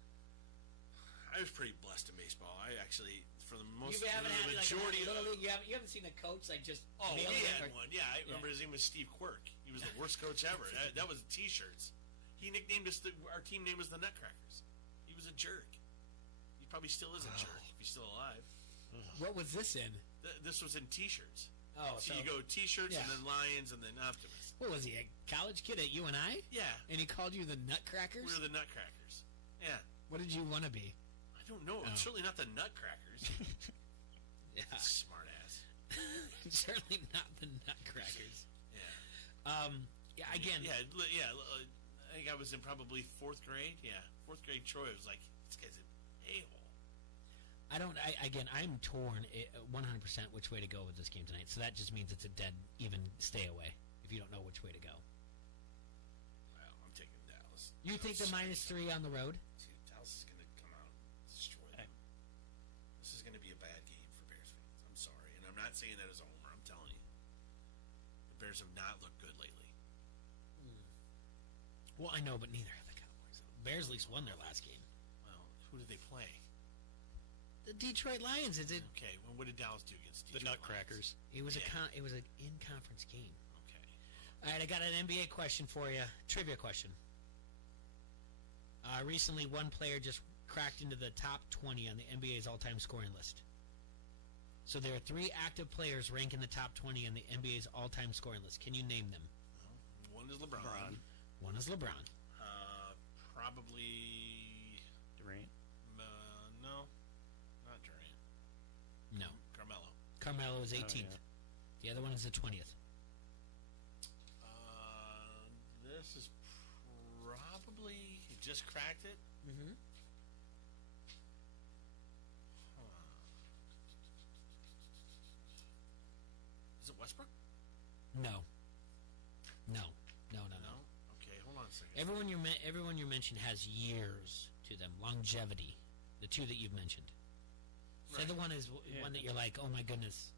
I was pretty blessed in baseball. I actually, for the most, you haven't had majority like Little League. You haven't seen a coach like just. He had one. Yeah, I remember his name was Steve Quirk. He was the worst coach ever. That was T-shirts. He nicknamed us. Our team name was the Nutcrackers. He was a jerk. He probably still is a jerk if he's still alive. What was this in? This was in T-shirts. Oh, so you go T-shirts and then Lions and then Optimus. What was he, a college kid at UNI? Yeah. And he called you the Nutcrackers? We were the Nutcrackers. Yeah. What did you want to be? I don't know. Oh. Certainly not the Nutcrackers. Yeah. Smart ass. Certainly not the Nutcrackers. Yeah. Yeah. Again. Yeah. I think I was in probably 4th grade. Yeah. 4th grade Troy was like, this guy's an a-hole. I'm torn 100% which way to go with this game tonight. So that just means it's a dead even stay away if you don't know which way to go. Well, I'm taking Dallas. You think the -3 on the road? Dude, Dallas is going to come out and destroy them. This is going to be a bad game for Bears fans. I'm sorry. And I'm not saying that as a homer. I'm telling you. The Bears have not looked good lately. Well, I know, but neither have the Cowboys. Bears at least won their last game. Well, who did they play? The Detroit Lions. Is it? Okay. Well, what did Dallas do against Detroit? The Nutcrackers. It was it was an in-conference game. Okay. All right, I got an NBA question for you. Trivia question. Recently, one player just cracked into the top 20 on the NBA's all-time scoring list. So there are 3 active players ranked in the top 20 on the NBA's all-time scoring list. Can you name them? One is LeBron. One is LeBron. Probably Durant. No, not Durant. No. Carmelo. Carmelo is 18th. yeah. The other one is the 20th. This is probably he just cracked it. Mm-hmm. Is it Westbrook? No. Okay, hold on a second. Everyone you mentioned has years to them, longevity. The 2 that you've mentioned. So the one is one that you're like, oh my goodness,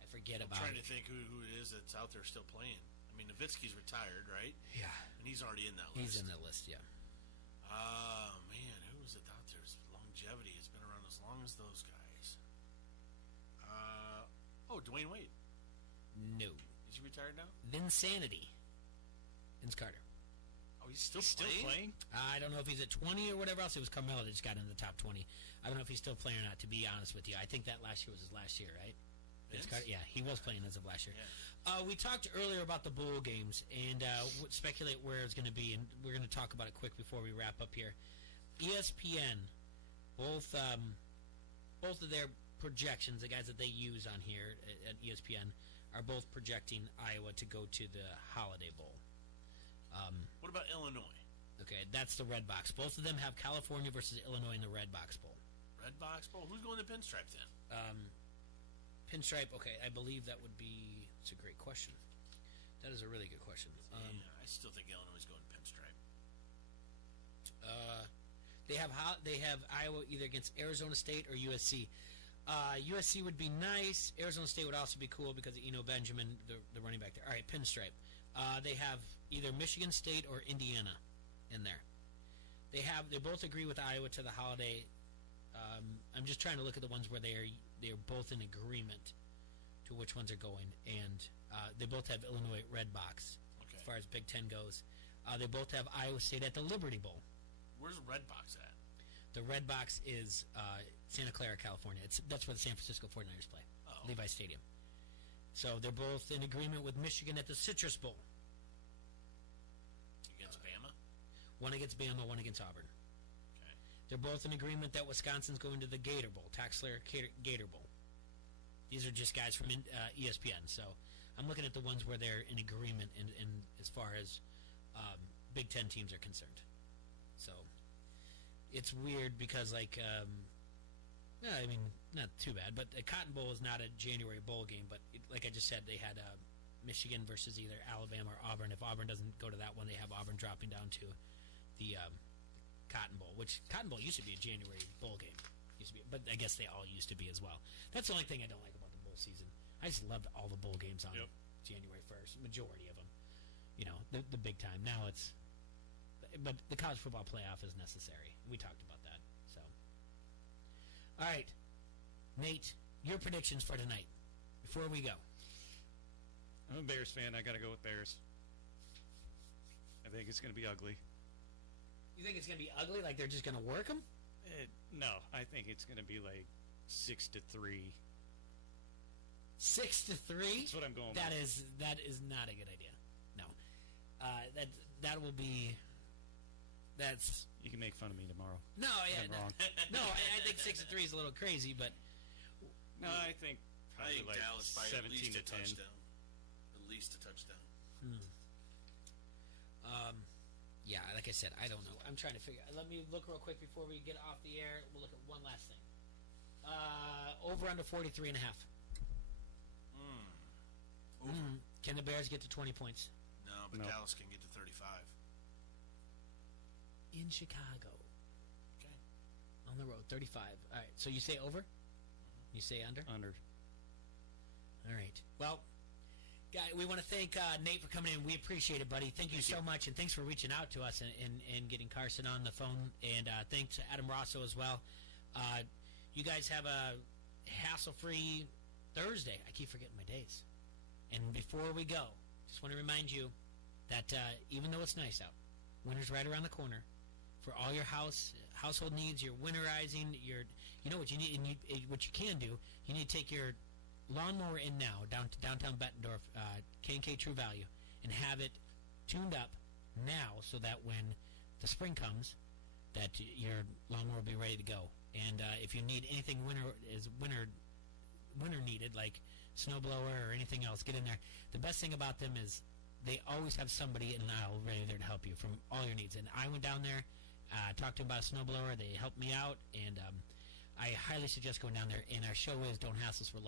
I forget about. I'm trying to think who it is that's out there still playing. I mean, Nowitzki's retired, right? Yeah. And he's already in that list. He's in that list, yeah. Man, who is it out there? Longevity has been around as long as those guys. Dwayne Wade. No. Is he retired now? Vinsanity. Vince Carter. Oh, he's still playing? I don't know if he's at 20 or whatever else. It was Carmelo that just got in the top 20. I don't know if he's still playing or not, to be honest with you. I think that last year was his last year, right? Vince Carter? Yeah, he was playing as of last year. Yeah. We talked earlier about the bowl games and speculate where it's going to be, and we're going to talk about it quick before we wrap up here. ESPN, both of their projections, the guys that they use on here at ESPN, are both projecting Iowa to go to the Holiday Bowl. What about Illinois? Okay, that's the Red Box. Both of them have California versus Illinois in the Red Box Bowl. Red Box Bowl? Who's going to Pinstripe then? Pinstripe, okay, I believe that would be... That's a great question. That is a really good question. I still think Illinois is going to Pinstripe. They have Iowa either against Arizona State or USC. USC would be nice. Arizona State would also be cool because of Eno Benjamin, the running back there. All right, Pinstripe. They have either Michigan State or Indiana in there. They both agree with Iowa to the Holiday. I'm just trying to look at the ones where they are both in agreement to which ones are going, and they both have Illinois Red Box as far as Big Ten goes. They both have Iowa State at the Liberty Bowl. Where's Red Box at? The red box is Santa Clara, California. That's where the San Francisco 49ers play, Levi Stadium. So they're both in agreement with Michigan at the Citrus Bowl. Against Bama? One against Bama, one against Auburn. Okay. They're both in agreement that Wisconsin's going to the Gator Bowl, Taxslayer Gator Bowl. These are just guys from ESPN. So I'm looking at the ones where they're in agreement in as far as Big Ten teams are concerned. So it's weird because, like, I mean, not too bad, but the Cotton Bowl is not a January bowl game. But like I just said, they had Michigan versus either Alabama or Auburn. If Auburn doesn't go to that one, they have Auburn dropping down to the Cotton Bowl, which Cotton Bowl used to be a January bowl game. But I guess they all used to be as well. That's the only thing I don't like about the bowl season. I just loved all the bowl games on January 1st, majority of them. You know, the big time. Now it's... But the college football playoff is necessary. We talked about that. So, all right, Nate, your predictions for tonight before we go. I'm a Bears fan. I got to go with Bears. I think it's going to be ugly. You think it's going to be ugly? Like they're just going to work them? No, I think it's going to be like 6-3. 6-3? That's what I'm going That with. That is not a good idea. No, that will be. That's. You can make fun of me tomorrow. No, yeah, I'm wrong. No, I think 6-3 is a little crazy, but. No, I think probably like Dallas by 17 at least to a 10. touchdown. At least a touchdown. Yeah, like I said, I don't know. I'm trying to figure. Let me look real quick before we get off the air. We'll look at one last thing. Over under 43.5. Can the Bears get to 20 points? No, but Dallas can get to 35. In Chicago. Okay. On the road, 35. All right, so you say over? You say under? Under. All right. Well, guy, we want to thank Nate for coming in. We appreciate it, buddy. Thank you so much, and thanks for reaching out to us and getting Carson on the phone. And thanks to Adam Rosso as well. You guys have a hassle-free Thursday. I keep forgetting my days. And before we go, just want to remind you that even though it's nice out, winter's right around the corner. For all your household needs, your winterizing, you know what you need, and what you can do, you need to take your lawnmower in now down to downtown Bettendorf, K&K True Value, and have it tuned up now so that when the spring comes, that your lawnmower will be ready to go. And if you need anything winter needed, like snowblower or anything else, get in there. The best thing about them is they always have somebody in an aisle ready there to help you from all your needs. And I went down there, talked to them about a snowblower. They helped me out, and I highly suggest going down there. And our show is Don't Hassle Us, We're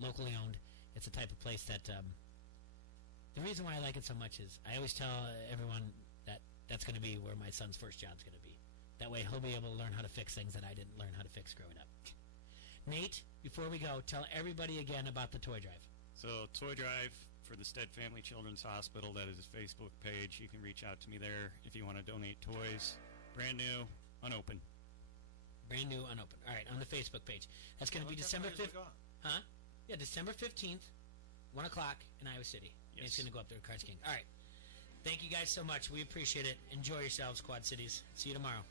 locally owned. It's the type of place that the reason why I like it so much is I always tell everyone that that's going to be where my son's first job's going to be. That way he'll be able to learn how to fix things that I didn't learn how to fix growing up. Nate, before we go, tell everybody again about the toy drive. So, toy drive for the Stead Family Children's Hospital. That is his Facebook page. You can reach out to me there if you want to donate toys. Brand new, unopened. Brand new, unopened. All right, on the Facebook page. That's going to be December 5th. Huh? Yeah, December 15th, 1 o'clock in Iowa City. Yes. And it's going to go up there to Cards King. All right. Thank you guys so much. We appreciate it. Enjoy yourselves, Quad Cities. See you tomorrow.